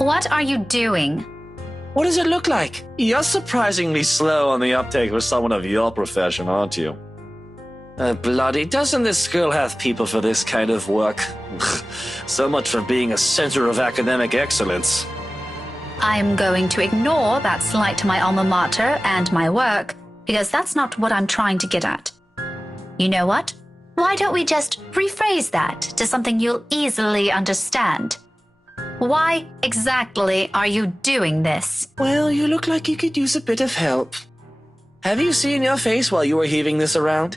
What are you doing? What does it look like? You're surprisingly slow on the uptake for someone of your profession, aren't you? Bloody, doesn't this school have people for this kind of work? So much for being a center of academic excellence. I'm going to ignore that slight to my alma mater and my work, because that's not what I'm trying to get at. You know what? Why don't we just rephrase that to something you'll easily understand? Why exactly are you doing this? Well, you look like you could use a bit of help. Have you seen your face while you were heaving this around?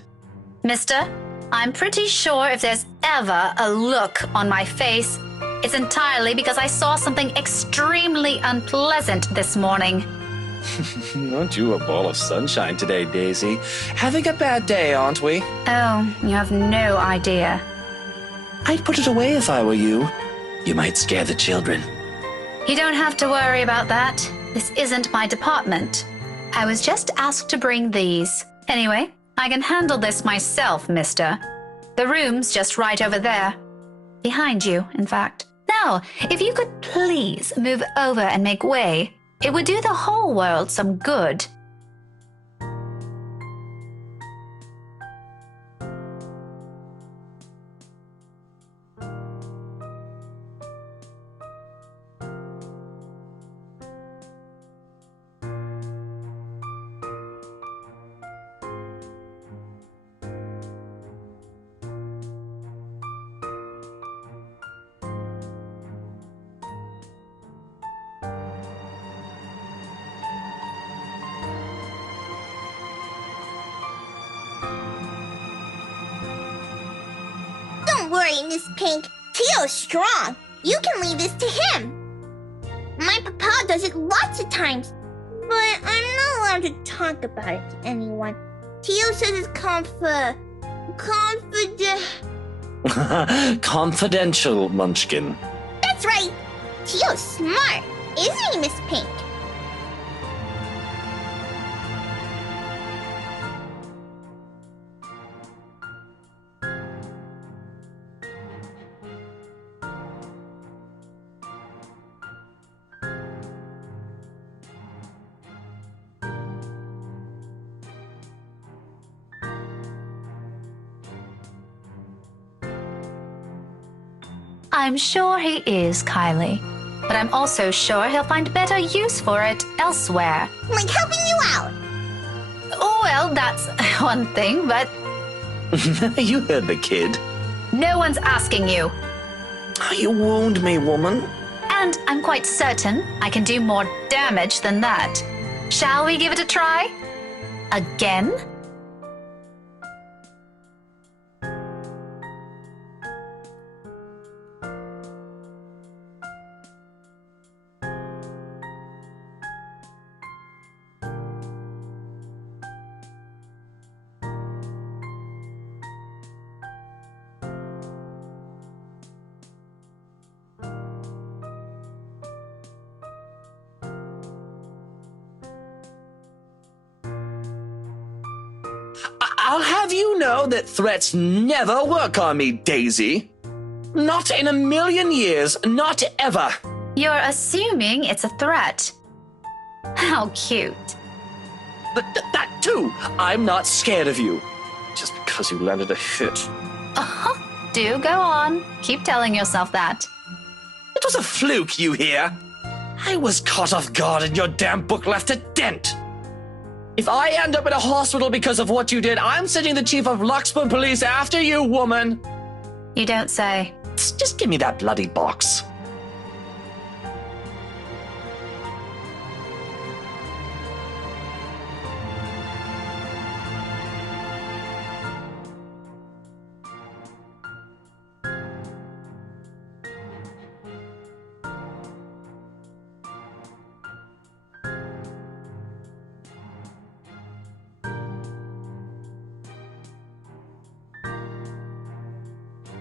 Mister, I'm pretty sure if there's ever a look on my face, it's entirely because I saw something extremely unpleasant this morning. Aren't you a ball of sunshine today, Daisy? Having a bad day, aren't we? Oh, you have no idea. I'd put it away if I were you. You might scare the children. You don't have to worry about that. This isn't my department. I was just asked to bring these. Anyway, I can handle this myself, mister. The room's just right over there. Behind you, in fact. Now, if you could please move over and make way, it would do the whole world some good. Don't worry, Miss Pink. Tio's strong. You can leave this to him. My papa does it lots of times, but I'm not allowed to talk about it to anyone. Tio says it's Confidential, Munchkin. That's right. Tio's smart, isn't he, Miss Pink? I'm sure he is, Kylie. But I'm also sure he'll find better use for it elsewhere. Like helping you out. Oh, well, that's one thing, but You heard the kid. no one's asking you. You wound me, woman. And I'm quite certain I can do more damage than that. Shall we give it a try? Again? I'll have you know that threats never work on me, Daisy. Not in a million years, not ever. You're assuming it's a threat. How cute. That too. I'm not scared of you. Just because you landed a hit. Do go on. Keep telling yourself that. It was a fluke, you hear? I was caught off guard and your damn book left a dent. If I end up in a hospital because of what you did, I'm sending the chief of Luxburn Police after you, woman. You don't say. Just give me that bloody box.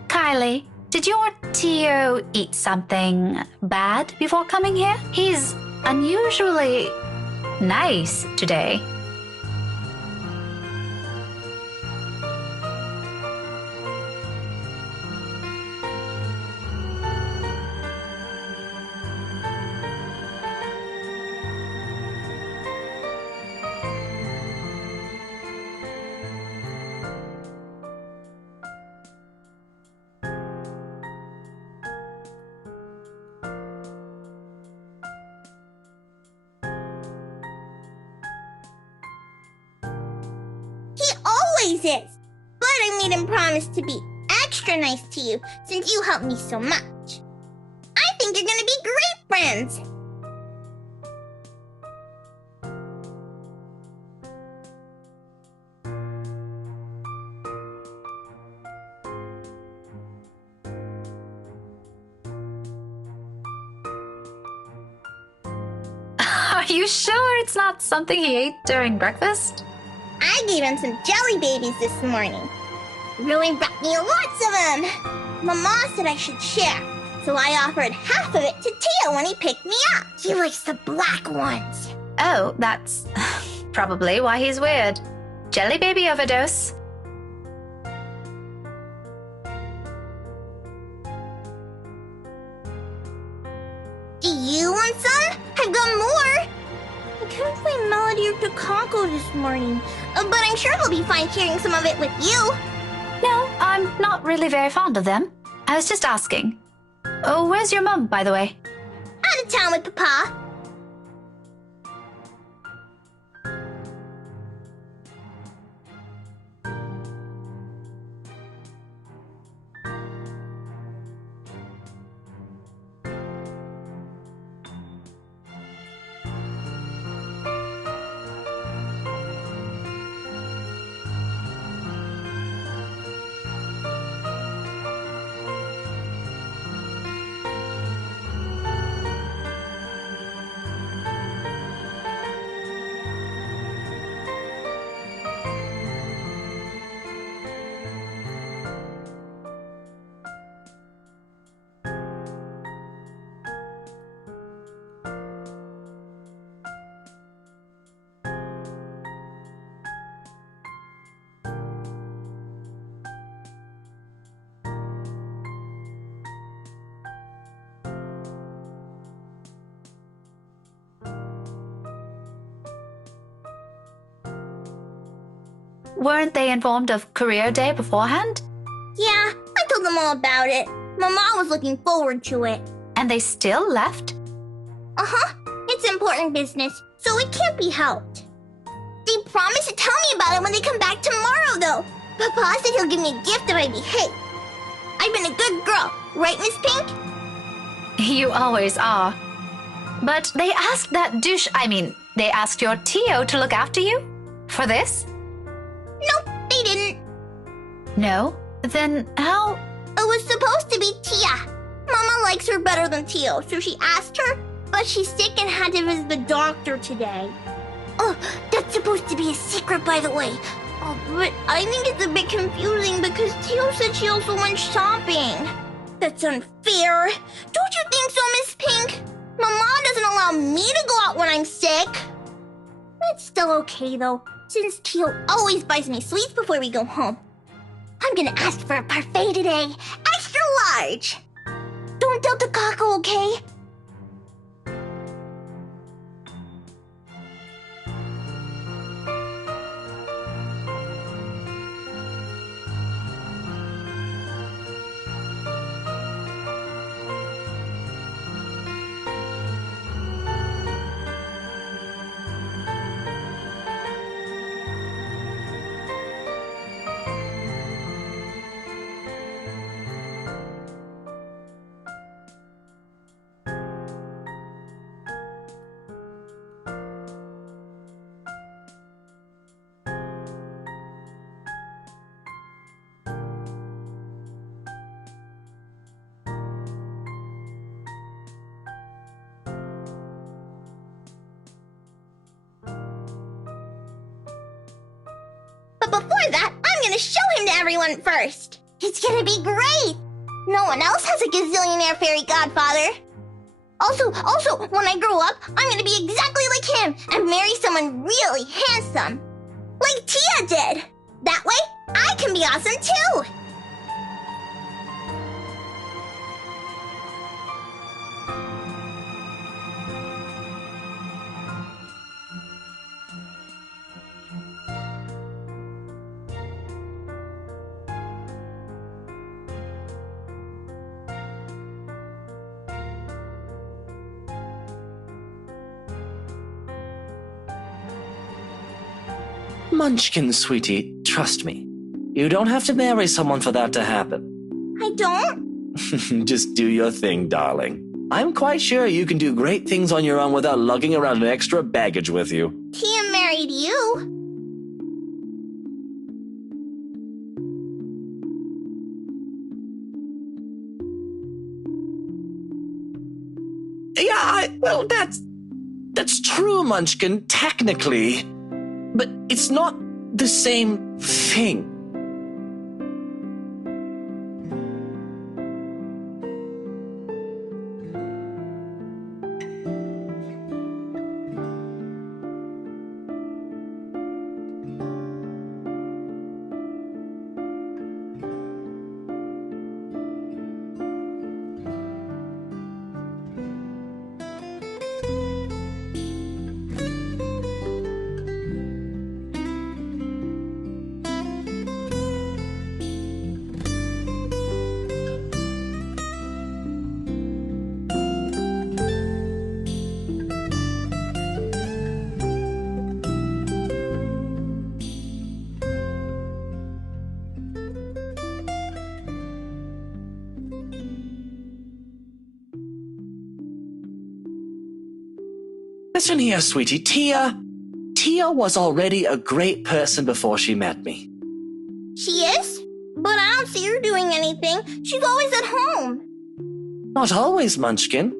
Kylie, did your Tio eat something bad before coming here? He's unusually nice today. always is. But I made him promise to be extra nice to you since you helped me so much. I think you're gonna be great friends. Are you sure it's not something he ate during breakfast? I gave him some jelly babies this morning. Really brought me lots of them. Mama said I should share, so I offered half of it to Tio when he picked me up. He likes the black ones. Oh, that's probably why he's weird. Jelly baby overdose. Do you want some? I've got more. I couldn't find Melody or Takako this morning, but I'm sure they'll be fine sharing some of it with you. No, I'm not really very fond of them. I was just asking. Oh, where's your mum, by the way? Out of town with Papa. Weren't they informed of career day beforehand? Yeah, I told them all about it. Mama was looking forward to it. And they still left? Uh-huh. It's important business, so it can't be helped. They promised to tell me about it when they come back tomorrow, though. Papa said he'll give me a gift if I behave. I've been a good girl, right, Miss Pink? You always are. But they asked they asked your Tio to look after you? For this? Nope, they didn't. No? Then how? It was supposed to be Tia. Mama likes her better than Tio, so she asked her, but she's sick and had to visit the doctor today. Oh, that's supposed to be a secret, by the way. Oh, but I think it's a bit confusing because Tio said she also went shopping. That's unfair. Don't you think so, Miss Pink? Mama doesn't allow me to go out when I'm sick. It's still okay, though, since Tio always buys me sweets before we go home. I'm gonna ask for a parfait today. Extra large. Don't tell Takako, okay? But before that, I'm gonna show him to everyone first. It's gonna be great. No one else has a gazillionaire fairy godfather. Also, when I grow up, I'm gonna be exactly like him and marry someone really handsome. Like Tia did. That way, I can be awesome too. Munchkin, sweetie, trust me. You don't have to marry someone for that to happen. I don't? Just do your thing, darling. I'm quite sure you can do great things on your own without lugging around an extra baggage with you. Tia married you. Yeah, well, that's true, Munchkin, technically. But it's not the same thing. Listen here, sweetie. Tia was already a great person before she met me. She is? But I don't see her doing anything. She's always at home. Not always, Munchkin.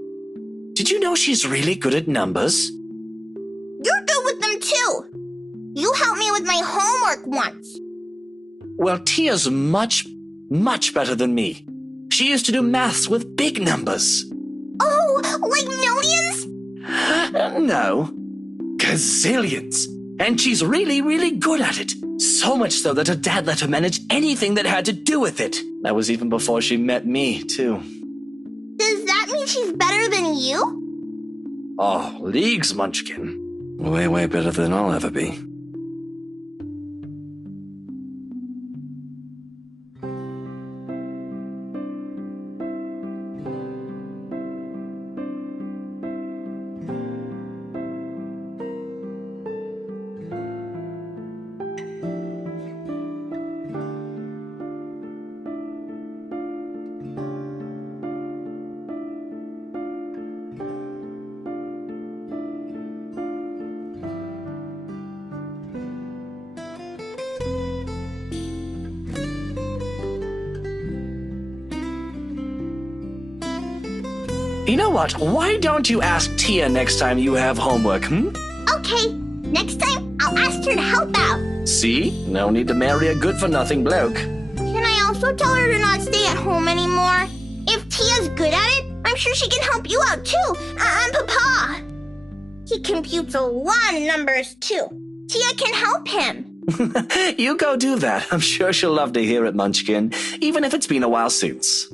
Did you know she's really good at numbers? You're good with them too. You helped me with my homework once. Well, Tia's much, much better than me. She used to do maths with big numbers. Oh, like millions? No. Gazillions. And she's really, really good at it. So much so that her dad let her manage anything that had to do with it. That was even before she met me, too. Does that mean she's better than you? Oh, leagues, Munchkin. Way, way better than I'll ever be. You know what? Why don't you ask Tia next time you have homework, Okay, next time I'll ask her to help out. See? No need to marry a good-for-nothing bloke. Can I also tell her to not stay at home anymore? If Tia's good at it, I'm sure she can help you out too. And Papa. He computes a lot of numbers too. Tia can help him. You go do that. I'm sure she'll love to hear it, Munchkin, even if it's been a while since.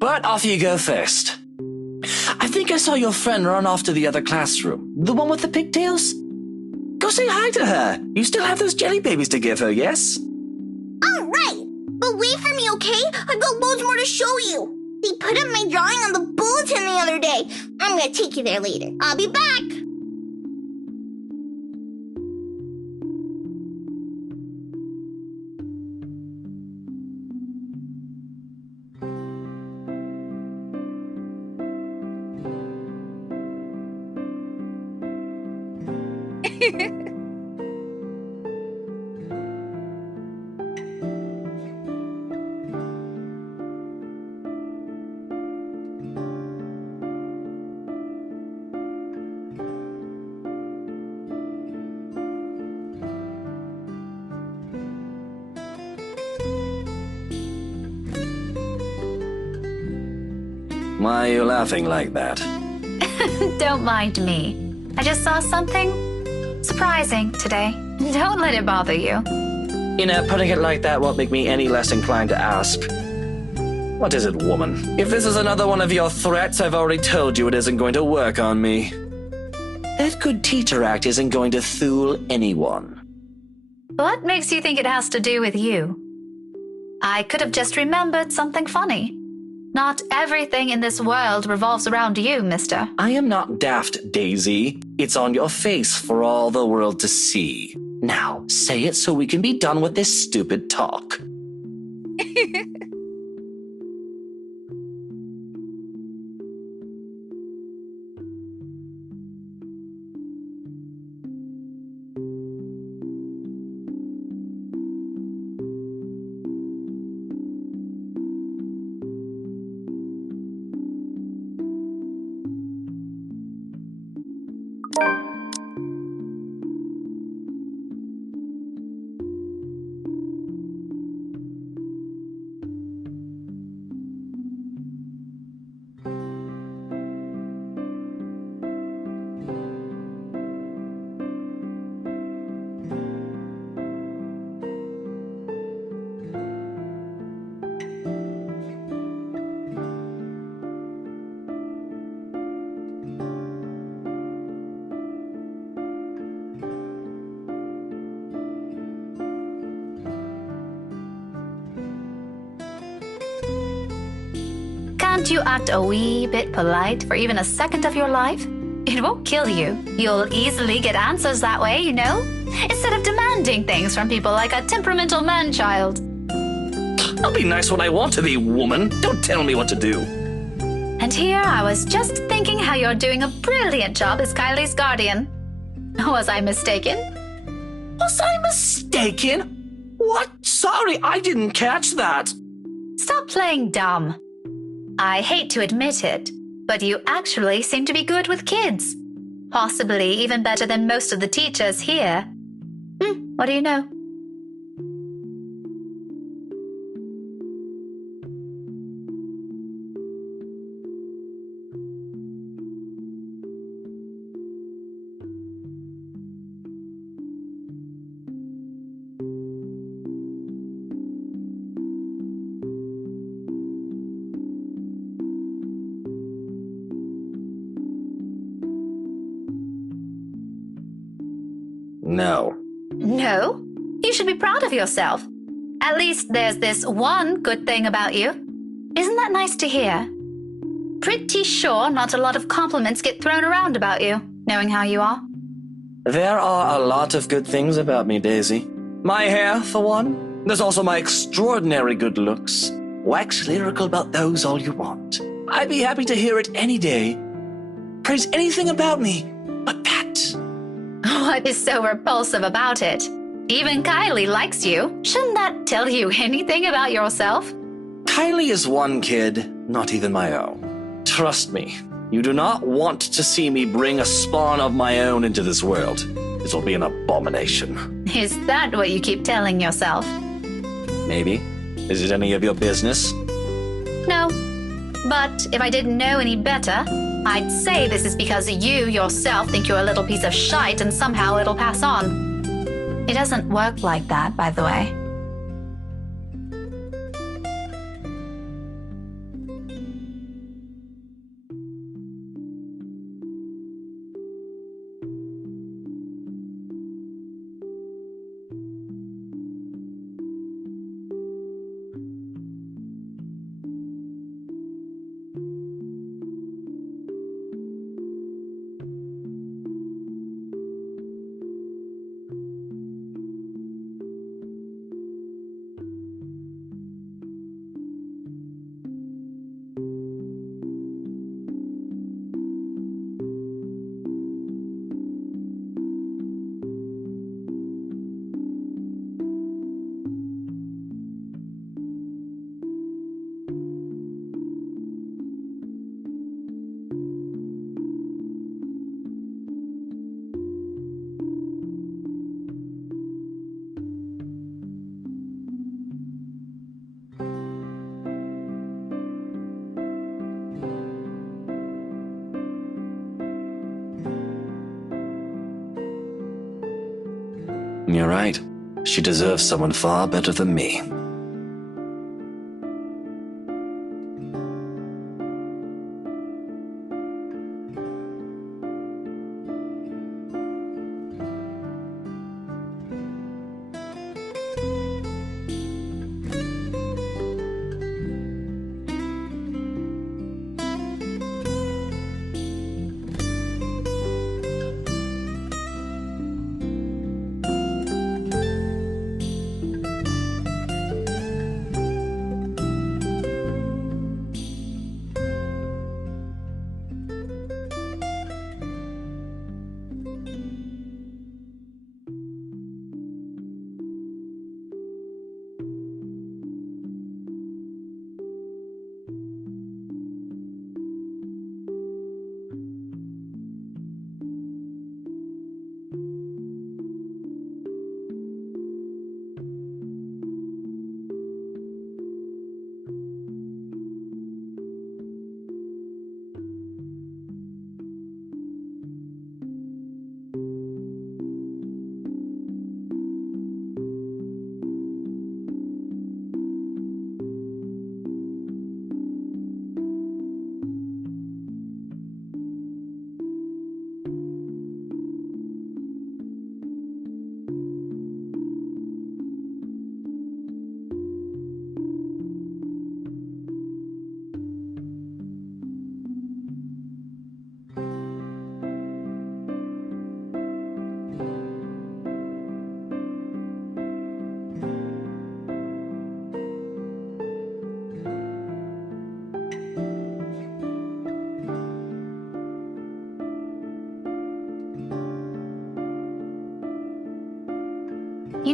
But off you go first. I think I saw your friend run off to the other classroom. The one with the pigtails? Go say hi to her. You still have those jelly babies to give her, yes? All right. But wait for me, okay? I've got loads more to show you. They put up my drawing on the bulletin the other day. I'm gonna take you there later. I'll be back. Why are you laughing like that? Don't mind me. I just saw something surprising today. Don't let it bother you. You know, putting it like that won't make me any less inclined to ask. What is it, woman? If this is another one of your threats, I've already told you it isn't going to work on me. That good teacher act isn't going to fool anyone. What makes you think it has to do with you? I could have just remembered something funny. Not everything in this world revolves around you, mister. I am not daft, Daisy. It's on your face for all the world to see. Now, say it so we can be done with this stupid talk. Can't you act a wee bit polite for even a second of your life? It won't kill you. You'll easily get answers that way, you know? Instead of demanding things from people like a temperamental man-child. I'll be nice when I want to be, woman. Don't tell me what to do. And here I was just thinking how you're doing a brilliant job as Kylie's guardian. Was I mistaken? Was I mistaken? What? Sorry, I didn't catch that. Stop playing dumb. I hate to admit it, but you actually seem to be good with kids. Possibly even better than most of the teachers here. What do you know? No. No? You should be proud of yourself. At least there's this one good thing about you. Isn't that nice to hear? Pretty sure not a lot of compliments get thrown around about you, knowing how you are. There are a lot of good things about me, Daisy. My hair, for one. There's also my extraordinary good looks. Wax lyrical about those all you want. I'd be happy to hear it any day. Praise anything about me but that. What is so repulsive about it? Even Kylie likes you. Shouldn't that tell you anything about yourself? Kylie is one kid, not even my own. Trust me, you do not want to see me bring a spawn of my own into this world. This will be an abomination. Is that what you keep telling yourself? Maybe. Is it any of your business? No. But if I didn't know any better, I'd say this is because you yourself think you're a little piece of shite and somehow it'll pass on. It doesn't work like that, by the way. You're right. She deserves someone far better than me.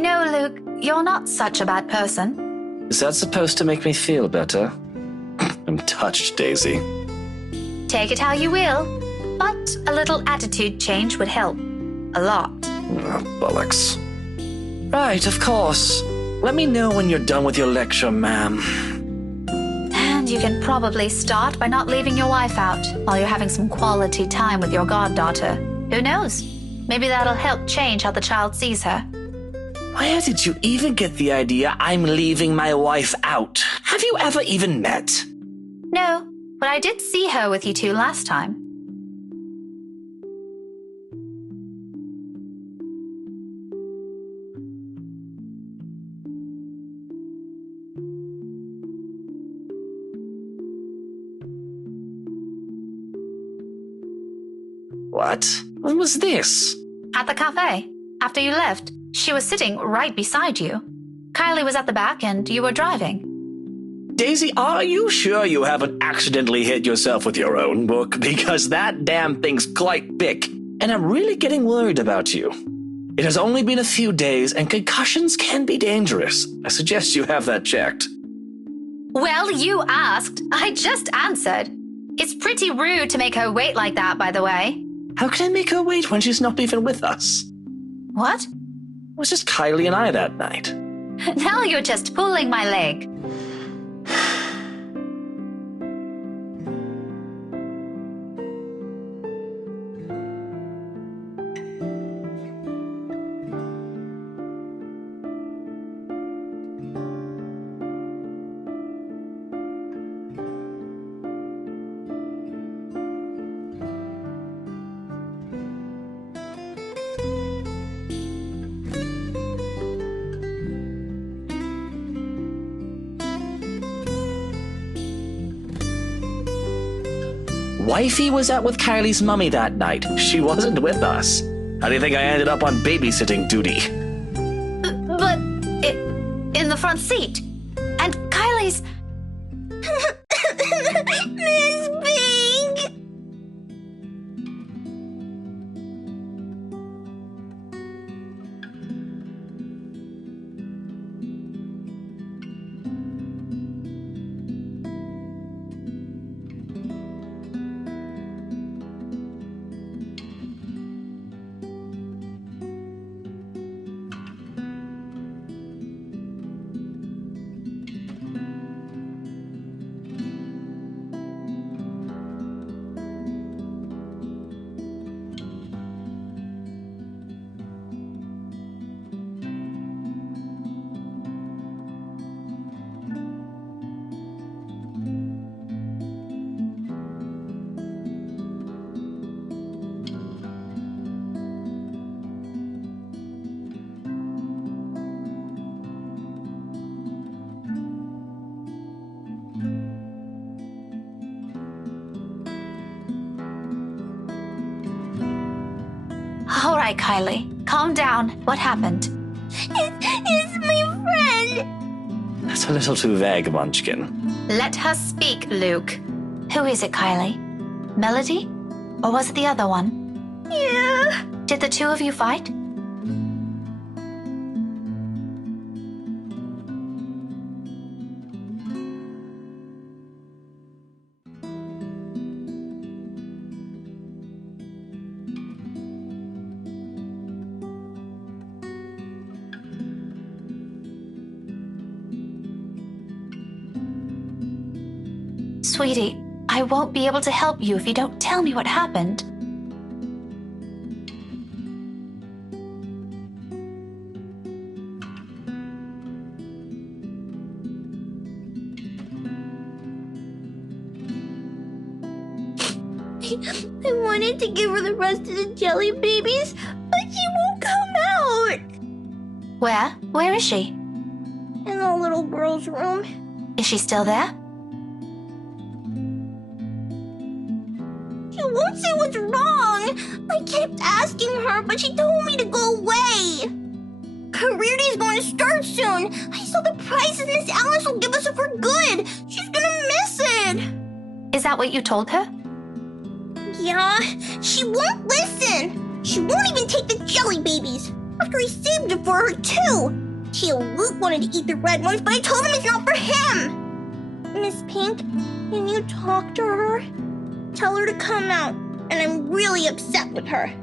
You know, Luke, you're not such a bad person. Is that supposed to make me feel better? I'm touched, Daisy. Take it how you will, but a little attitude change would help. A lot. Bollocks. Right, of course. Let me know when you're done with your lecture, ma'am. And you can probably start by not leaving your wife out while you're having some quality time with your goddaughter. Who knows? Maybe that'll help change how the child sees her. Where did you even get the idea I'm leaving my wife out? Have you ever even met? No, but I did see her with you two last time. What? When was this? At the cafe. After you left, she was sitting right beside you. Kylie was at the back and you were driving. Daisy, are you sure you haven't accidentally hit yourself with your own book? Because that damn thing's quite big, and I'm really getting worried about you. It has only been a few days, and concussions can be dangerous. I suggest you have that checked. Well, you asked. I just answered. It's pretty rude to make her wait like that, by the way. How can I make her wait when she's not even with us? What? It was just Kylie and I that night. Now you're just pulling my leg. Wifey was out with Kylie's mummy that night. She wasn't with us. How do you think I ended up on babysitting duty? But in the front seat. And Kylie's... Miss Big! All right, Kylie. Calm down. What happened? It's my friend! That's a little too vague, Munchkin. Let her speak, Luke. Who is it, Kylie? Melody? Or was it the other one? Yeah. Did the two of you fight? Sweetie, I won't be able to help you if you don't tell me what happened. I wanted to give her the rest of the jelly babies, but she won't come out! Where? Where is she? In the little girl's room. Is she still there? She won't say what's wrong! I kept asking her, but she told me to go away! Career Day's going to start soon! I saw the prizes Miss Alice will give us for good! She's gonna miss it! Is that what you told her? Yeah, she won't listen! She won't even take the jelly babies! After I saved it for her, too! She and Luke wanted to eat the red ones, but I told them it's not for him! Miss Pink, can you talk to her? Tell her to come out, and I'm really upset with her.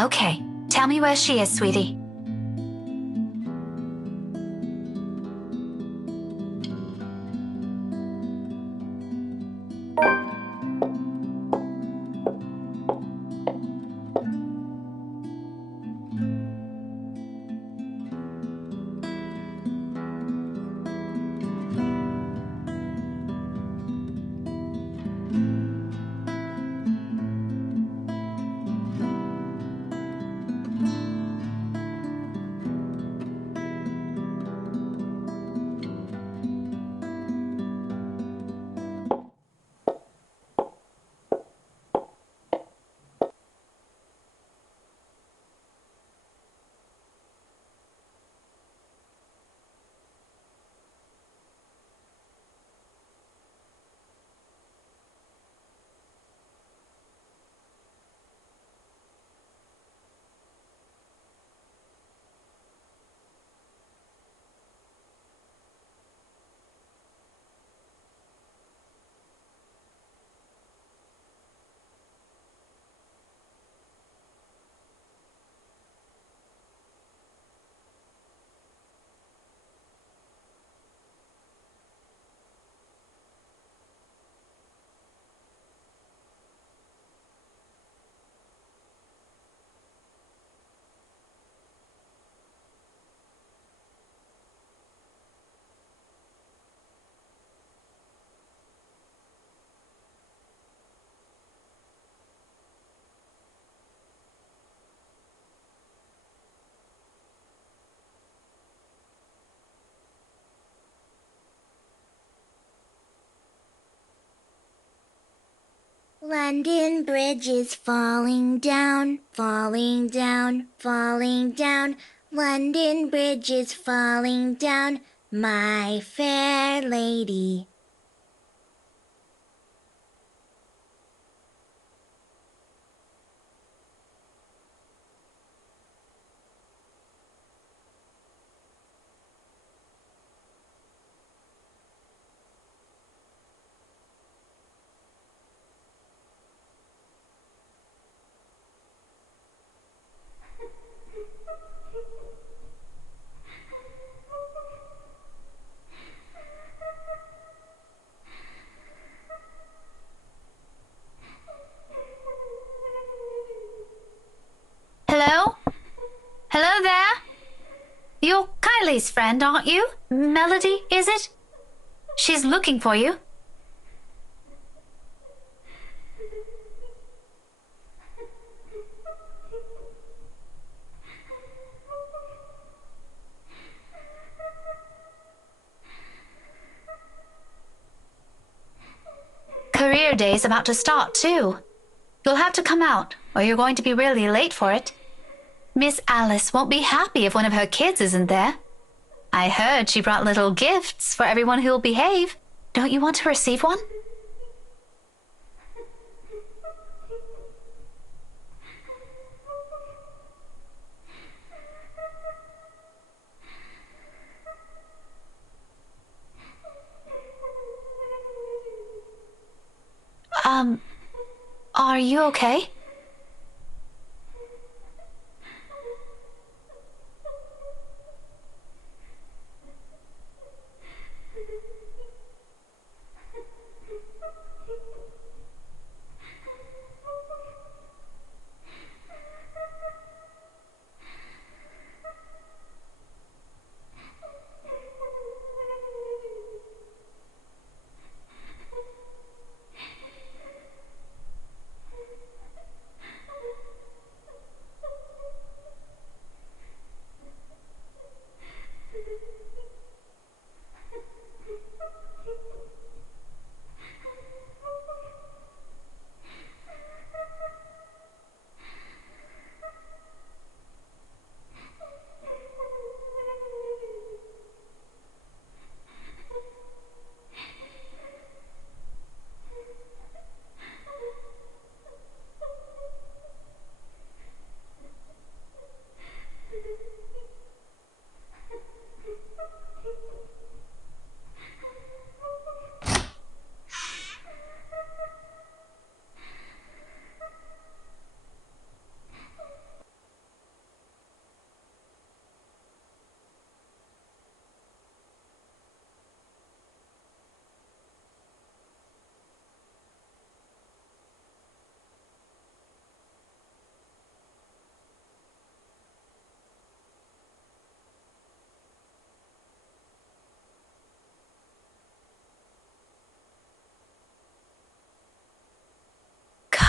Okay, tell me where she is, sweetie. London Bridge is falling down, falling down, falling down. London Bridge is falling down, my fair lady. Hello? Hello there? You're Kylie's friend, aren't you? Melody, is it? She's looking for you. Career day's about to start, too. You'll have to come out, or you're going to be really late for it. Miss Alice won't be happy if one of her kids isn't there. I heard she brought little gifts for everyone who'll behave. Don't you want to receive one? Are you okay?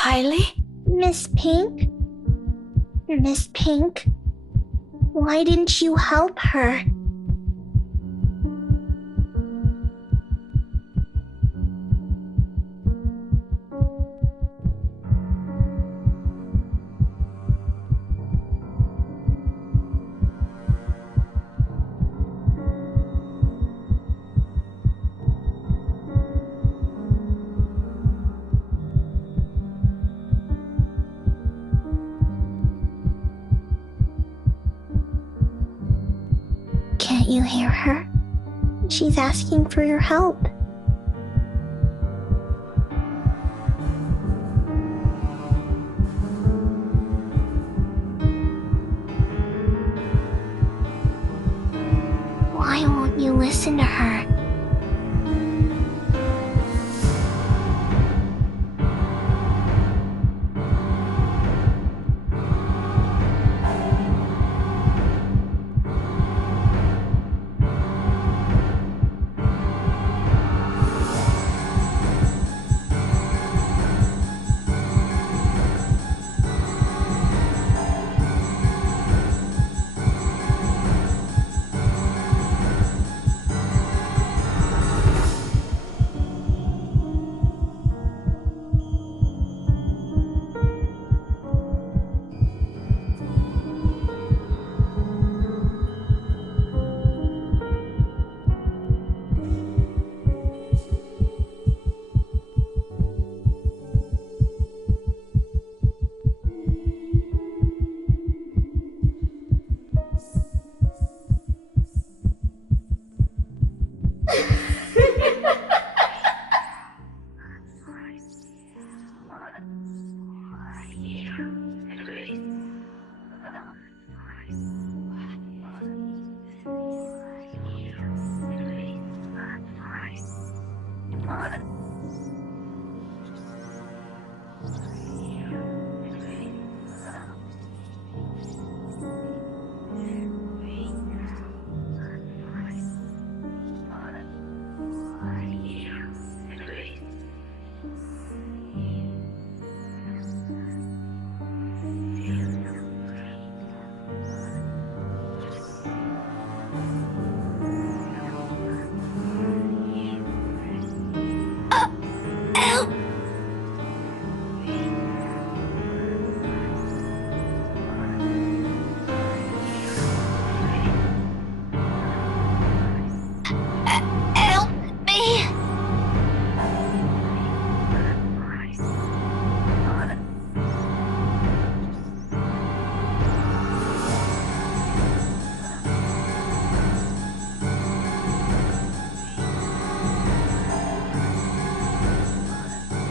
Kylie? Miss Pink? Miss Pink? Why didn't you help her? Can't you hear her? She's asking for your help. Why won't you listen to her?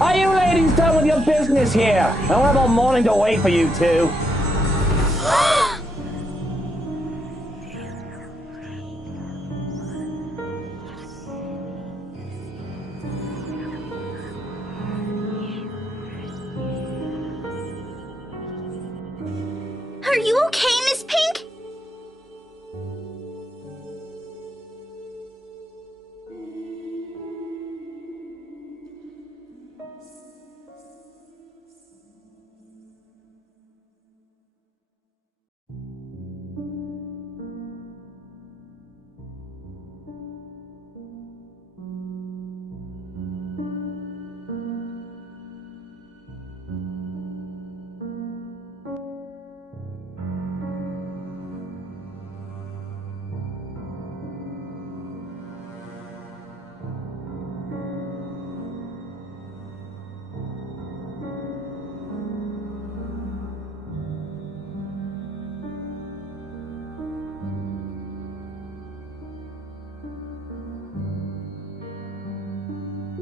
Are you ladies done with your business here? I don't have all morning to wait for you two. Are you okay, Miss Pink?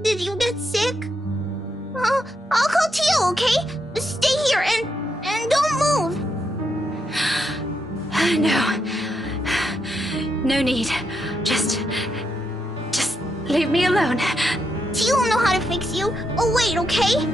Did you get sick? I'll call Tio, okay? Stay here and don't move. No. No need. Just leave me alone. Tio will know how to fix you. Oh, wait, okay?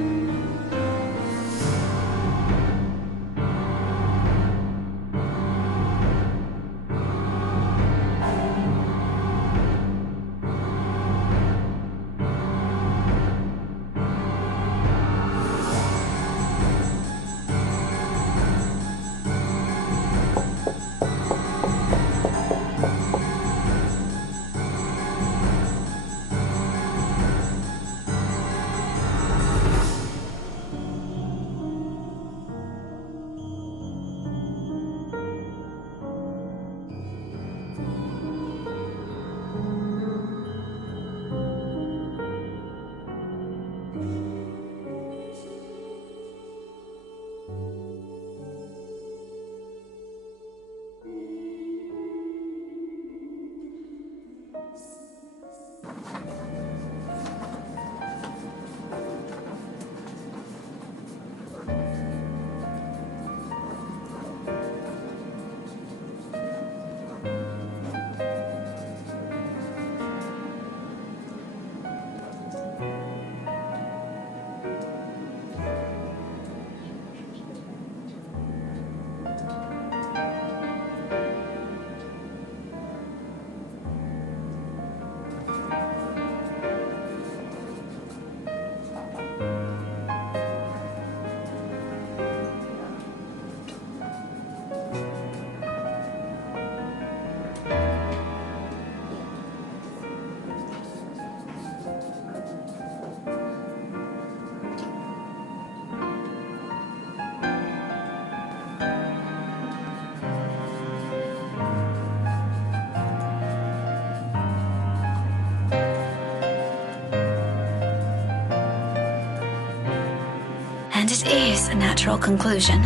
This is a natural conclusion.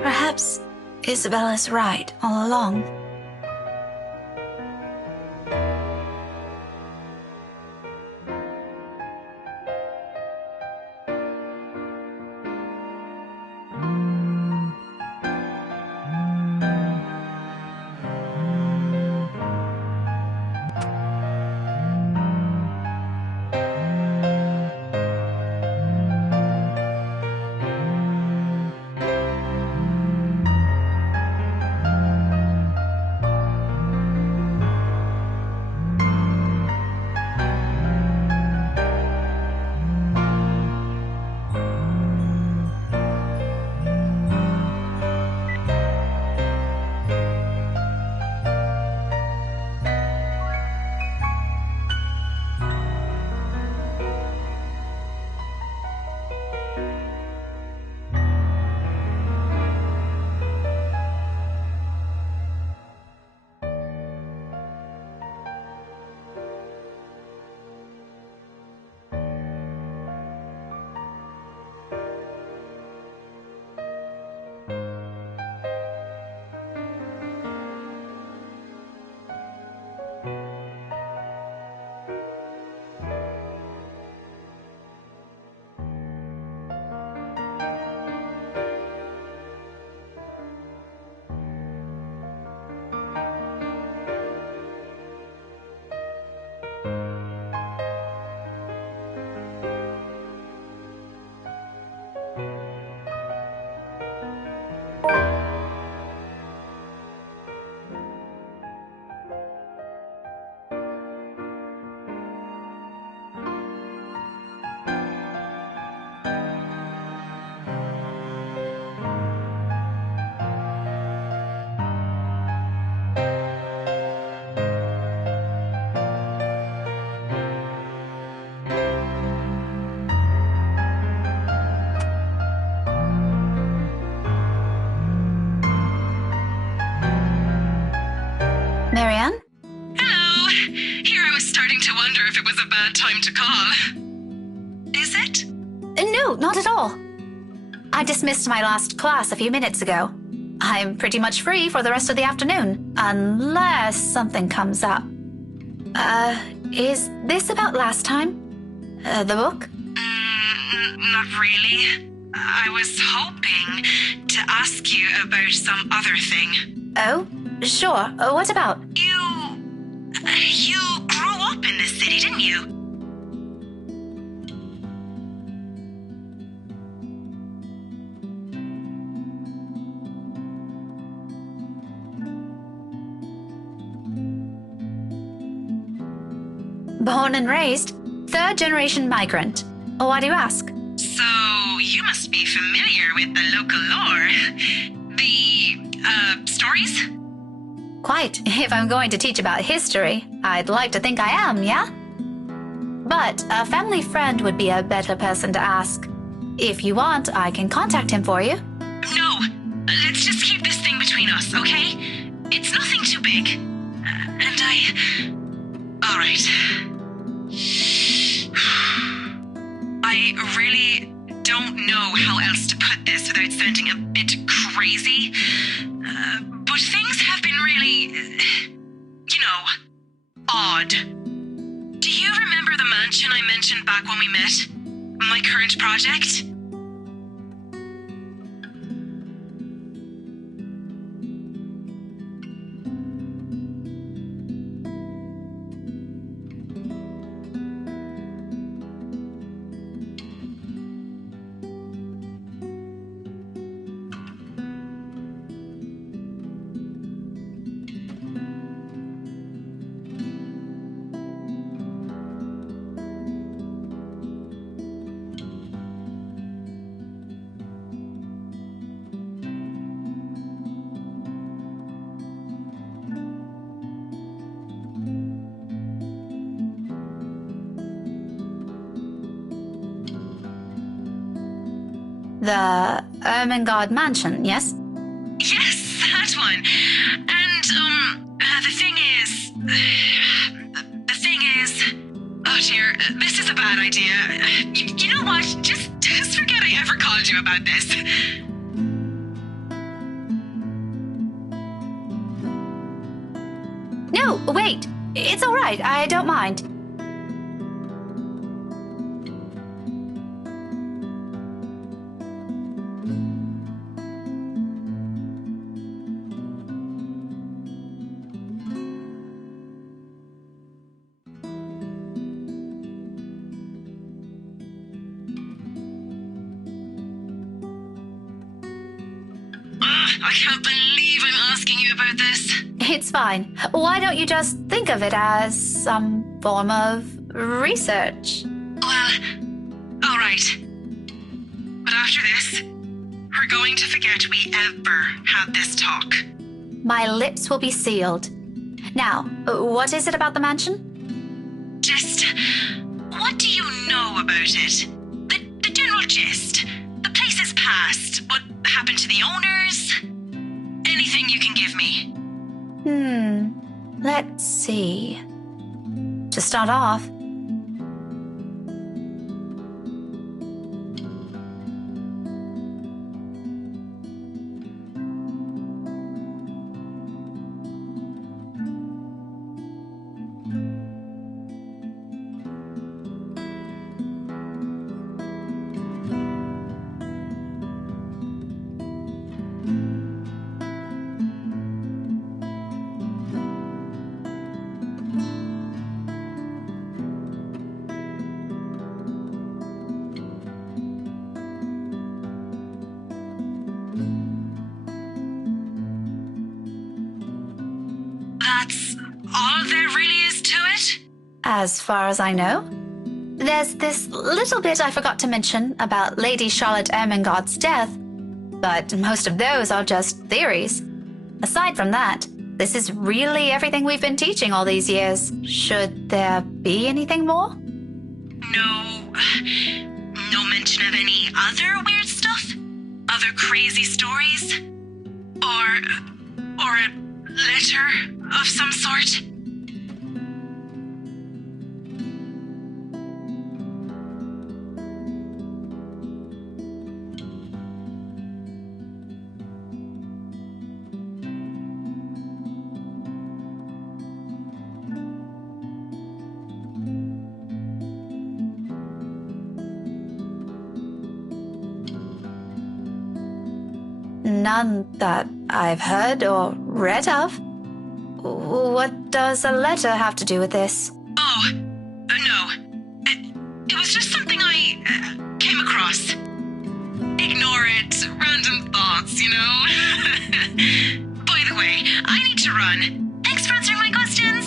Perhaps Isabella's right all along. Marianne? Hello! Here I was starting to wonder if it was a bad time to call. Is it? No, not at all. I dismissed my last class a few minutes ago. I'm pretty much free for the rest of the afternoon, unless something comes up. Is this about last time? The book? Not really. I was hoping to ask you about some other thing. Oh, sure. What about? You grew up in this city, didn't you? Born and raised, third-generation migrant. Why do you ask? So, you must be familiar with the local lore. The, stories? Quite. If I'm going to teach about history, I'd like to think I am, yeah? But a family friend would be a better person to ask. If you want, I can contact him for you. No, let's just keep this thing between us, okay? It's nothing too big. And all right. I really don't know how else to put this without sounding a bit crazy. But things have been really you know, odd. Do you remember the mansion I mentioned back when we met? My current project? The Ermengarde Mansion, yes? Yes, that one. And, the thing is... Oh dear, this is a bad idea. You know what? Just forget I ever called you about this. No, wait. It's all right. I don't mind. I can't believe I'm asking you about this. It's fine. Why don't you just think of it as some form of research? Well, all right. But after this, we're going to forget we ever had this talk. My lips will be sealed. Now, what is it about the mansion? Just, what do you know about it? The general gist. The place's past. What happened to the owners? Anything you can give me. Let's see. To start off, that's all there really is to it? as far as I know, there's this little bit I forgot to mention about Lady Charlotte Ermengarde's death, but most of those are just theories. Aside from that, this is really everything we've been teaching all these years. Should there be anything more? No mention of any other weird stuff? Other crazy stories? Or a letter of some sort? None that I've heard or read of. What does a letter have to do with this? Oh, no. It was just something I came across. Ignore it. Random thoughts, you know? By the way, I need to run. Thanks for answering my questions.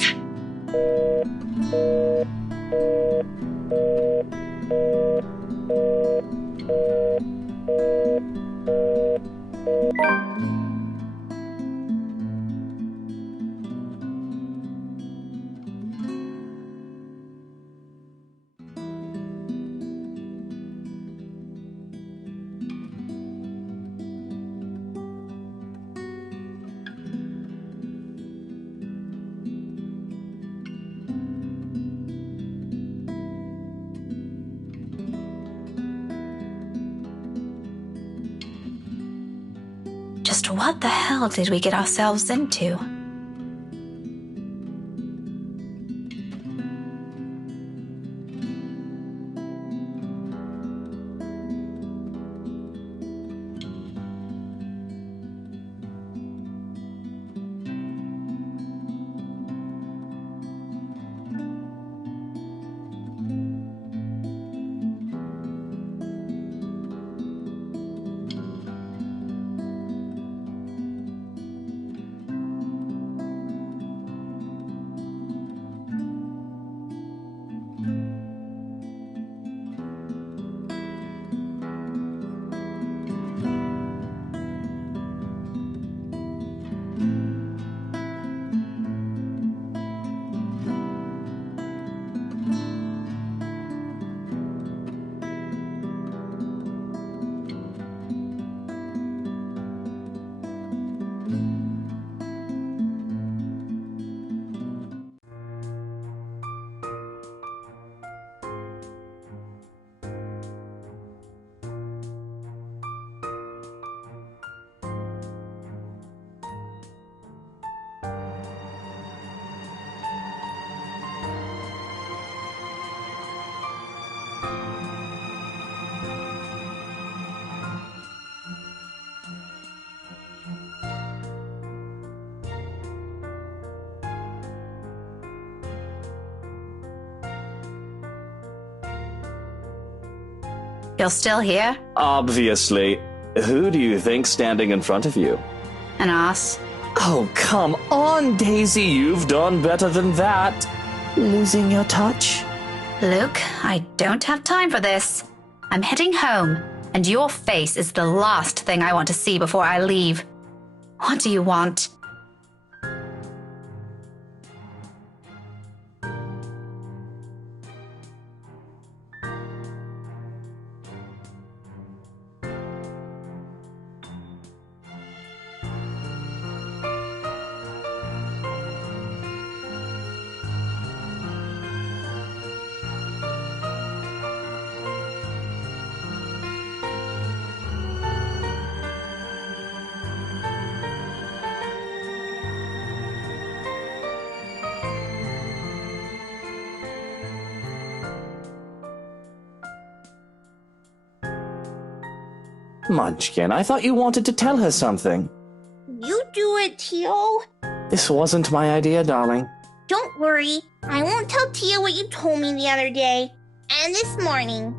Just what the hell did we get ourselves into? You're still here? Obviously. Who do you think's standing in front of you? An ass. Oh, come on, Daisy. You've done better than that. Losing your touch? Luke, I don't have time for this. I'm heading home, and your face is the last thing I want to see before I leave. What do you want? Munchkin, I thought you wanted to tell her something. You do it, Tio. This wasn't my idea, darling. Don't worry. I won't tell Tia what you told me the other day. And this morning.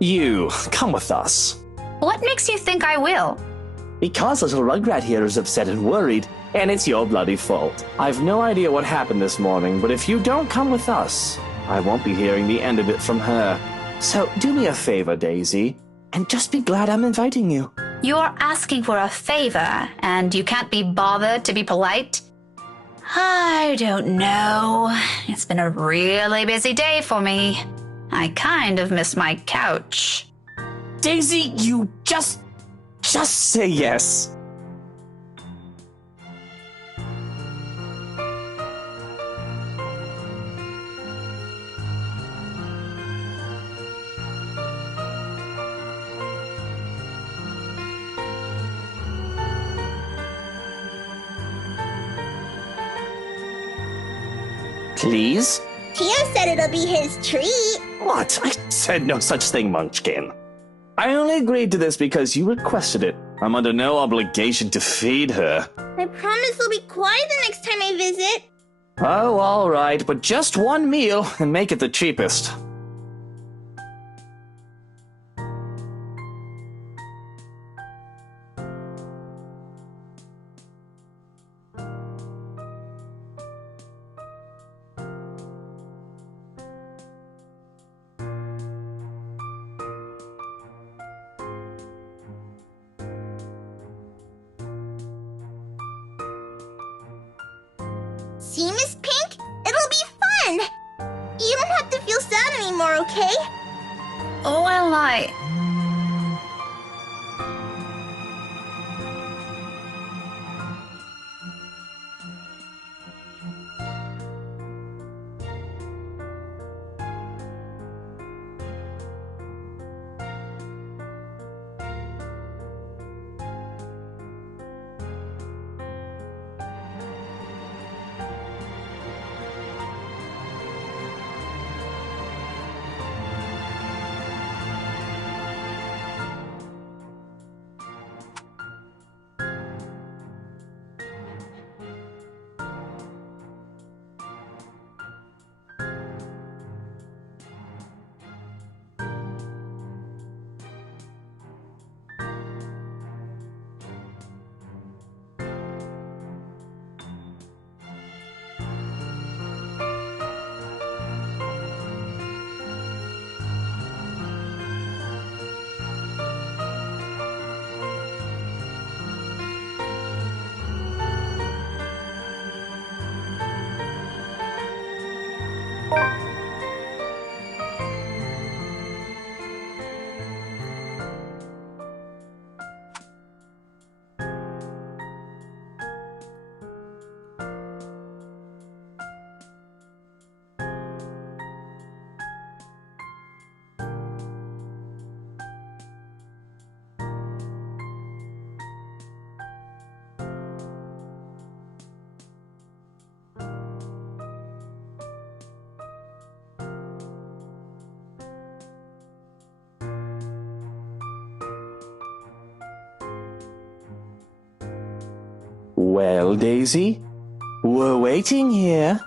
You, come with us. What makes you think I will? Because little Rugrat here is upset and worried, and it's your bloody fault. I've no idea what happened this morning, but if you don't come with us, I won't be hearing the end of it from her. So do me a favor, Daisy, and just be glad I'm inviting you. You're asking for a favor, and you can't be bothered to be polite? I don't know. It's been a really busy day for me. I kind of miss my couch. Daisy, you just say yes. Please? Tia said it'll be his treat. What? I said no such thing, Munchkin. I only agreed to this because you requested it. I'm under no obligation to feed her. I promise I'll be quiet the next time I visit. Oh, all right, but just one meal and make it the cheapest. See, Miss Pink? It'll be fun! You don't have to feel sad anymore, okay? Oh, well, I... Well, Daisy, we're waiting here.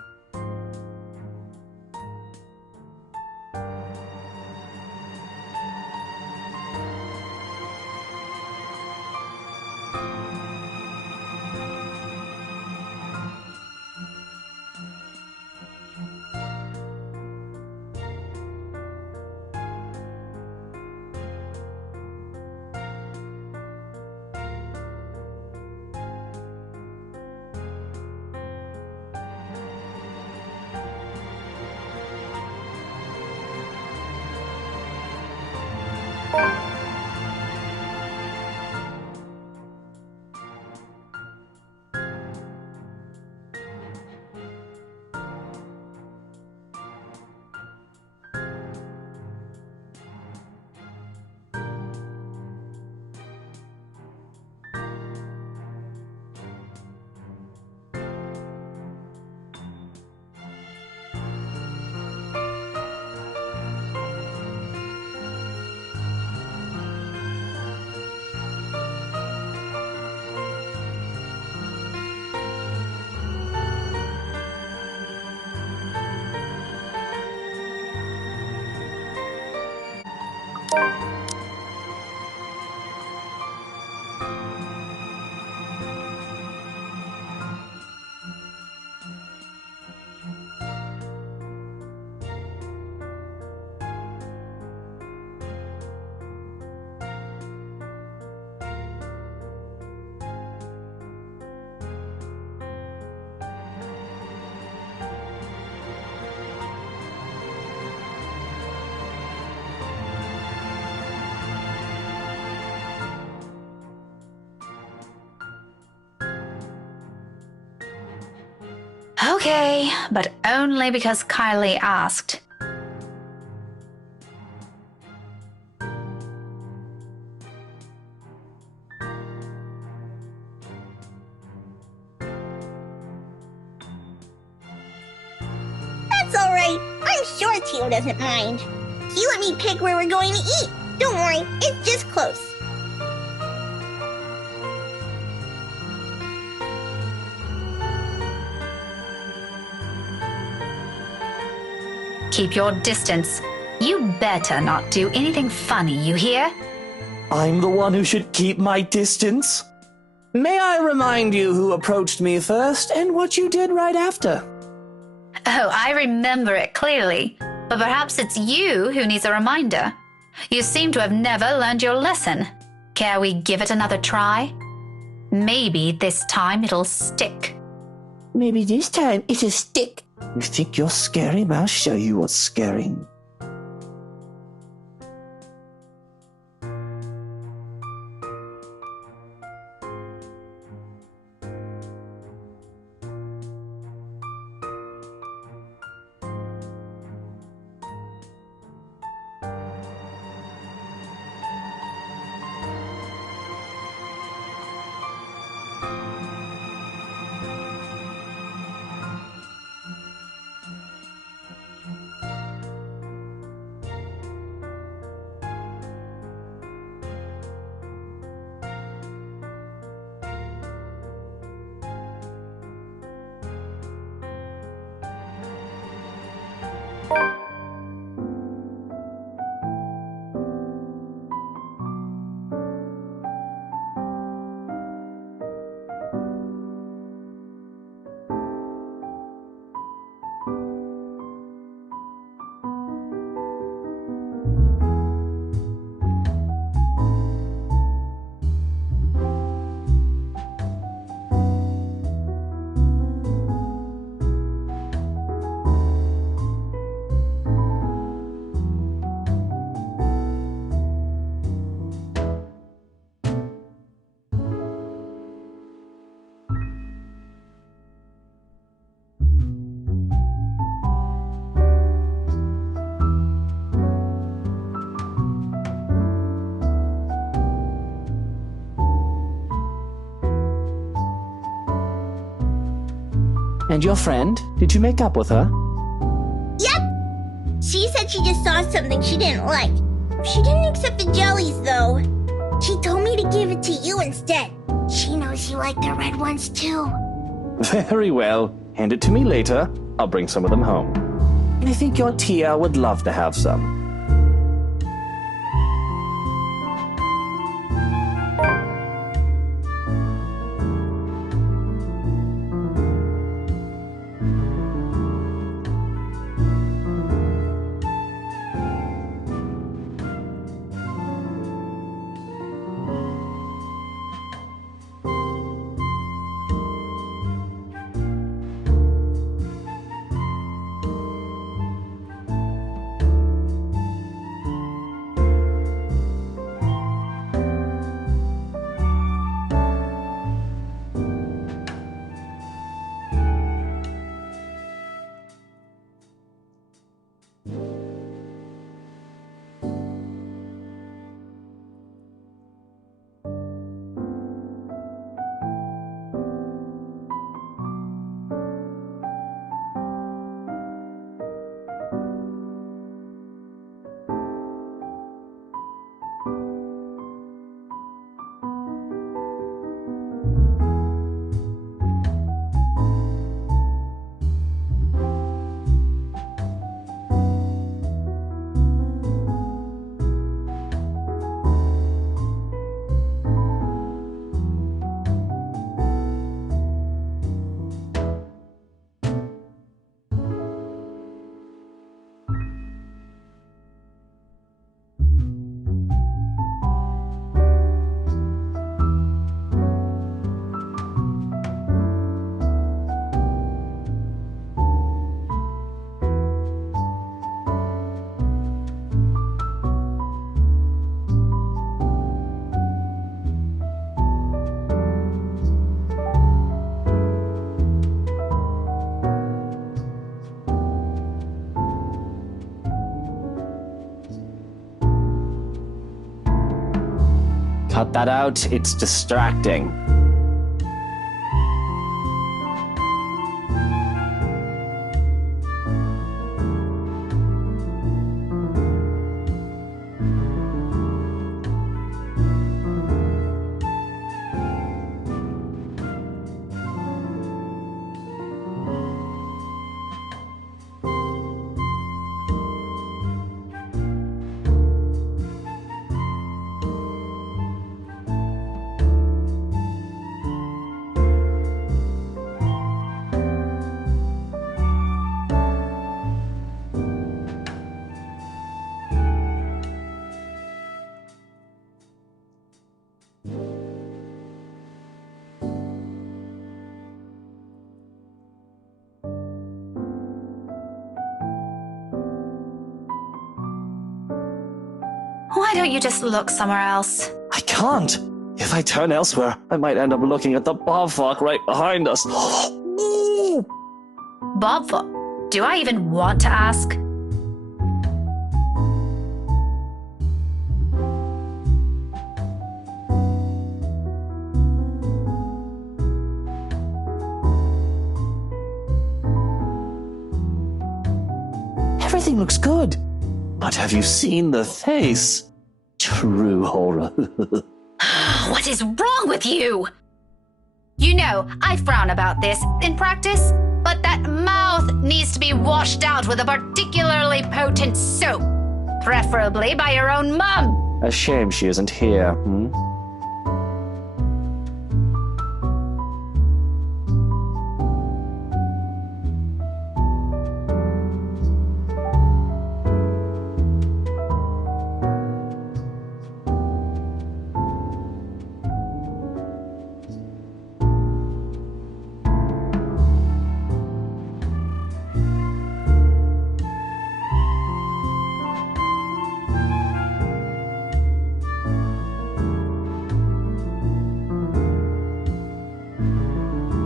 Okay, but only because Kylie asked. That's alright. I'm sure Tio doesn't mind. He let me pick where we're going to eat. Don't worry, it's just close. Keep your distance. You better not do anything funny, you hear? I'm the one who should keep my distance. May I remind you who approached me first and what you did right after? Oh, I remember it clearly. But perhaps it's you who needs a reminder. You seem to have never learned your lesson. Care we give it another try? Maybe this time it'll stick. Maybe this time it'll stick. You think you're scary? I'll show you what's scaring. And your friend? Did you make up with her? Yep! She said she just saw something she didn't like. She didn't accept the jellies, though. She told me to give it to you instead. She knows you like the red ones too. Very well. Hand it to me later. I'll bring some of them home. I think your Tia would love to have some. Cut that out, it's distracting. Why don't you just look somewhere else? I can't. If I turn elsewhere, I might end up looking at the bobfuck right behind us. Bobfuck? Do I even want to ask? Everything looks good. But have you seen the face? True horror. What is wrong with you? You know, I frown about this in practice, but that mouth needs to be washed out with a particularly potent soap. Preferably by your own mum. A shame she isn't here, hmm?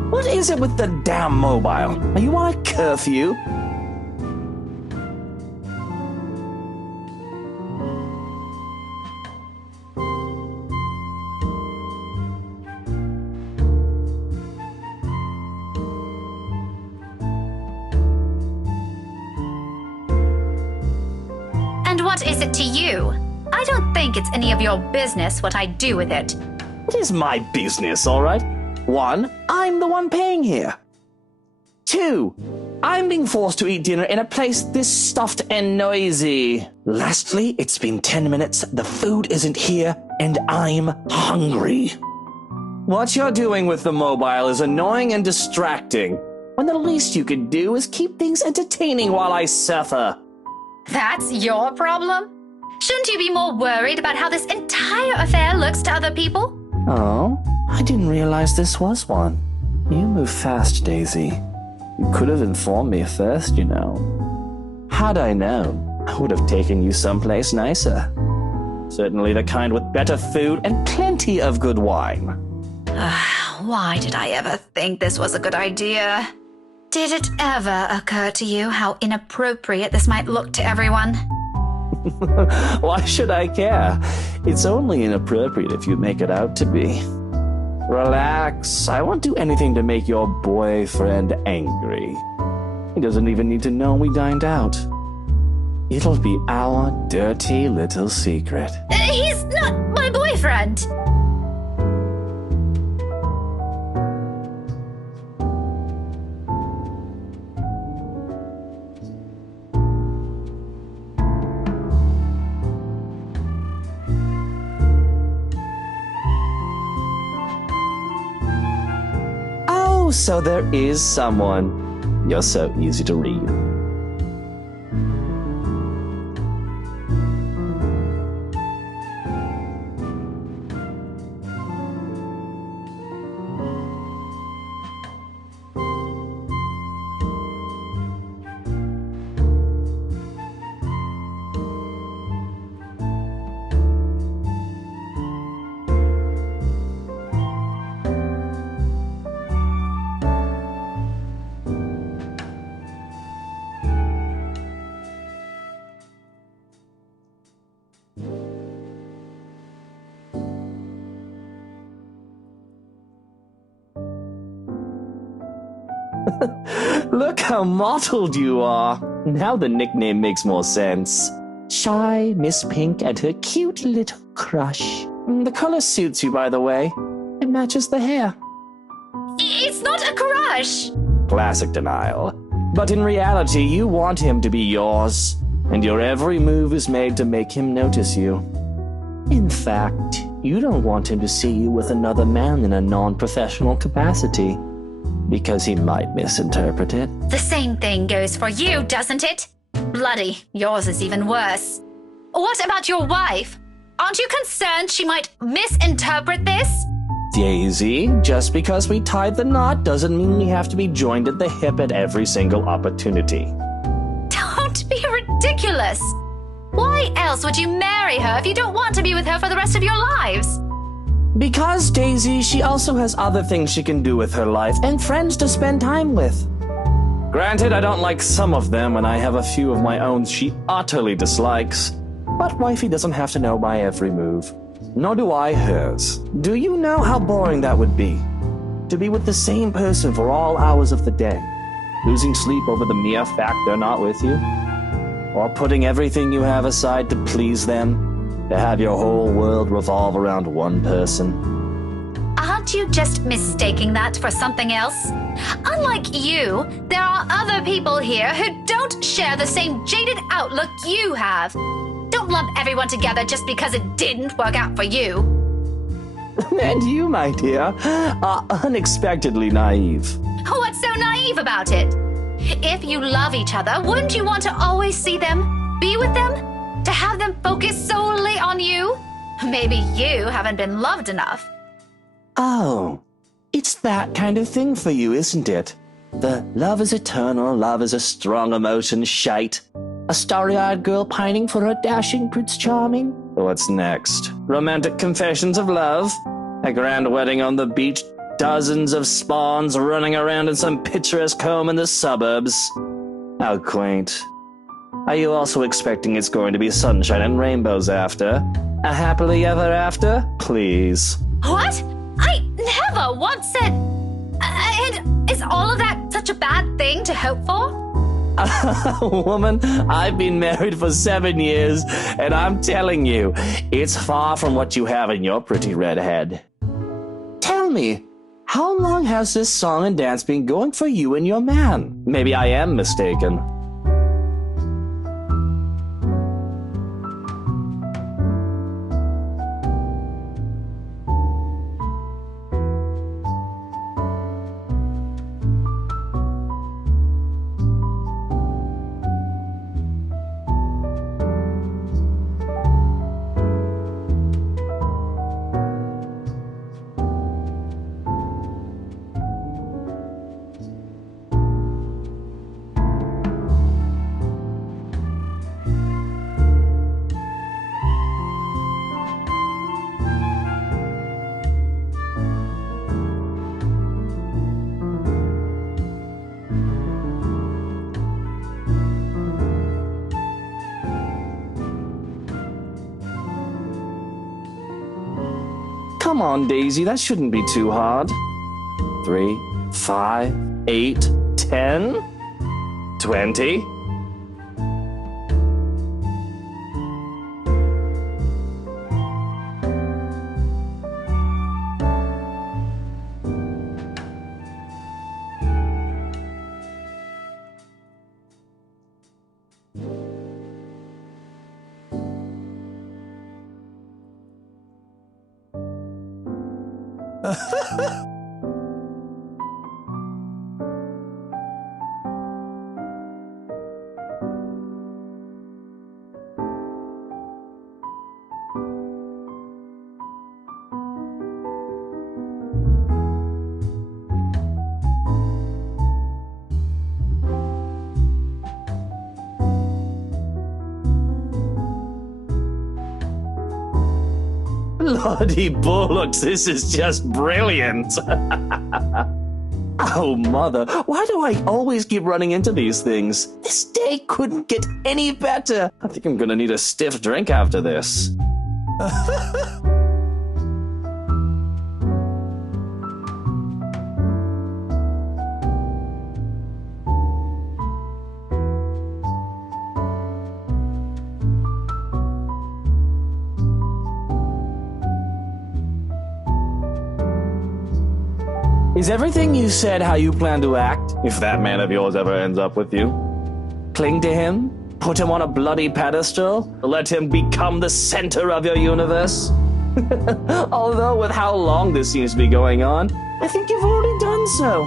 What is it with the damn mobile? Are you on a curfew? And what is it to you? I don't think it's any of your business what I do with it. It is my business, all right? 1, I'm the one paying here. 2, I'm being forced to eat dinner in a place this stuffed and noisy. Lastly, it's been 10 minutes, the food isn't here, and I'm hungry. What you're doing with the mobile is annoying and distracting, when the least you could do is keep things entertaining while I suffer. That's your problem? Shouldn't you be more worried about how this entire affair looks to other people? Oh, I didn't realize this was one. You move fast, Daisy. You could have informed me first, you know. Had I known, I would have taken you someplace nicer. Certainly the kind with better food and plenty of good wine. Why did I ever think this was a good idea? Did it ever occur to you how inappropriate this might look to everyone? Why should I care? It's only inappropriate if you make it out to be. Relax, I won't do anything to make your boyfriend angry. He doesn't even need to know we dined out. It'll be our dirty little secret. He's not my boyfriend! So there is someone. You're so easy to read. Look how mottled you are. Now the nickname makes more sense. Shy Miss Pink and her cute little crush. The color suits you, by the way. It matches the hair. It's not a crush! Classic denial. But in reality, you want him to be yours, and your every move is made to make him notice you. In fact, you don't want him to see you with another man in a non-professional capacity, because he might misinterpret it. The same thing goes for you, doesn't it? Bloody, yours is even worse. What about your wife? Aren't you concerned she might misinterpret this? Daisy, just because we tied the knot doesn't mean we have to be joined at the hip at every single opportunity. Don't be ridiculous! Why else would you marry her if you don't want to be with her for the rest of your lives? Because, Daisy, she also has other things she can do with her life and friends to spend time with. Granted, I don't like some of them, and I have a few of my own she utterly dislikes. But wifey doesn't have to know my every move. Nor do I hers. Do you know how boring that would be? To be with the same person for all hours of the day, losing sleep over the mere fact they're not with you? Or putting everything you have aside to please them, to have your whole world revolve around one person? Aren't you just mistaking that for something else? Unlike you, there are other people here who don't share the same jaded outlook you have. Don't lump everyone together just because it didn't work out for you. And you, my dear, are unexpectedly naive. What's so naive about it? If you love each other, wouldn't you want to always see them, be with them, to have them focus solely on you? Maybe you haven't been loved enough. Oh, it's that kind of thing for you, isn't it? The love is eternal, love is a strong emotion shite. A starry-eyed girl pining for her dashing Prince Charming? What's next? Romantic confessions of love? A grand wedding on the beach? Dozens of spawns running around in some picturesque home in the suburbs? How quaint. Are you also expecting it's going to be sunshine and rainbows after? A happily ever after? Please. What? I never once said... And is all of that such a bad thing to hope for? Woman, I've been married for 7 years, and I'm telling you, it's far from what you have in your pretty red head. me, how long has this song and dance been going for you and your man? Maybe I am mistaken. Come on, Daisy, that shouldn't be too hard. 3, 5, 8, 10, 20. Bloody bullocks, this is just brilliant. Oh, mother, why do I always keep running into these things? This day couldn't get any better. I think I'm gonna need a stiff drink after this. Is everything you said how you plan to act, if that man of yours ever ends up with you? Cling to him? Put him on a bloody pedestal? Let him become the center of your universe? Although with how long this seems to be going on, I think you've already done so.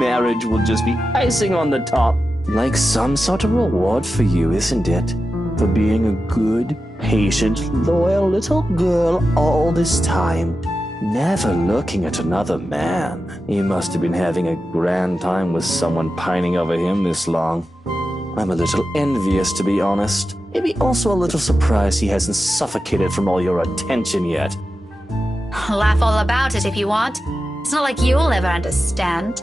Marriage will just be icing on the top. Like some sort of reward for you, isn't it? For being a good, patient, loyal little girl all this time. Never looking at another man. He must have been having a grand time with someone pining over him this long. I'm a little envious, to be honest. Maybe also a little surprised he hasn't suffocated from all your attention yet. Laugh all about it if you want. It's not like you'll ever understand.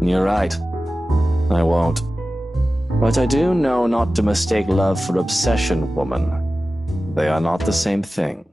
You're right. I won't. But I do know not to mistake love for obsession, woman. They are not the same thing.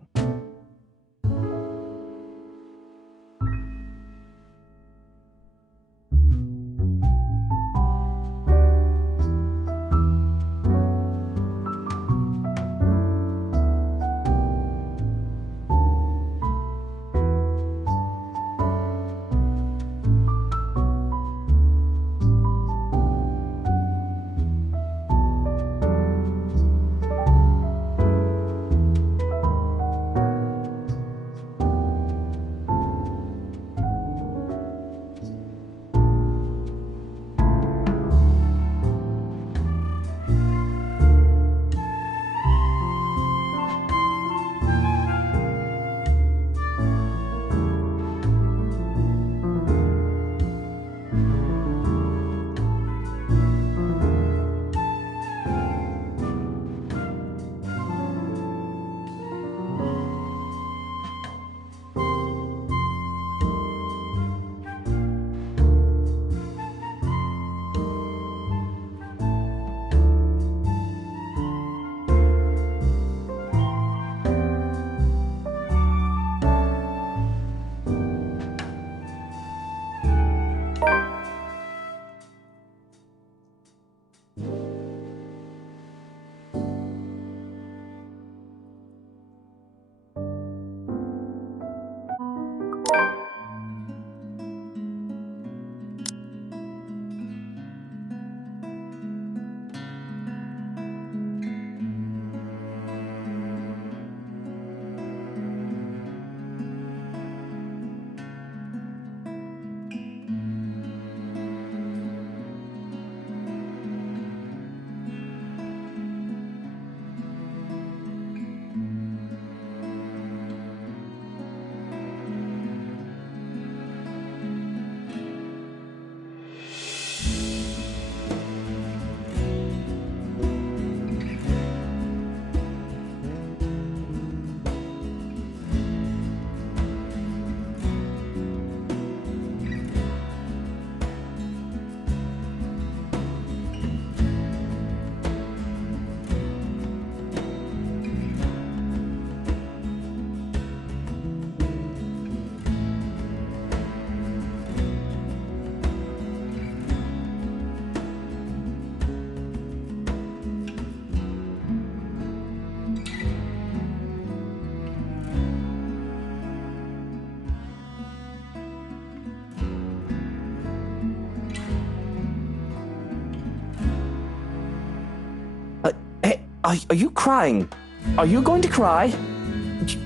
Are you crying? Are you going to cry?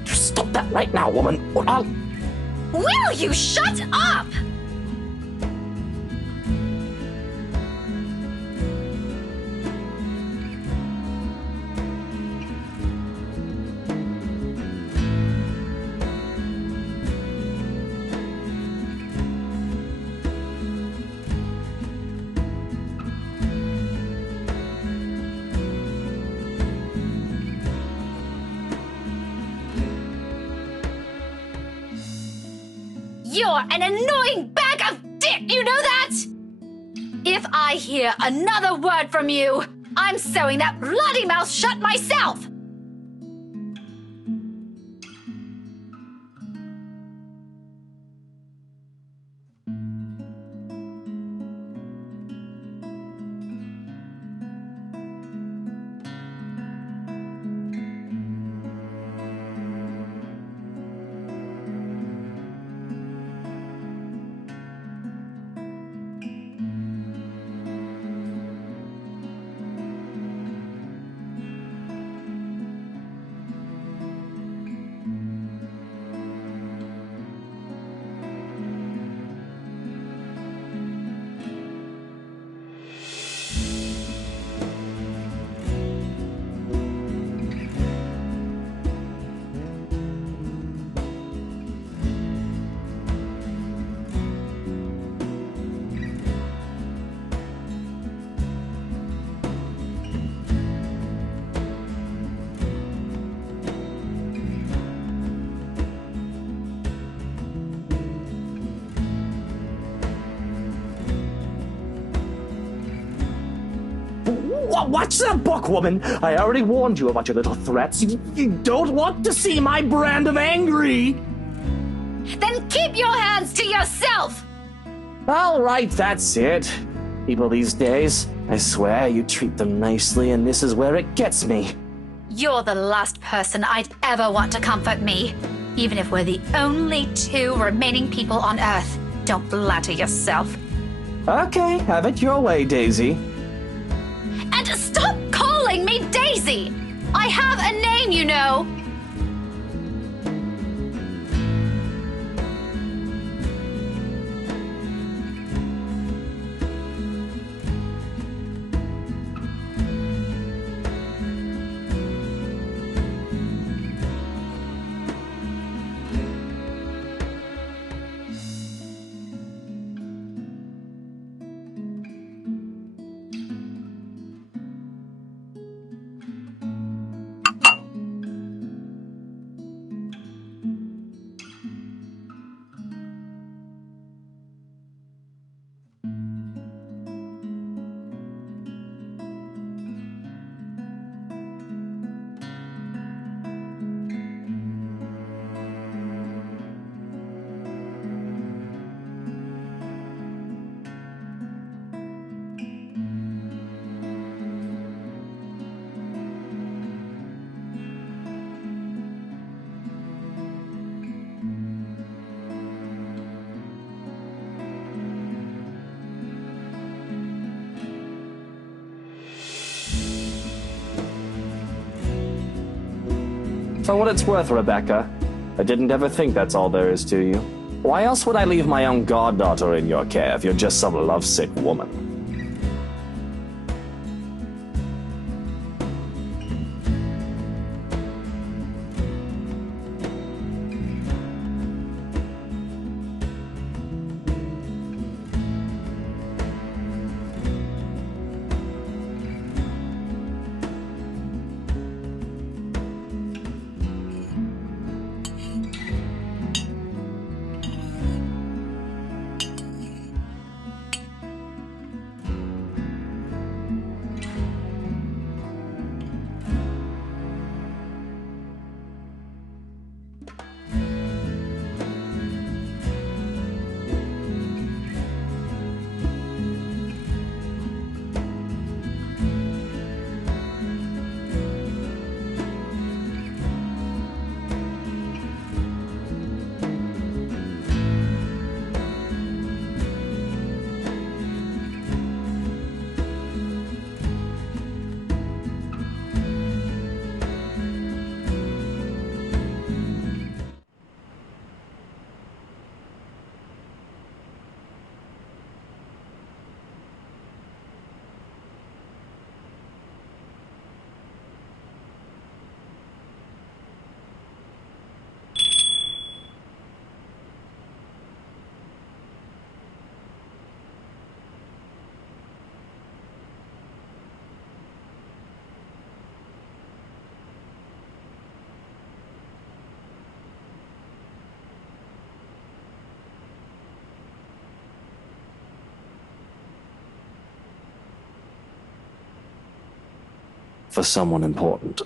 Stop that right now, woman, or I'll... Will you shut up? You're an annoying bag of dick, you know that? If I hear another word from you, I'm sewing that bloody mouth shut myself! Watch the book, woman! I already warned you about your little threats. You don't want to see my brand of angry! Then keep your hands to yourself! All right, that's it. People these days, I swear you treat them nicely, and this is where it gets me. You're the last person I'd ever want to comfort me. Even if we're the only two remaining people on Earth. Don't flatter yourself. Okay, have it your way, Daisy. And stop calling me Daisy! I have a name, you know! For what it's worth, Rebecca, I didn't ever think that's all there is to you. Why else would I leave my own goddaughter in your care if you're just some lovesick woman? for someone important.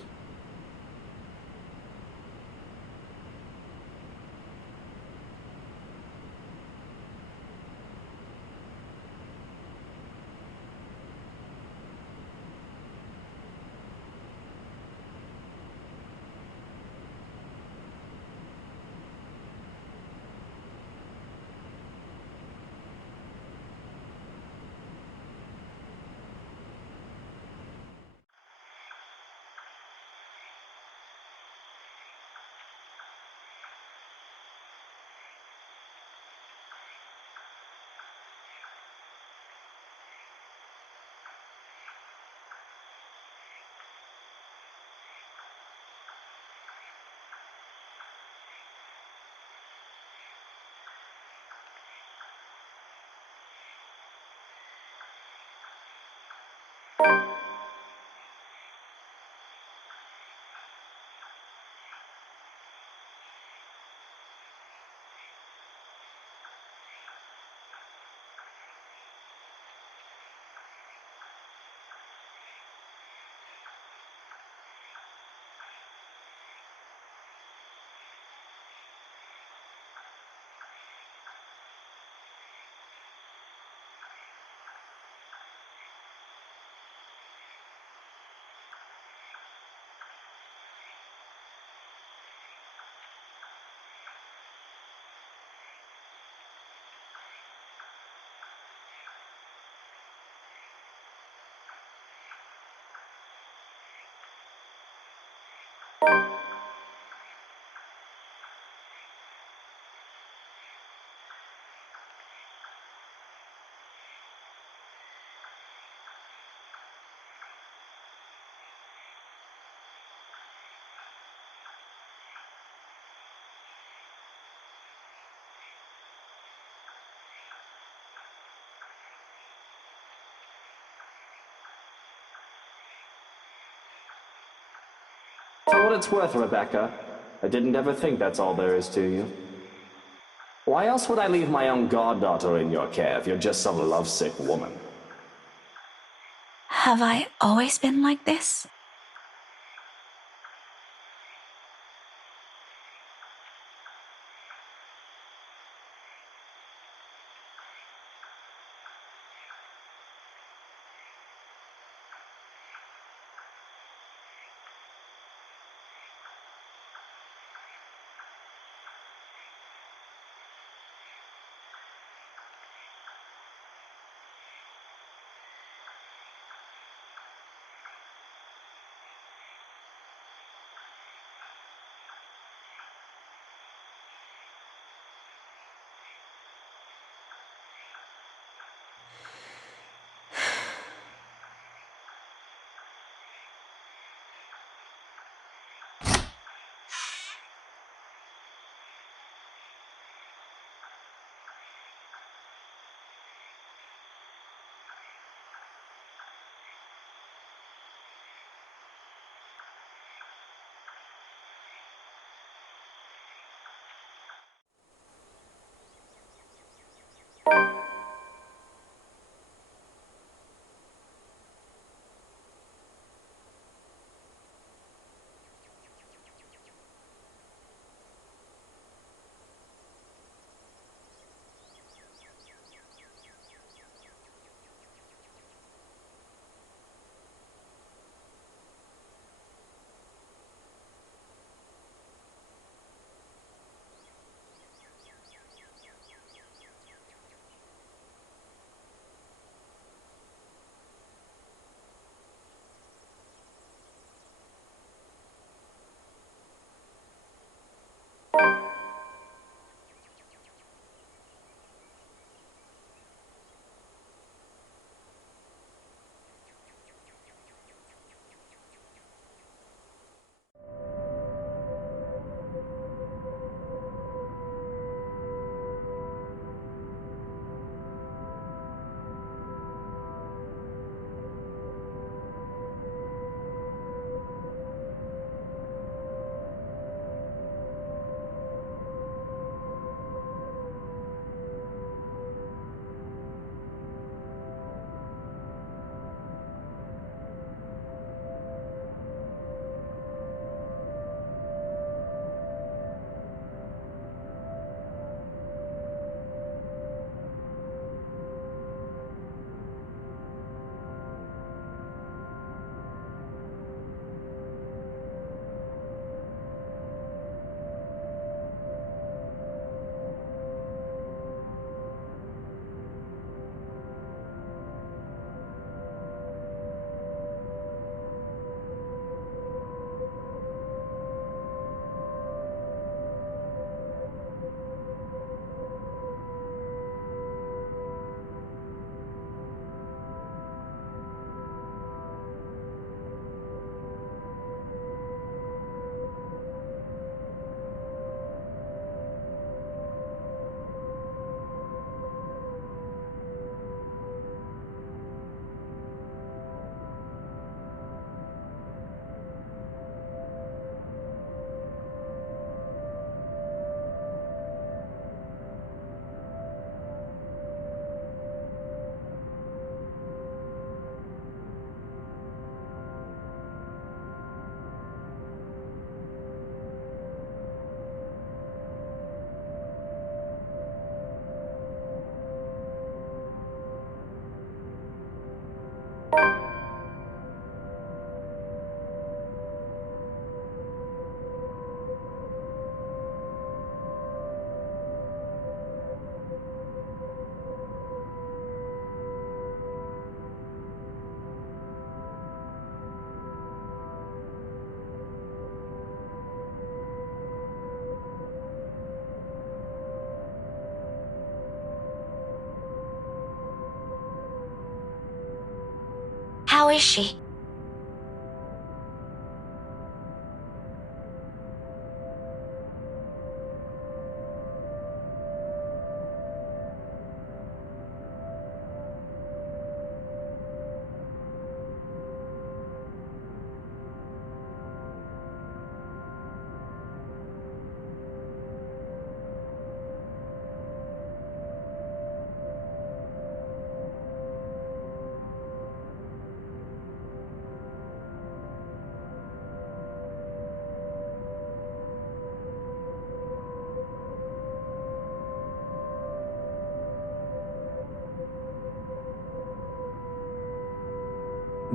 For what it's worth, Rebecca, I didn't ever think that's all there is to you. Why else would I leave my own goddaughter in your care if you're just some lovesick woman? Have I always been like this? How is she?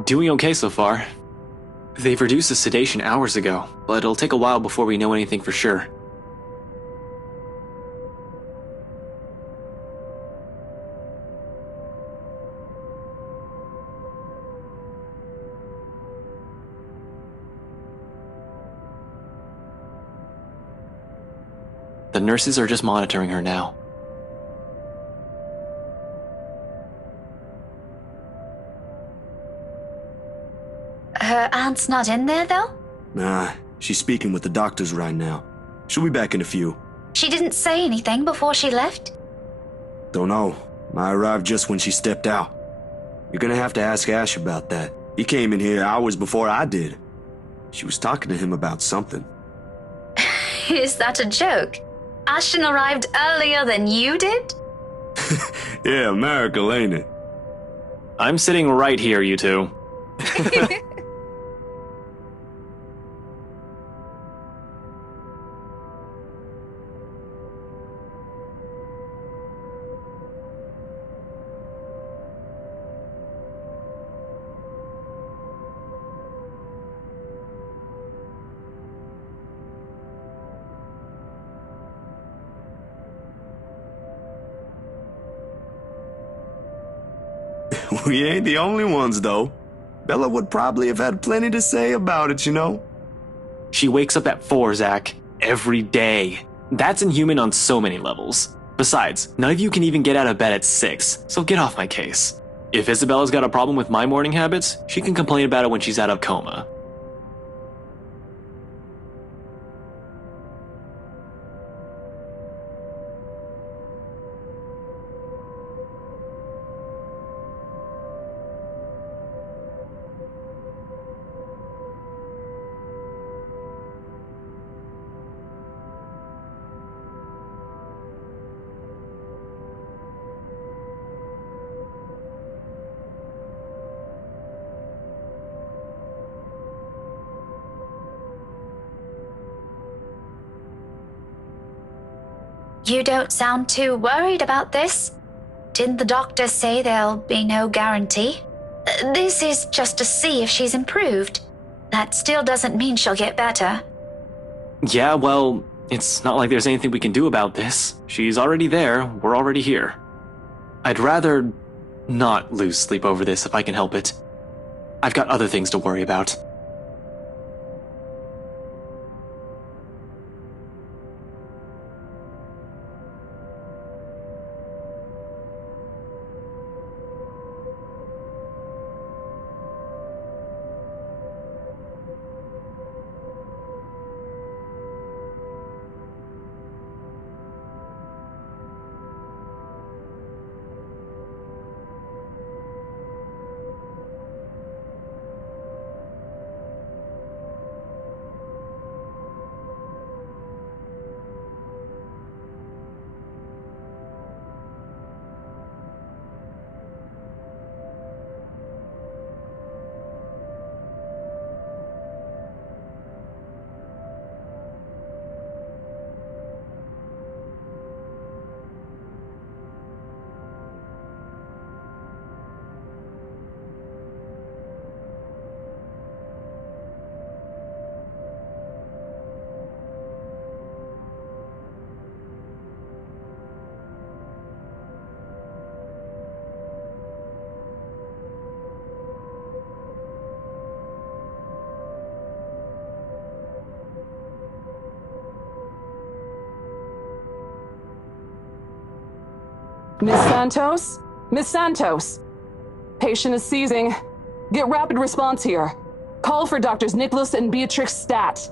Doing okay so far. They've reduced the sedation hours ago, but it'll take a while before we know anything for sure. The nurses are just monitoring her now. Her aunt's not in there, though? Nah, she's speaking with the doctors right now. She'll be back in a few. She didn't say anything before she left? Don't know. I arrived just when she stepped out. You're gonna have to ask Ash about that. He came in here hours before I did. She was talking to him about something. Is that a joke? Ashton arrived earlier than you did? Yeah, miracle, ain't it? I'm sitting right here, you two. We ain't the only ones, though. Bella would probably have had plenty to say about it, you know? She wakes up at 4, Zach. Every day. That's inhuman on so many levels. Besides, none of you can even get out of bed at 6, so get off my case. If Isabella's got a problem with my morning habits, she can complain about it when she's out of coma. You don't sound too worried about this. Didn't the doctor say there'll be no guarantee? This is just to see if she's improved. That still doesn't mean she'll get better. Yeah, well, it's not like there's anything we can do about this. She's already there, we're already here. I'd rather not lose sleep over this if I can help it. I've got other things to worry about. Miss Santos? Miss Santos! Patient is seizing. Get rapid response here. Call for Doctors Nicholas and Beatrix Stat.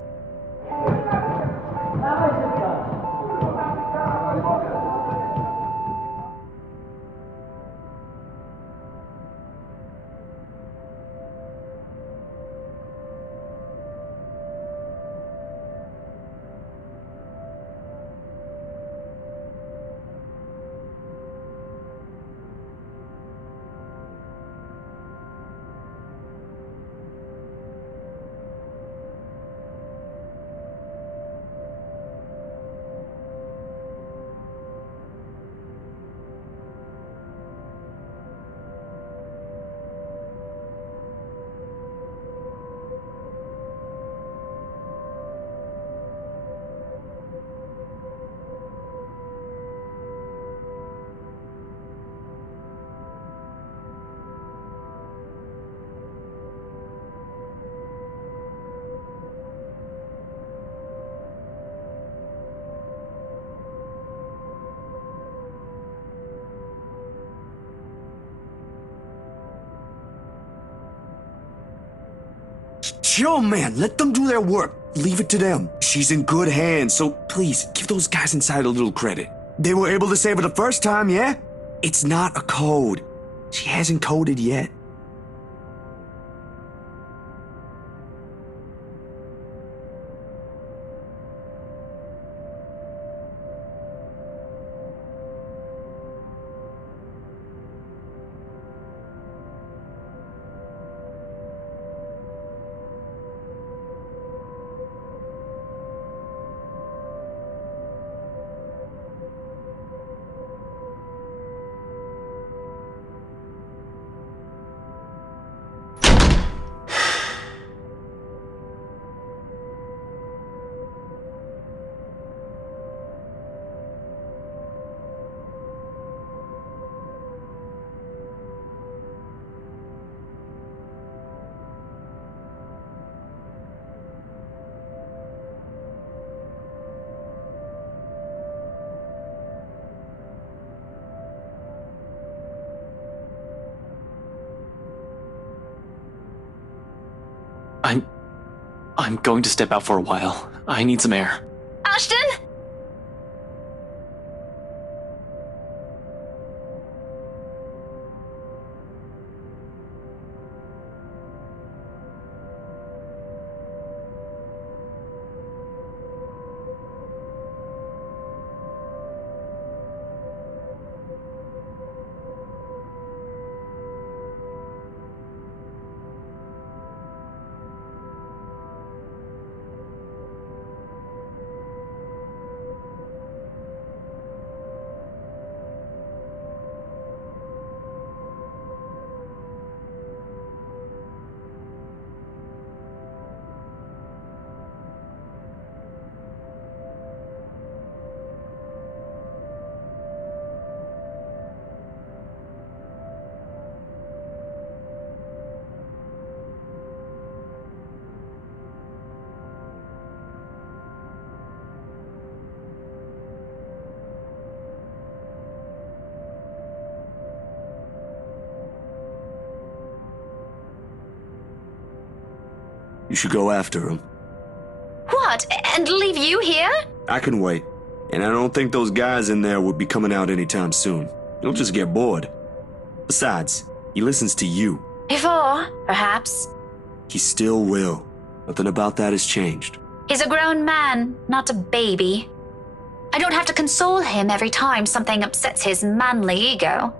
Chill, man. Let them do their work. Leave it to them. She's in good hands, so please, give those guys inside a little credit. They were able to save her the first time, yeah? It's not a code. She hasn't coded yet. I'm going to step out for a while. I need some air. Ashton? You should go after him. What? And leave you here? I can wait. And I don't think those guys in there would be coming out anytime soon. You'll just get bored. Besides, he listens to you. Before, perhaps. He still will. Nothing about that has changed. He's a grown man, not a baby. I don't have to console him every time something upsets his manly ego.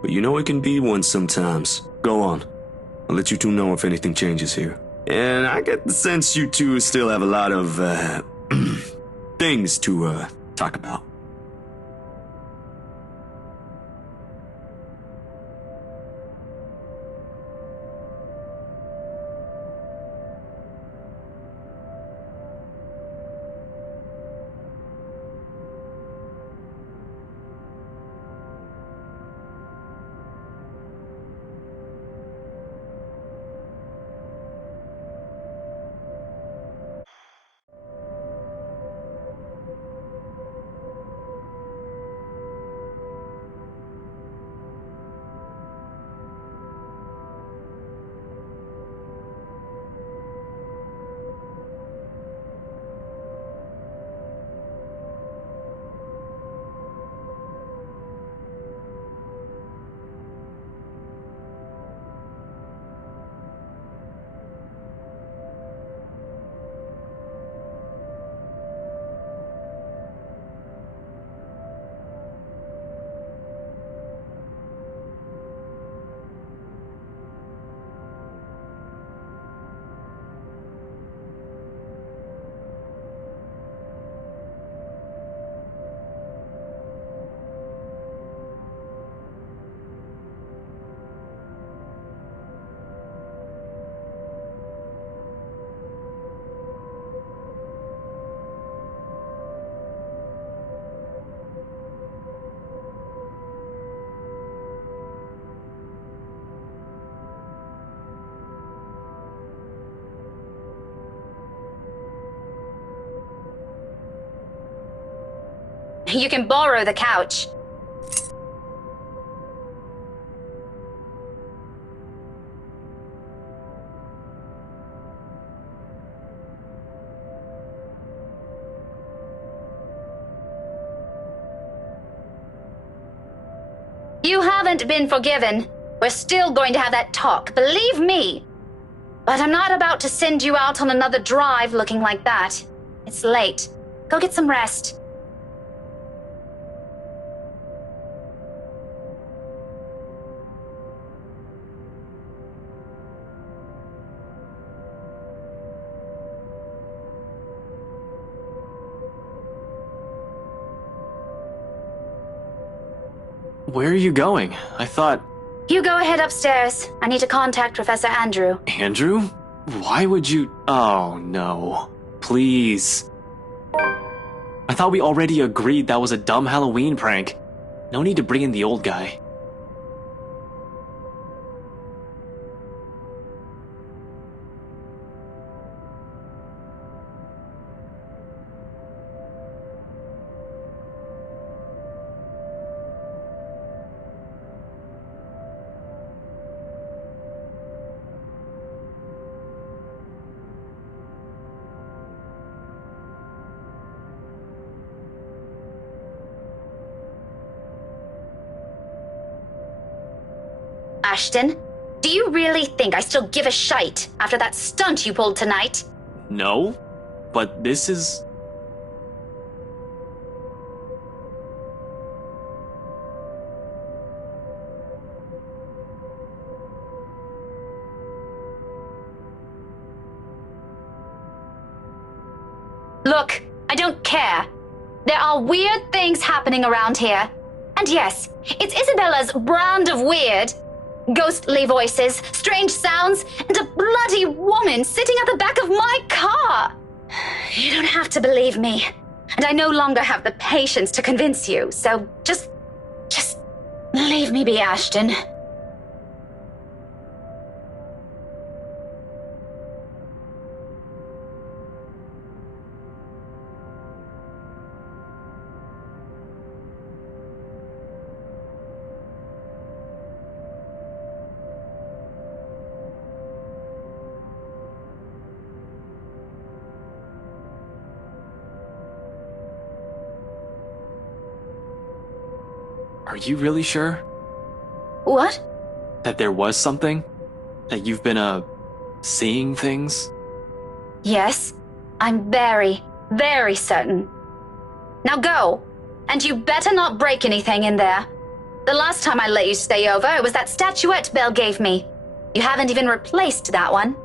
but you know it can be one sometimes. Go on. I'll let you two know if anything changes here. And I get the sense you two still have a lot of, things to, talk about. You can borrow the couch. You haven't been forgiven. We're still going to have that talk, believe me. But I'm not about to send you out on another drive looking like that. It's late. Go get some rest. Where are you going? I thought... You go ahead upstairs. I need to contact Professor Andrew. Andrew? Why would you... Oh, no. Please. I thought we already agreed that was a dumb Halloween prank. No need to bring in the old guy. Ashton, do you really think I still give a shite after that stunt you pulled tonight? No, but this is... Look, I don't care. There are weird things happening around here. And yes, it's Isabella's brand of weird. Ghostly voices, strange sounds, and a bloody woman sitting at the back of my car. You don't have to believe me. And I no longer have the patience to convince you, so just leave me be, Ashton. Are you really sure? What? That there was something? That you've been, seeing things? Yes, I'm very, very certain. Now go, and you better not break anything in there. The last time I let you stay over, it was that statuette Belle gave me. You haven't even replaced that one.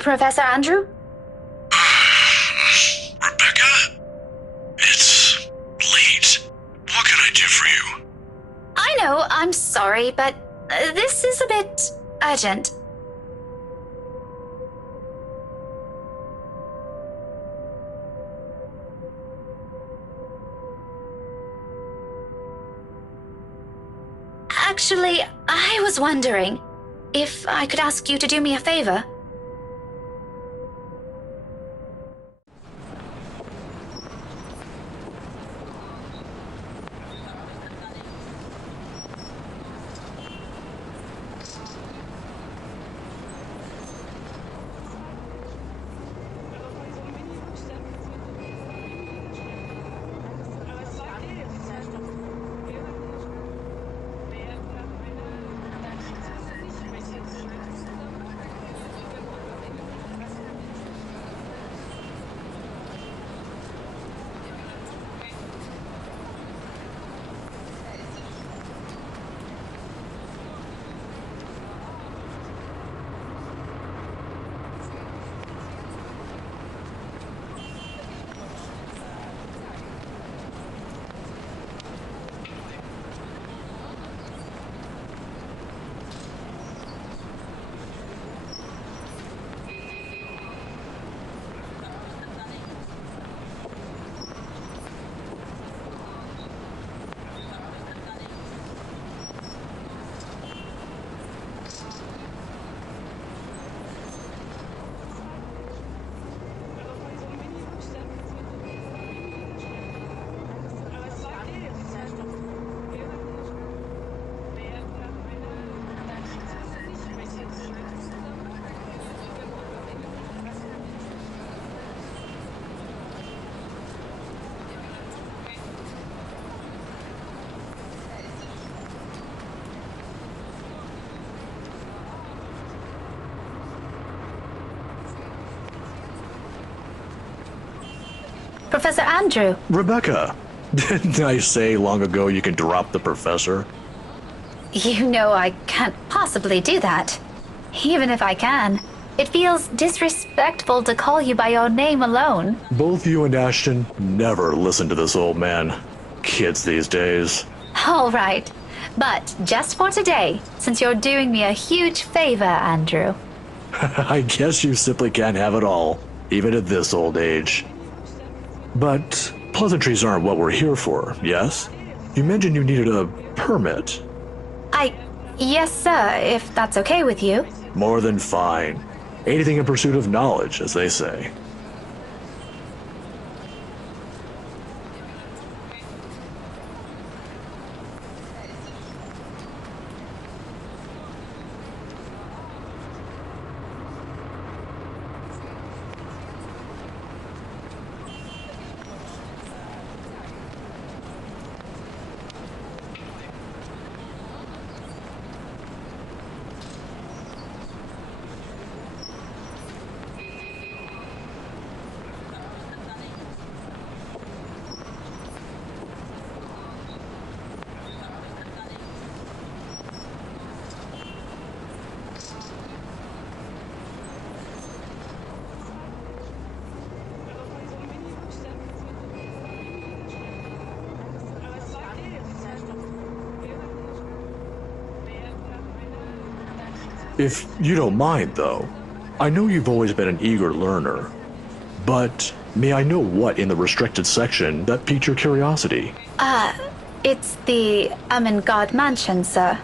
Professor Andrew? Rebecca? It's late. What can I do for you? I know, I'm sorry, but this is a bit urgent. Actually, I was wondering if I could ask you to do me a favor. Professor Andrew. Rebecca, didn't I say long ago you can drop the professor? You know I can't possibly do that. Even if I can, it feels disrespectful to call you by your name alone. Both you and Ashton never listen to this old man. Kids these days. All right, but just for today, since you're doing me a huge favor, Andrew. I guess you simply can't have it all, even at this old age. But pleasantries aren't what we're here for, yes? You mentioned you needed a permit. Yes, sir, if that's okay with you. More than fine. Anything in pursuit of knowledge, as they say. If you don't mind, though, I know you've always been an eager learner, but may I know what in the restricted section that piqued your curiosity? It's the Ermengarde mansion, sir.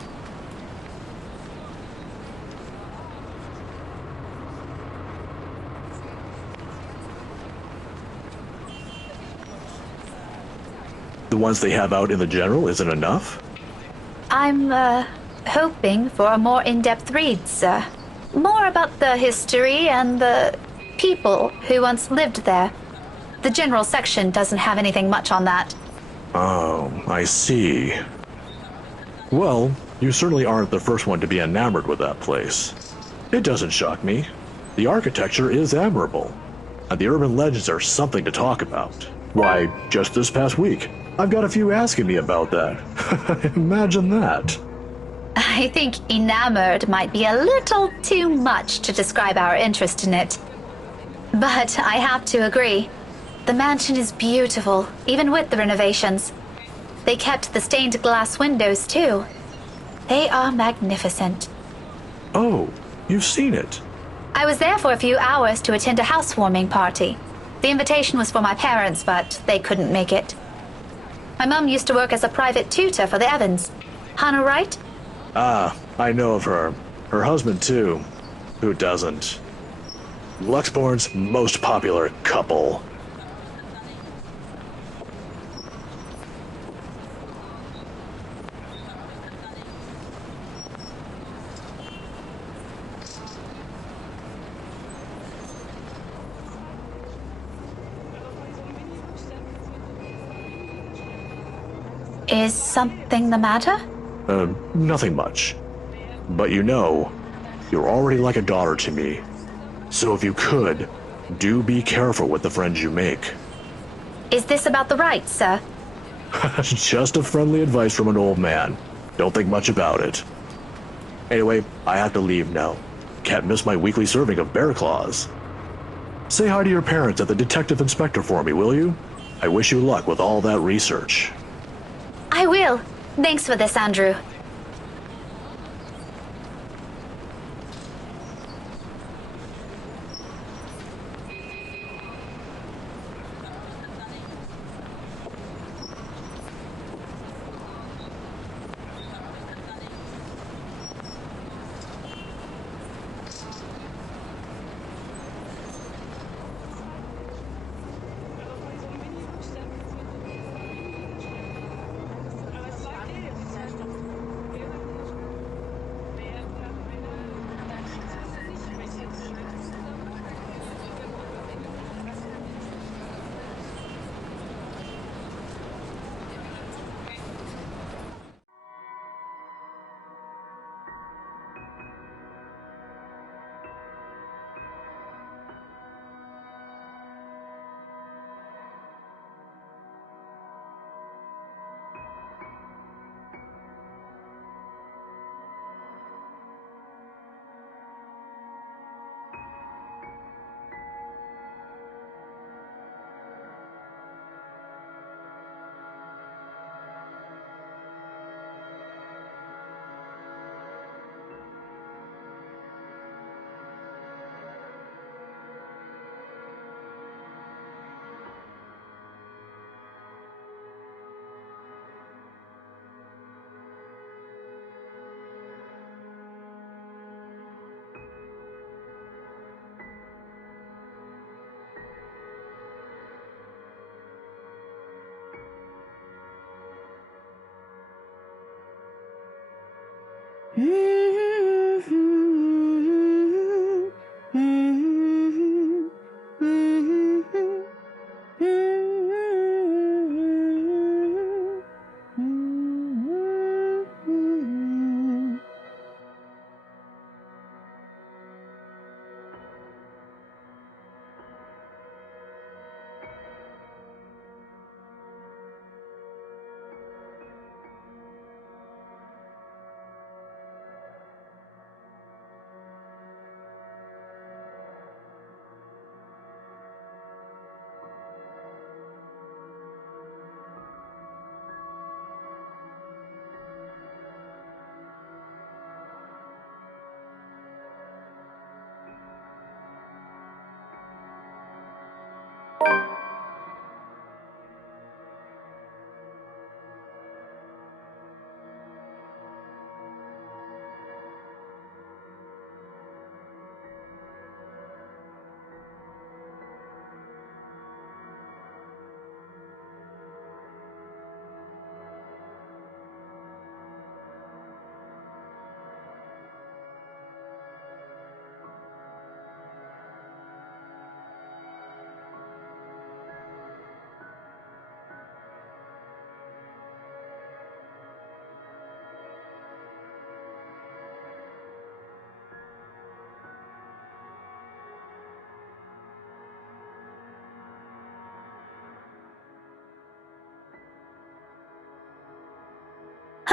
The ones they have out in the general isn't enough? I'm, hoping for a more in-depth read, sir. More about the history and the people who once lived there. The general section doesn't have anything much on that. Oh, I see. Well, you certainly aren't the first one to be enamored with that place. It doesn't shock me. The architecture is admirable, and the urban legends are something to talk about. Why, just this past week, I've got a few asking me about that. Imagine that. I think enamored might be a little too much to describe our interest in it. But I have to agree. The mansion is beautiful, even with the renovations. They kept the stained glass windows, too. They are magnificent. Oh, you've seen it. I was there for a few hours to attend a housewarming party. The invitation was for my parents, but they couldn't make it. My mum used to work as a private tutor for the Evans. Hannah Wright? Ah, I know of her. Her husband, too. Who doesn't? Luxborn's most popular couple. Is something the matter? Nothing much. But you know, you're already like a daughter to me. So if you could, do be careful with the friends you make. Is this about the rights, sir? Just a friendly advice from an old man. Don't think much about it. Anyway, I have to leave now. Can't miss my weekly serving of bear claws. Say hi to your parents at the detective inspector for me, will you? I wish you luck with all that research. I will. Thanks for this, Andrew.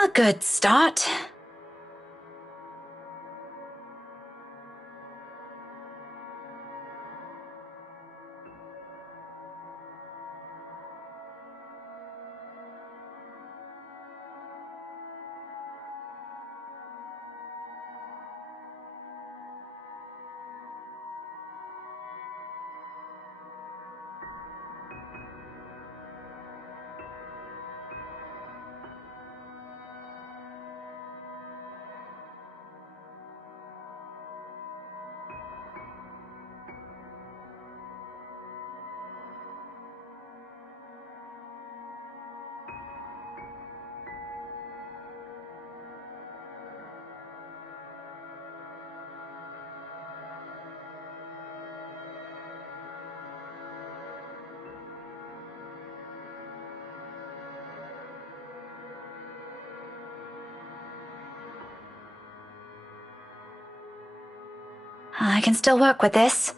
A good start. I can still work with this.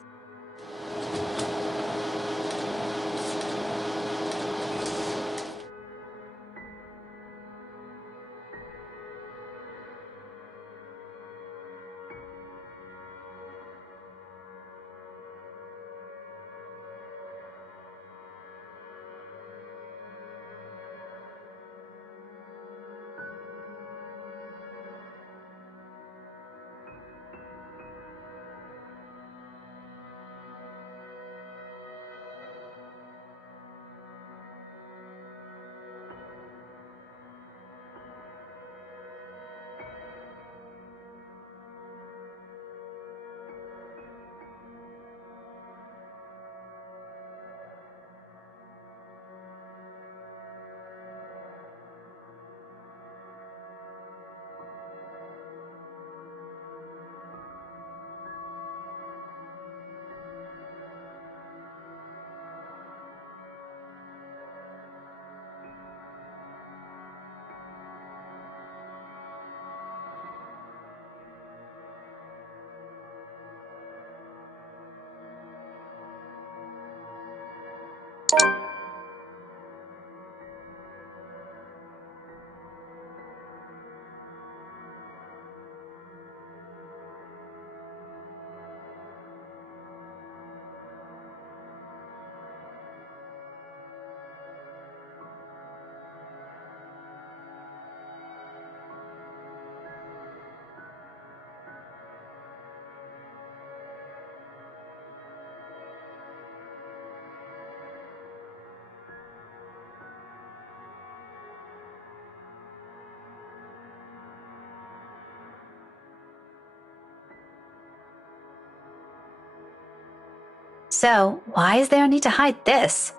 So, why is there a need to hide this?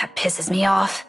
That pisses me off.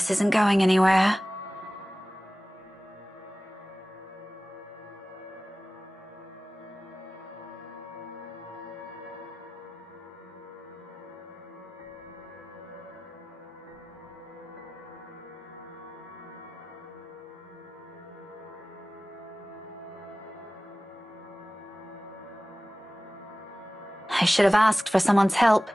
This isn't going anywhere. I should have asked for someone's help.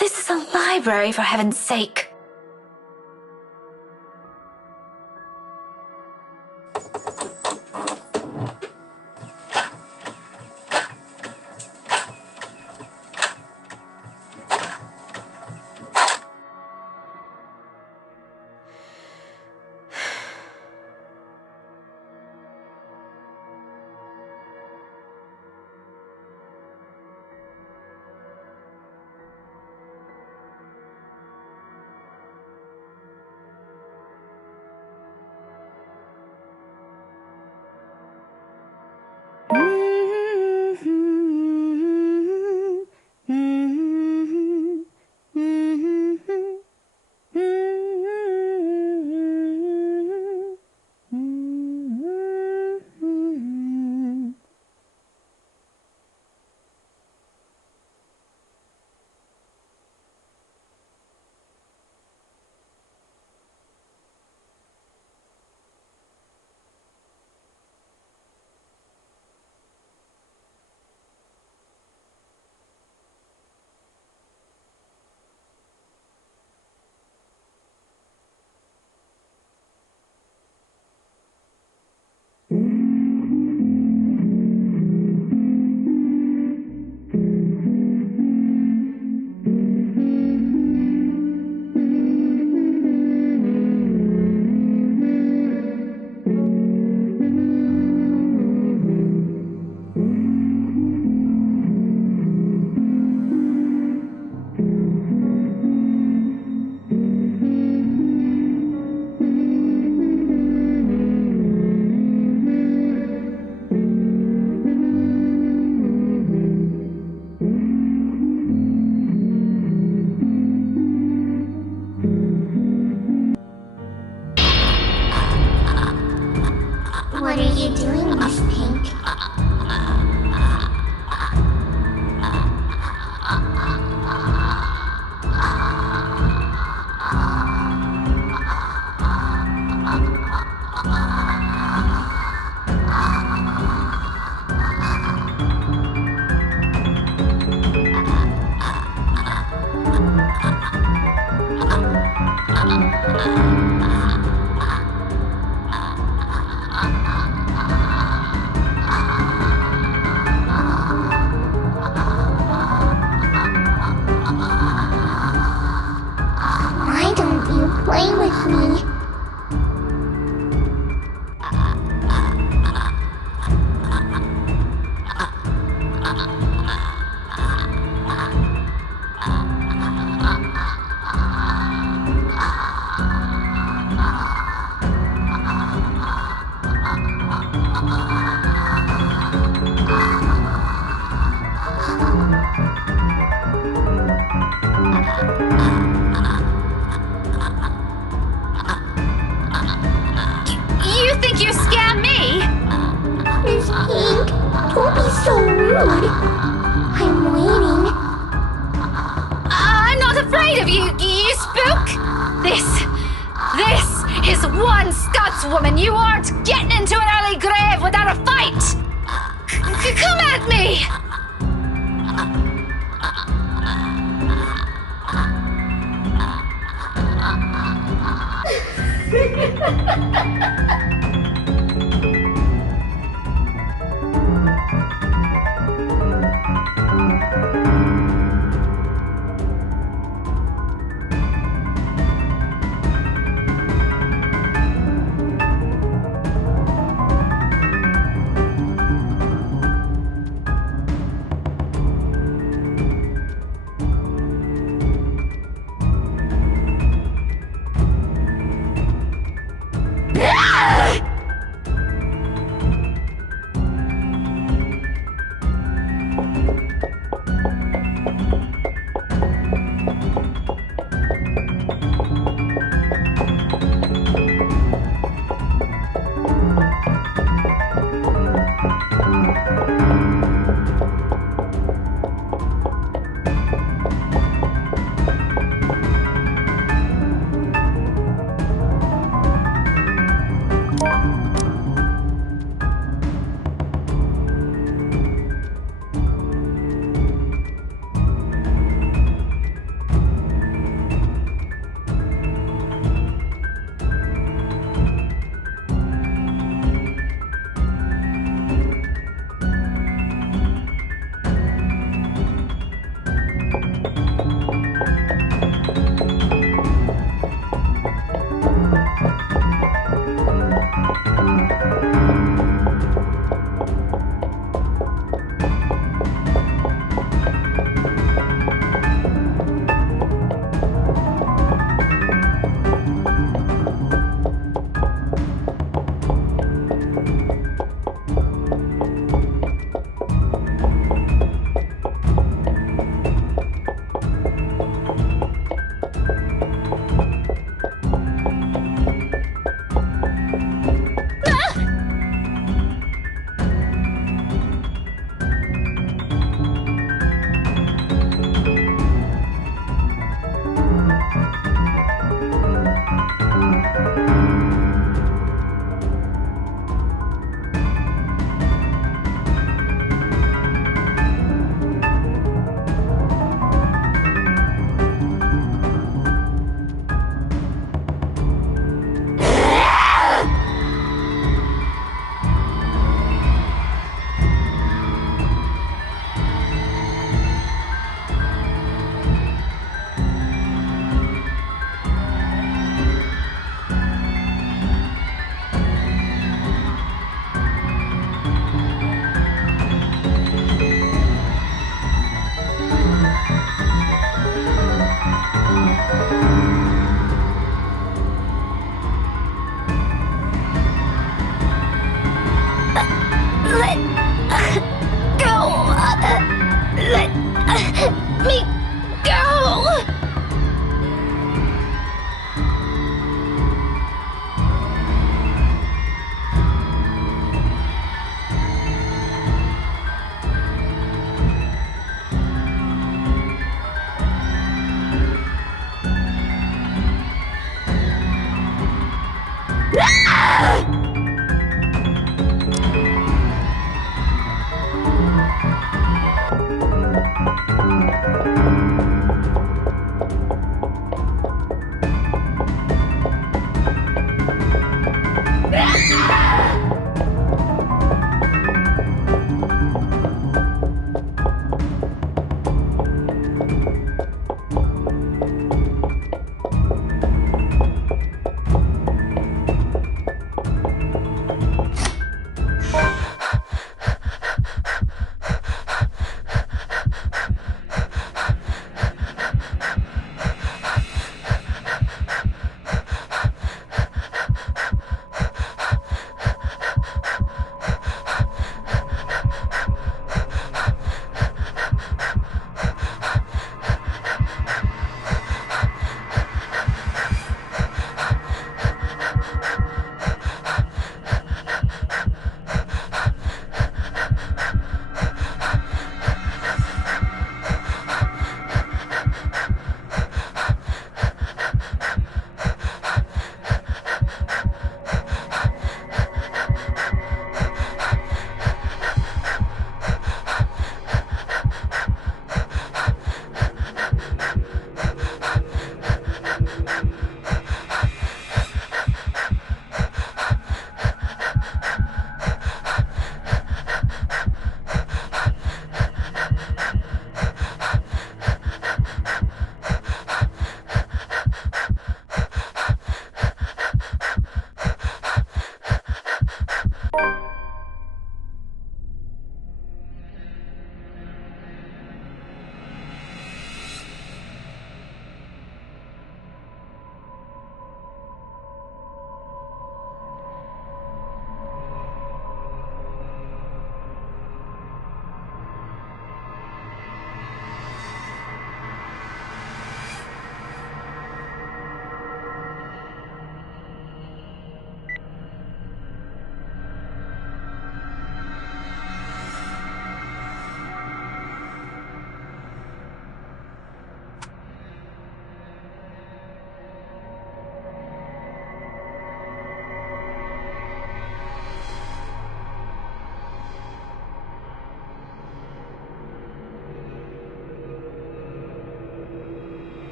This is a library, for heaven's sake. What are you doing, Miss Pink? Why don't you play with me? You think you scare me? Miss Pink, don't be so rude. I'm waiting. I'm not afraid of you, you spook! This is one Scotswoman. You aren't getting into an early grave without a fight! Come at me!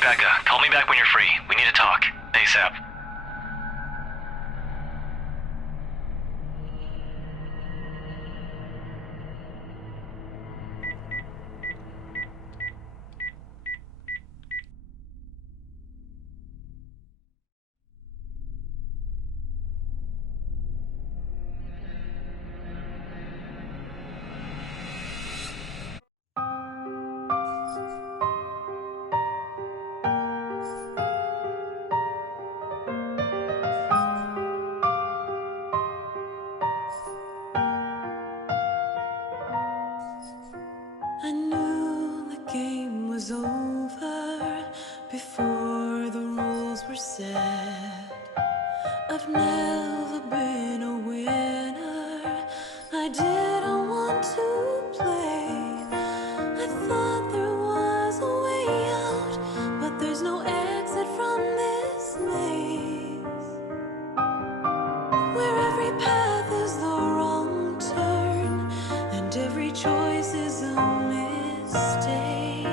Becca, call me back when you're free. We need to talk. ASAP. I knew the game was over before the rules were set. I've never been a winner. I didn't want to play. I thought there was a way out, but there's no exit from this maze, where every path is the wrong turn and every choice is a mistake.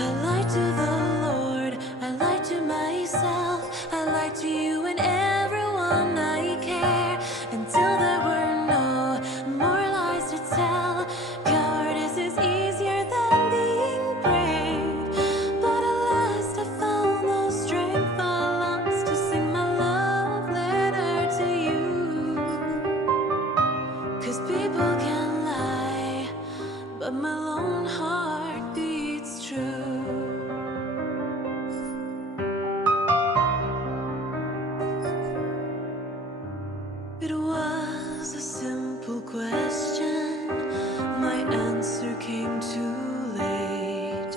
I lied to the Lord, I lied to myself, I lied to you and everyone I care, until there were no more lies to tell. Cowardice is easier than being brave, but at last I found the strength I lost to sing my love letter to you. 'Cause people can lie, but my lone heart beats true. It was a simple question, my answer came too late,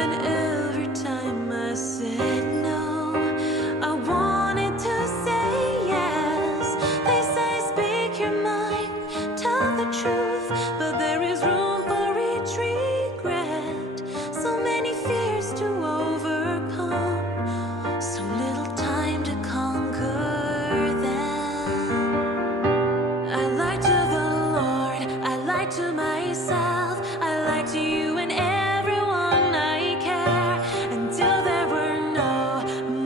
and every time I said no, I wanted to say yes. They say speak your mind, tell the truth, but there is room for each regret. So many fears to overcome, so little time to conquer them. I lied to the Lord, I lied to myself, I lied to you and everyone I care, until there were no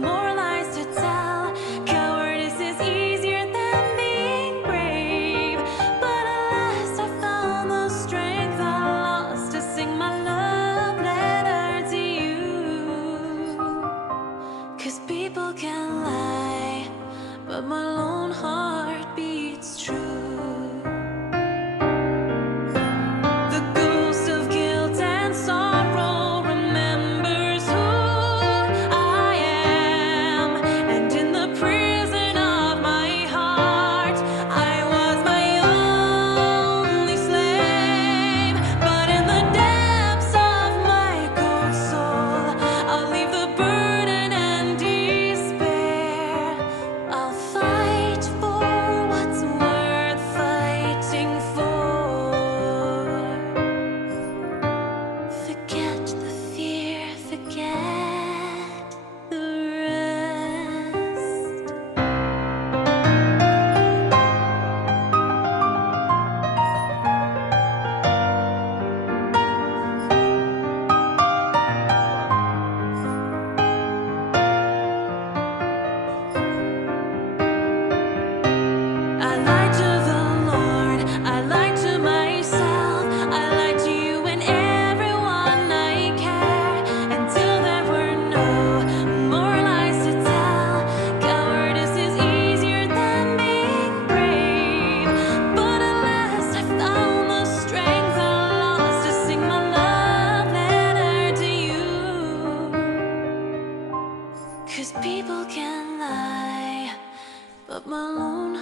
more lies to tell. Cowardice is easier than being brave, but at last I found the strength I lost to sing my love letter to you. 'Cause people can lie, but my lone heart beats true. The ghost of guilt and sorrow remembers who I am, and in the prison of my heart, I was my only slave. But in the depths of my cold soul, I'll leave the burden and despair. I'll fight for what's worth fighting for. Forget the fear, forget the rest. I lied to the Lord, I lied to myself, I lied to you and everyone I care, until there were no more lies to tell. Cowardice is easier than being brave, but at last I found the strength I lost to sing my love letter to you. 'Cause people can lie, but my lone